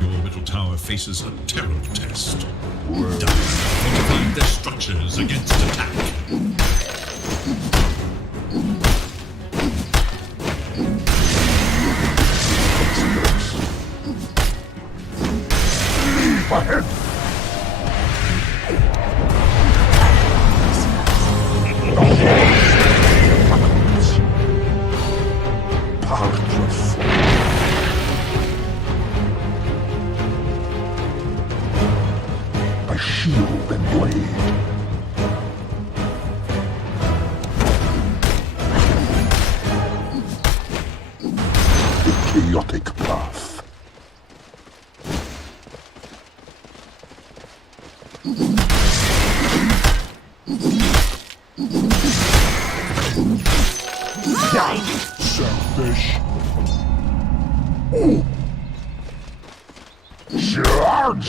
Your middle tower faces a terrible test. Fortifying their structures against attack. Leave ahead. A shield and blade. The chaotic path. Selfish. Ooh. Charge!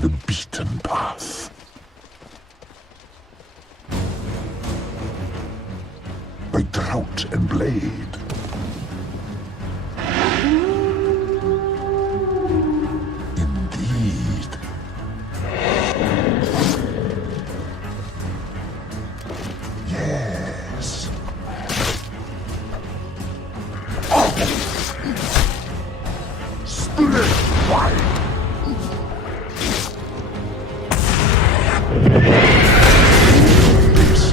The beaten path. By drought and blade. Indeed. Yes. Oh! Split wide. Bases.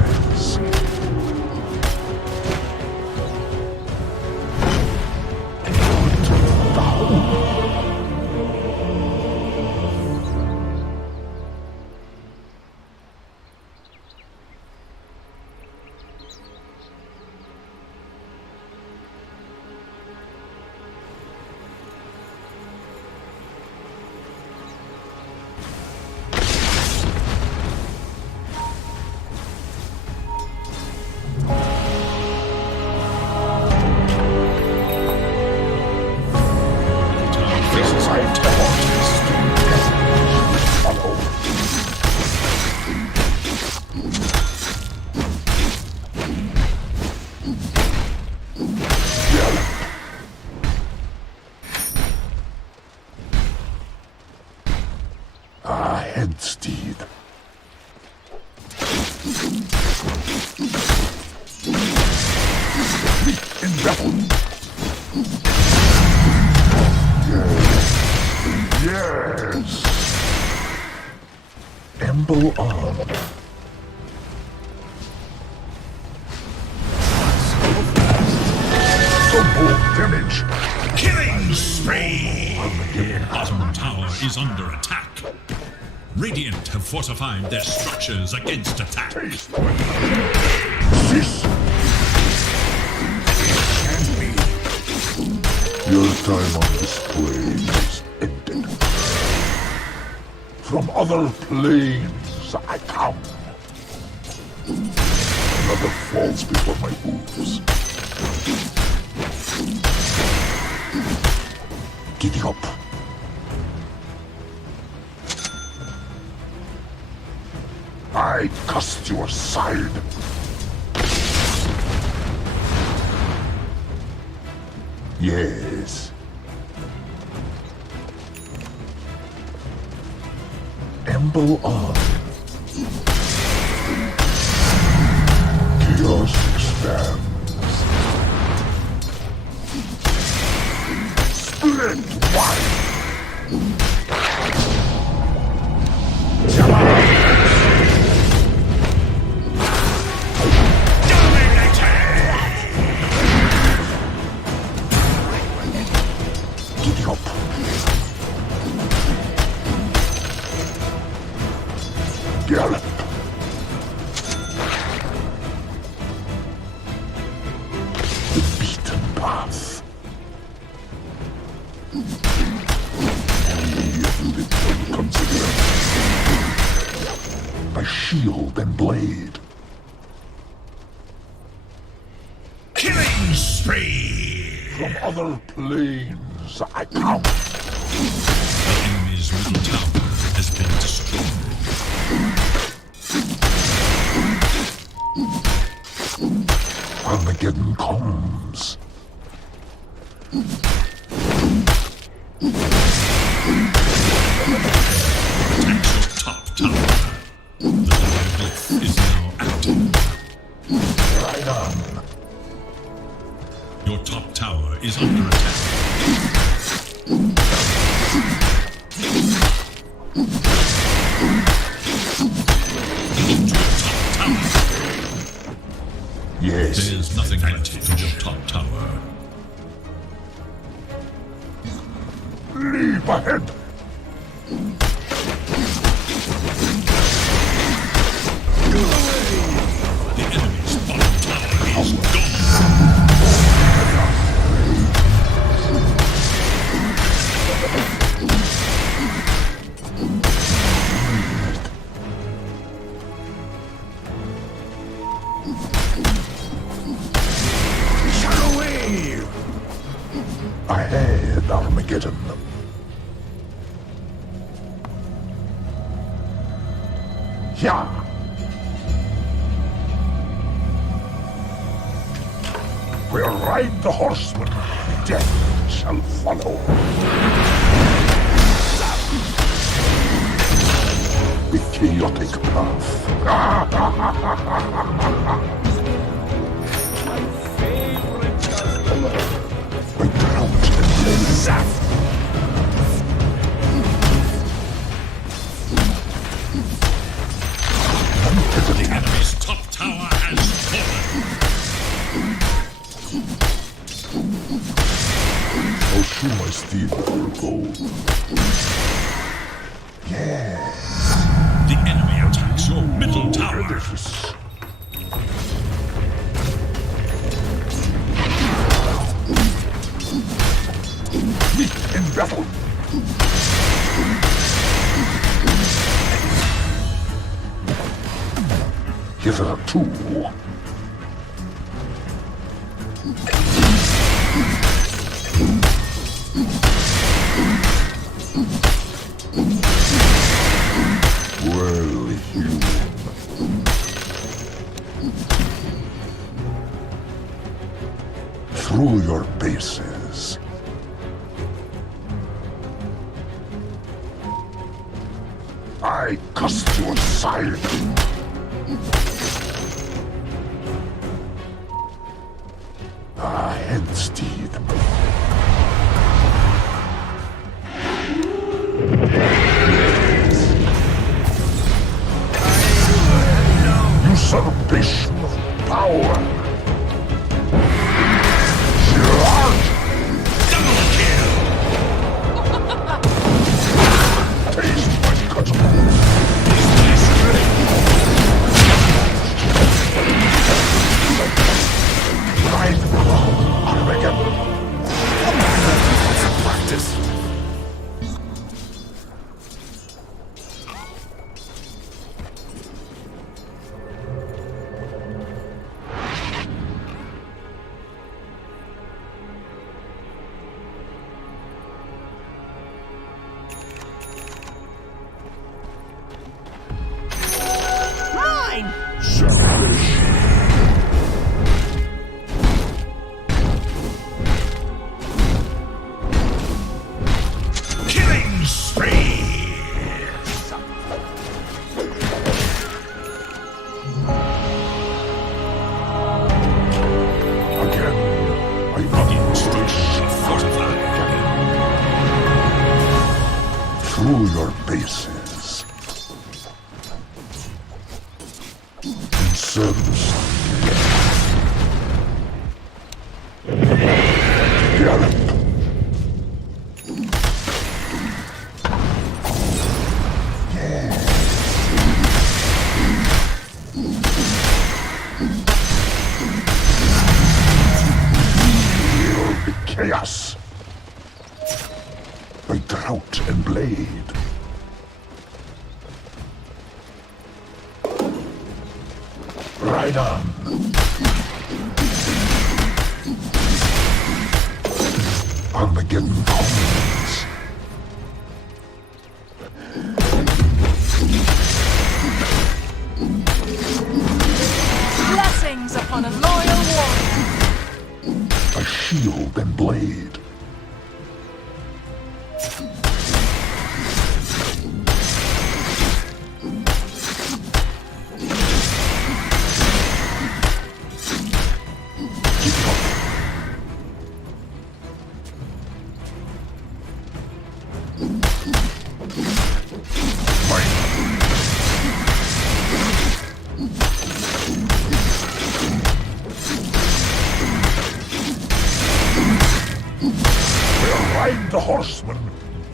Faces a terrible test. Follow. Head steed. In battle. Yes. Emble on. Double damage. Killing spree! Your bottom tower is under attack. Radiant have fortified their structures against attack. This your time on display is ended. From other planes I come. Another falls before my hooves. Giddy up. I cast your side. Yes. Emble on. Chaos expands. Split wide. Giddy up. Gallop. The beaten path. Consider my shield and blade. Killing spree! From other planes I come. The enemy's middle tower has been destroyed. Armageddon comes. Top tower. The glyph is now active. Right on. Your top tower is under attack. Into your top tower. Yes. There's nothing empty in your top tower. Leap ahead. The enemy's bottom tower is gone. Shadow wave. Ahead, Armageddon. Yeah. We'll ride the horseman. Death shall follow. The chaotic path. My drought and blaze. The enemy's top tower has fallen. I'll show my steed will go. Yes. The enemy attacks your middle tower. Delicious. Meet in battle. Hitherto. Well, human. Through your bases. I cast you aside. Ahead, steed. Usurpation of power. Double kill. Taste my cut. Ride the crown, Armageddon. Practice. Killing spree. Again, I Structure fortified. through your bases. In Cerberus. Gallop. Feel the chaos. By drought and blade. Ride on. Armageddon comes. Blessings upon a loyal warrior.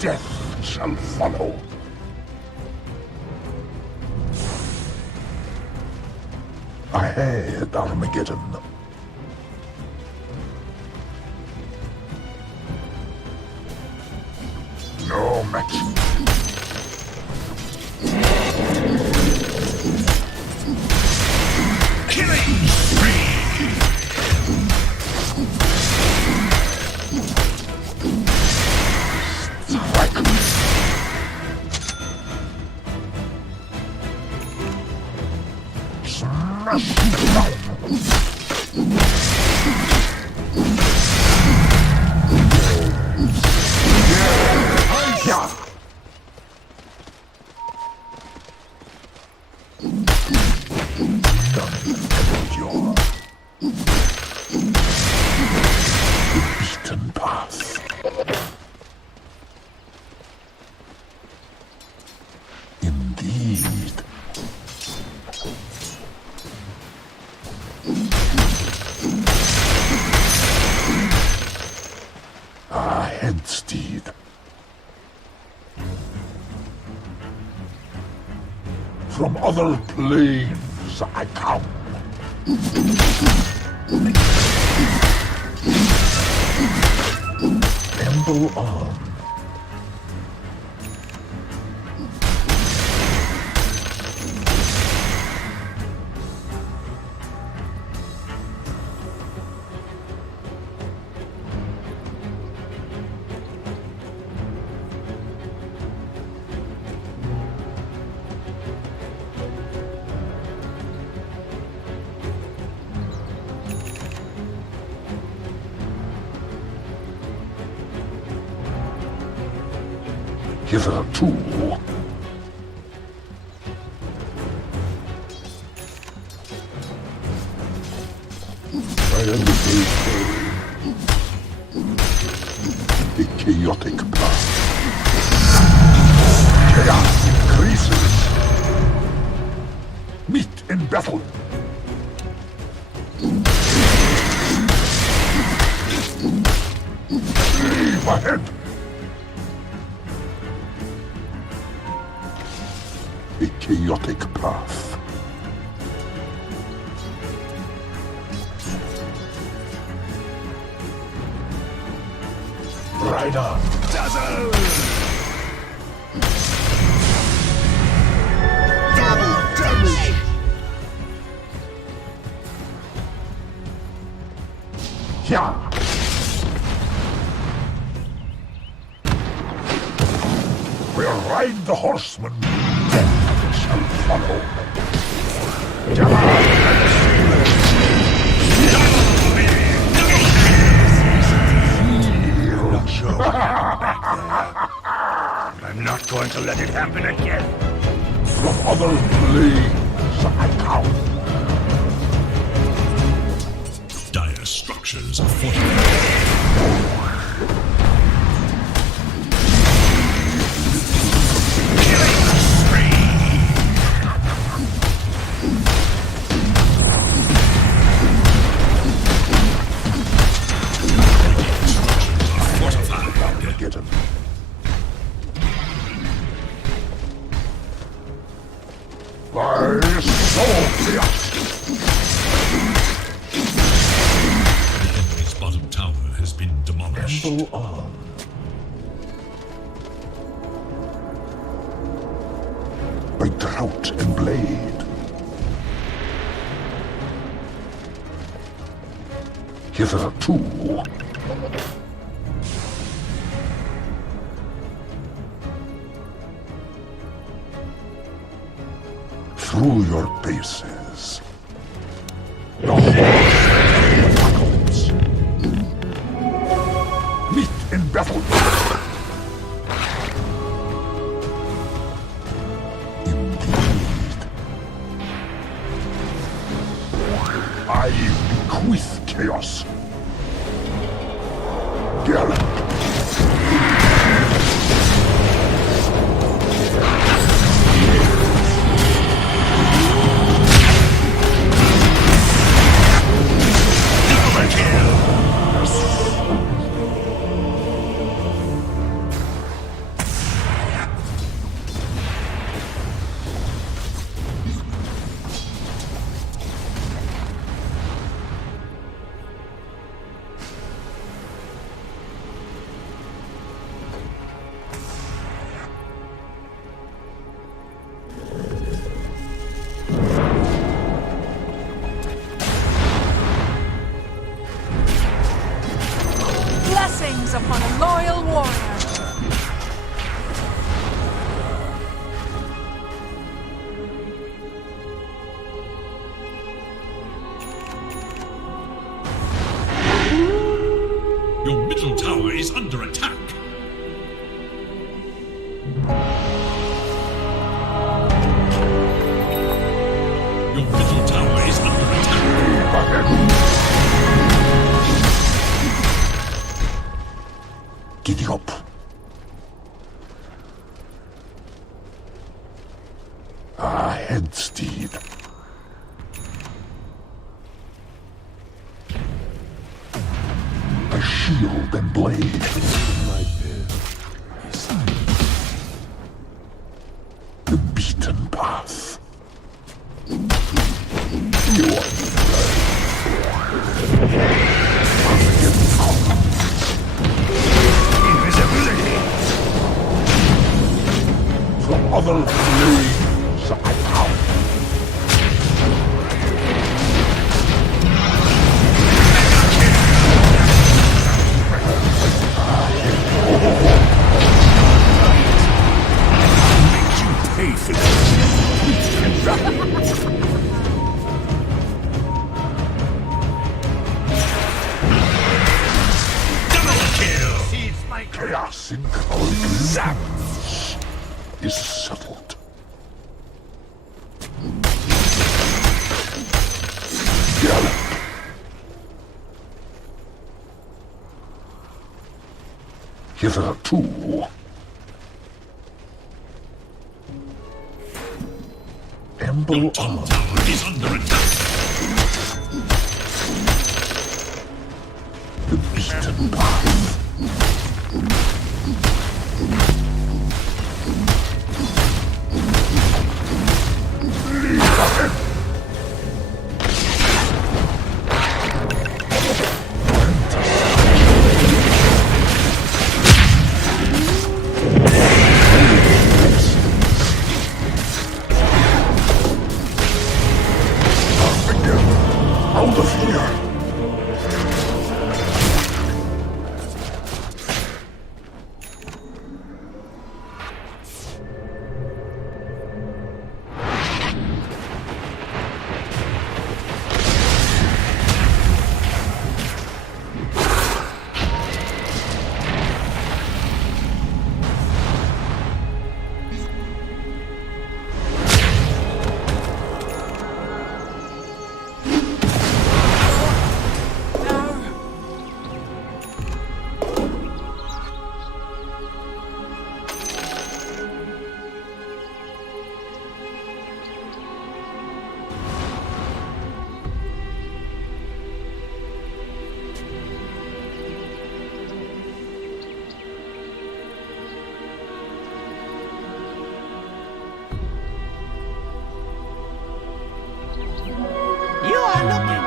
Death shall follow. Ahead, Armageddon. No match. Killing spree! Beaten path. Indeed. Head steed. From other planes I come. Tremble on. Hitherto. I am a chaotic path. Chaos increases. Meet in battle. Leave ahead. A chaotic path. Rider. Dazzle! Double damage! Yeah. We'll ride the horseman. Shall follow. Not sure what happened back there. I'm not going to let it happen again. From other planes I come. Dire structures are fortified. By drought and blade. Hitherto. Through your paces. Your buckles. Meet in battle. I bequeath chaos. Gallant. under attack. Your middle tower is under attack. Giddy up. Ahead, steed. A shield and blade. The beaten path. Invisibility. From other planes I come. Make you pay for this. Chaos in exams is settled. Gallop. Hitherto. Emble Top tower is under attack. the beaten path. Out of here!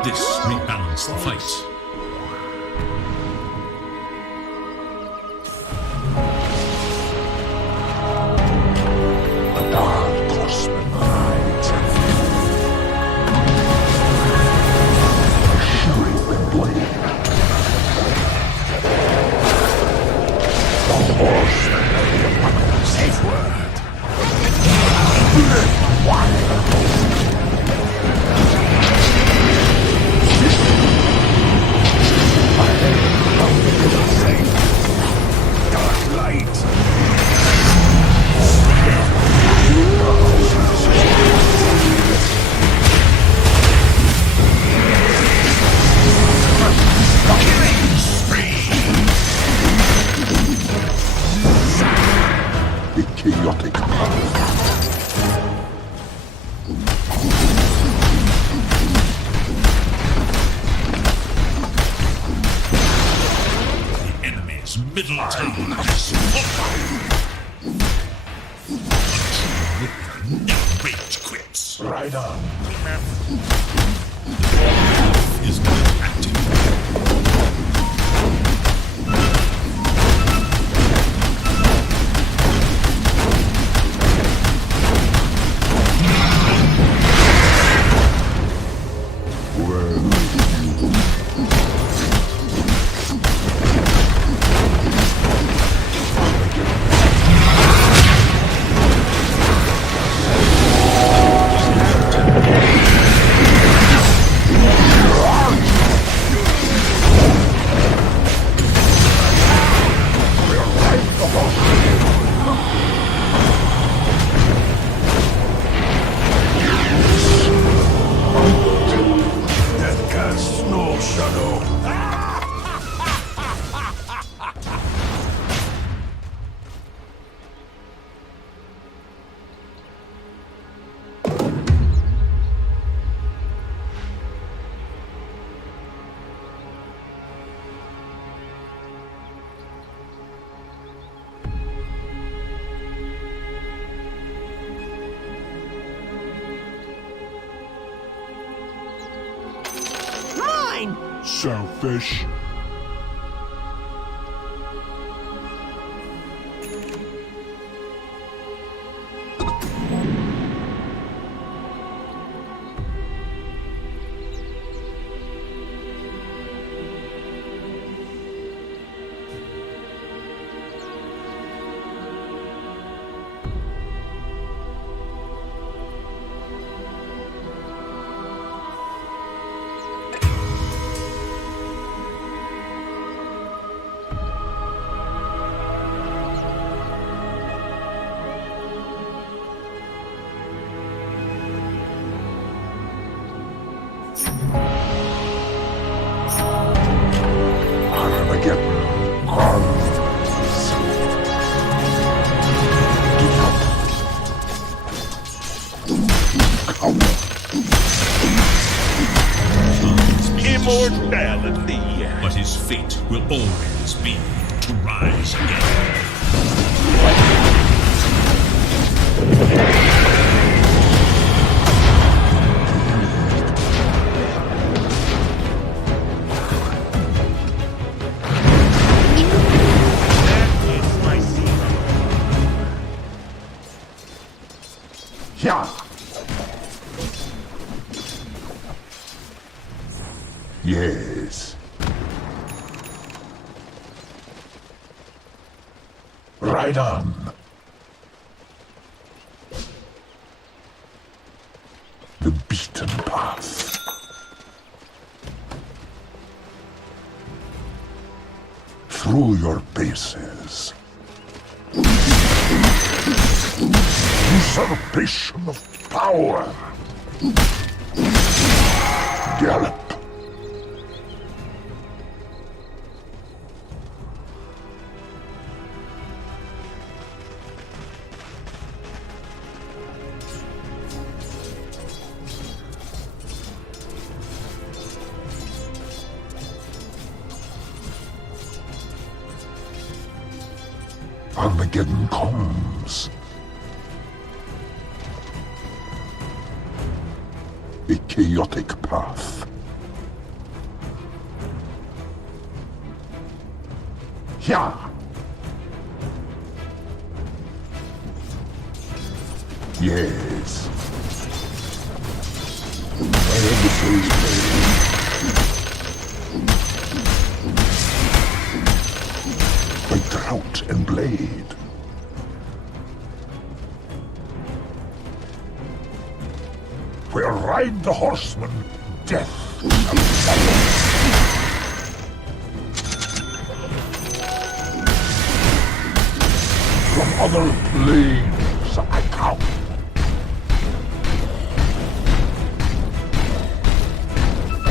This rebalanced the fight. A dark horseman rides. A shield blade. The horseman of the apocalypse. Safe word. Dark light. Killing spree. The chaotic path. The enemy's middle tower is fallen. Never rage quits. Right on. Is not active. mine! Selfish. Armageddon arms. Immortality. But his fate will always be to rise again. Yeah. Yes. Right on. The beaten path. Through your bases. Usurpation of power. Gallop. Armageddon comes. A chaotic path. Yeah. Yes. My adversary's blade. My drought and blade. Where ride the horsemen, death and follow. From other planes I come.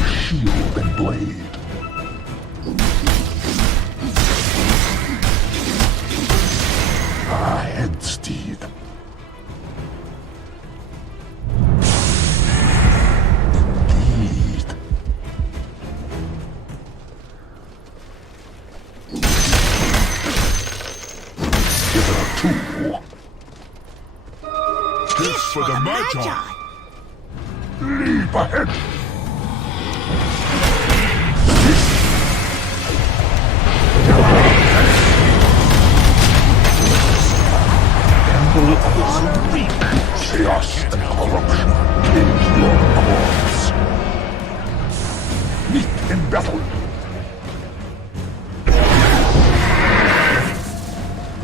Shield and blade. Head steed. Indeed. Hitherto. This for the Magi. Leap ahead. Chaos and corruption take your course. Meet in battle.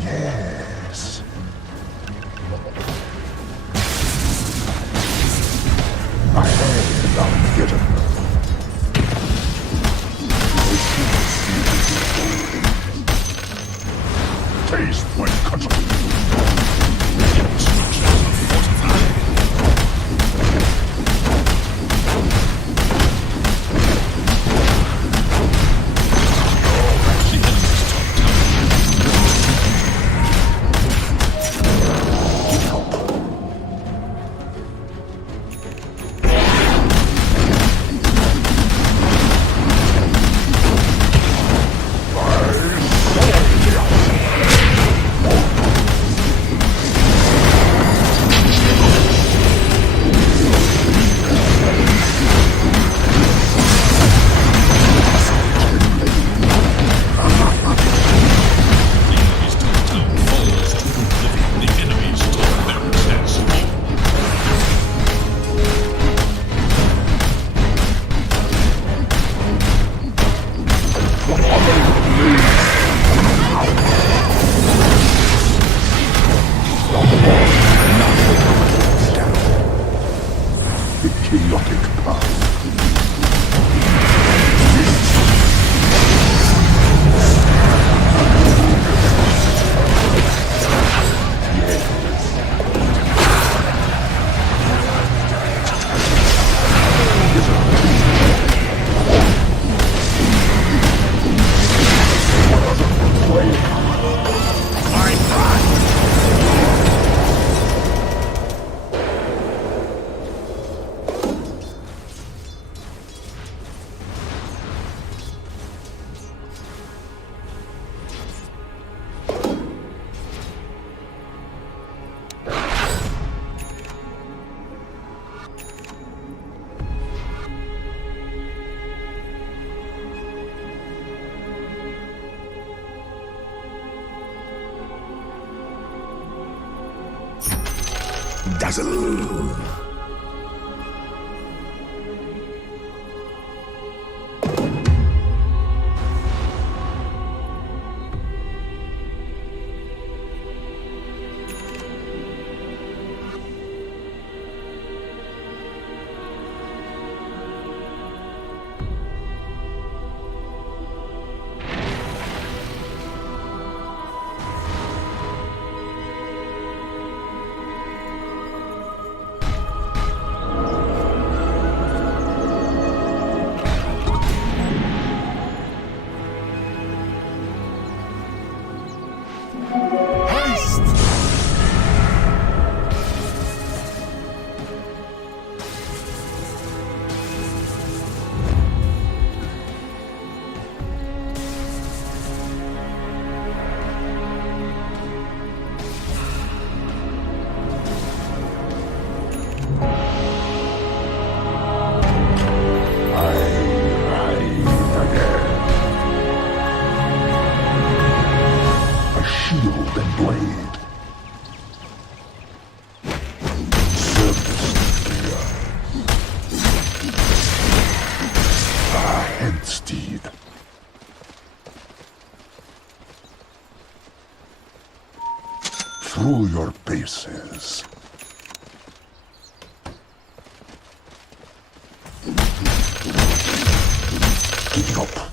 Yes. I had Armageddon. Taste my country. the chaotic path. Dazzle! Through your paces. Keep up.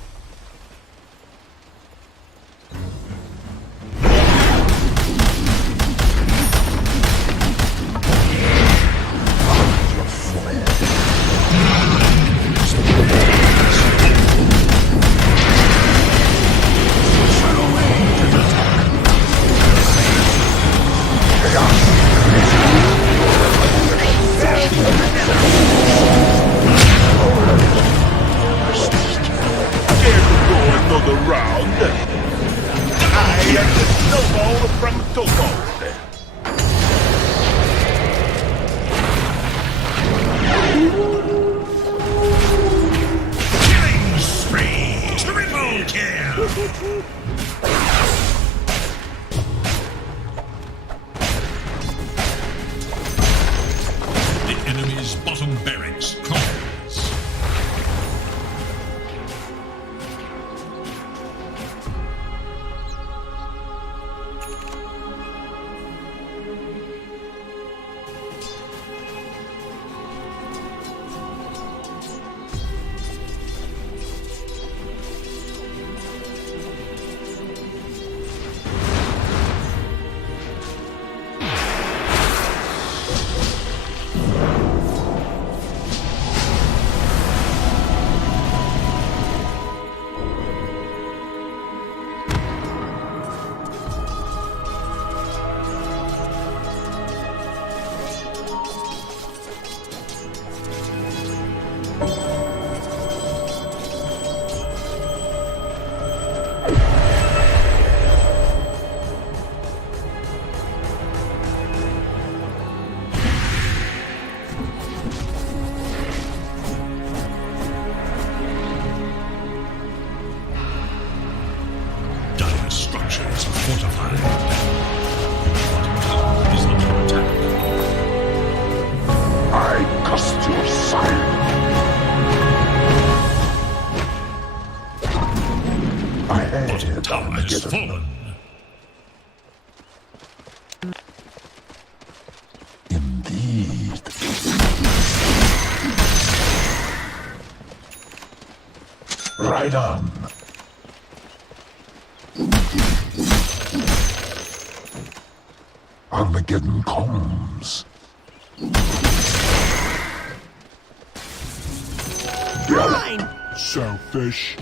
Indeed. Right on. Armageddon comes. Fine. Selfish.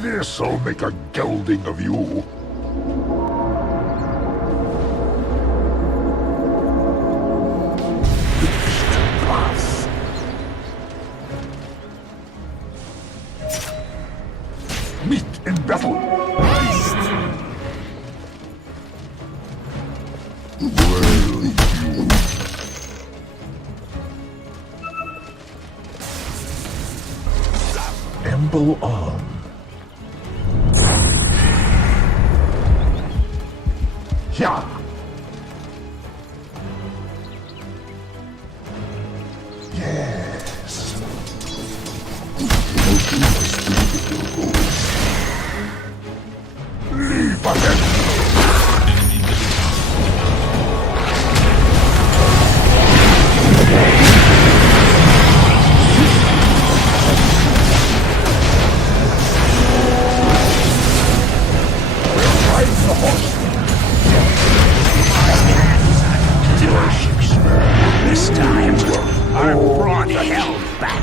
This'll make a gelding of you. Meet in battle. Emble on. Yeah. Yes. Leave ahead. This time, I brought hell back.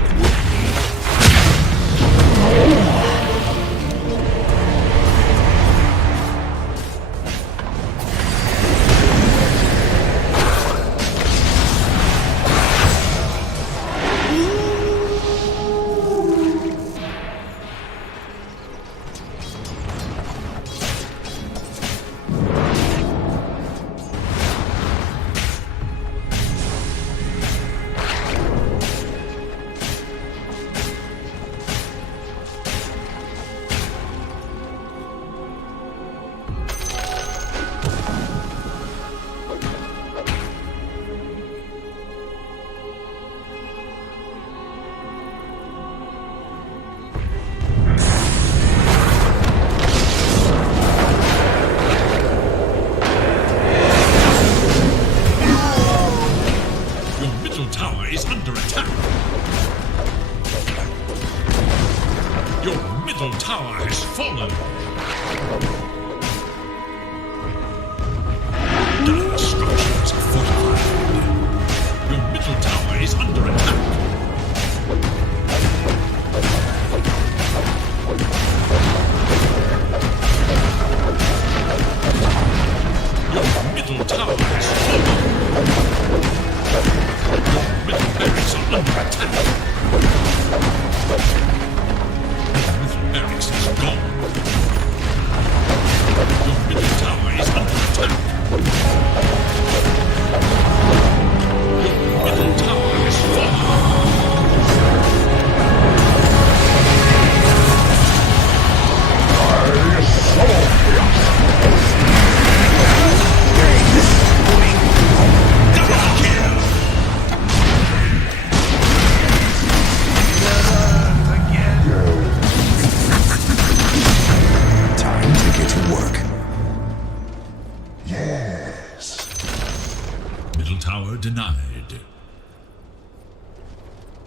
Denied.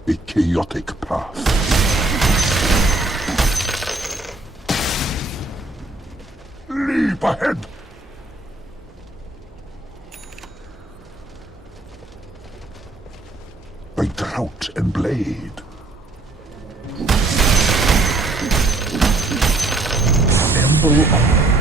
A chaotic path. Leap ahead! By drought and blade. Emble on.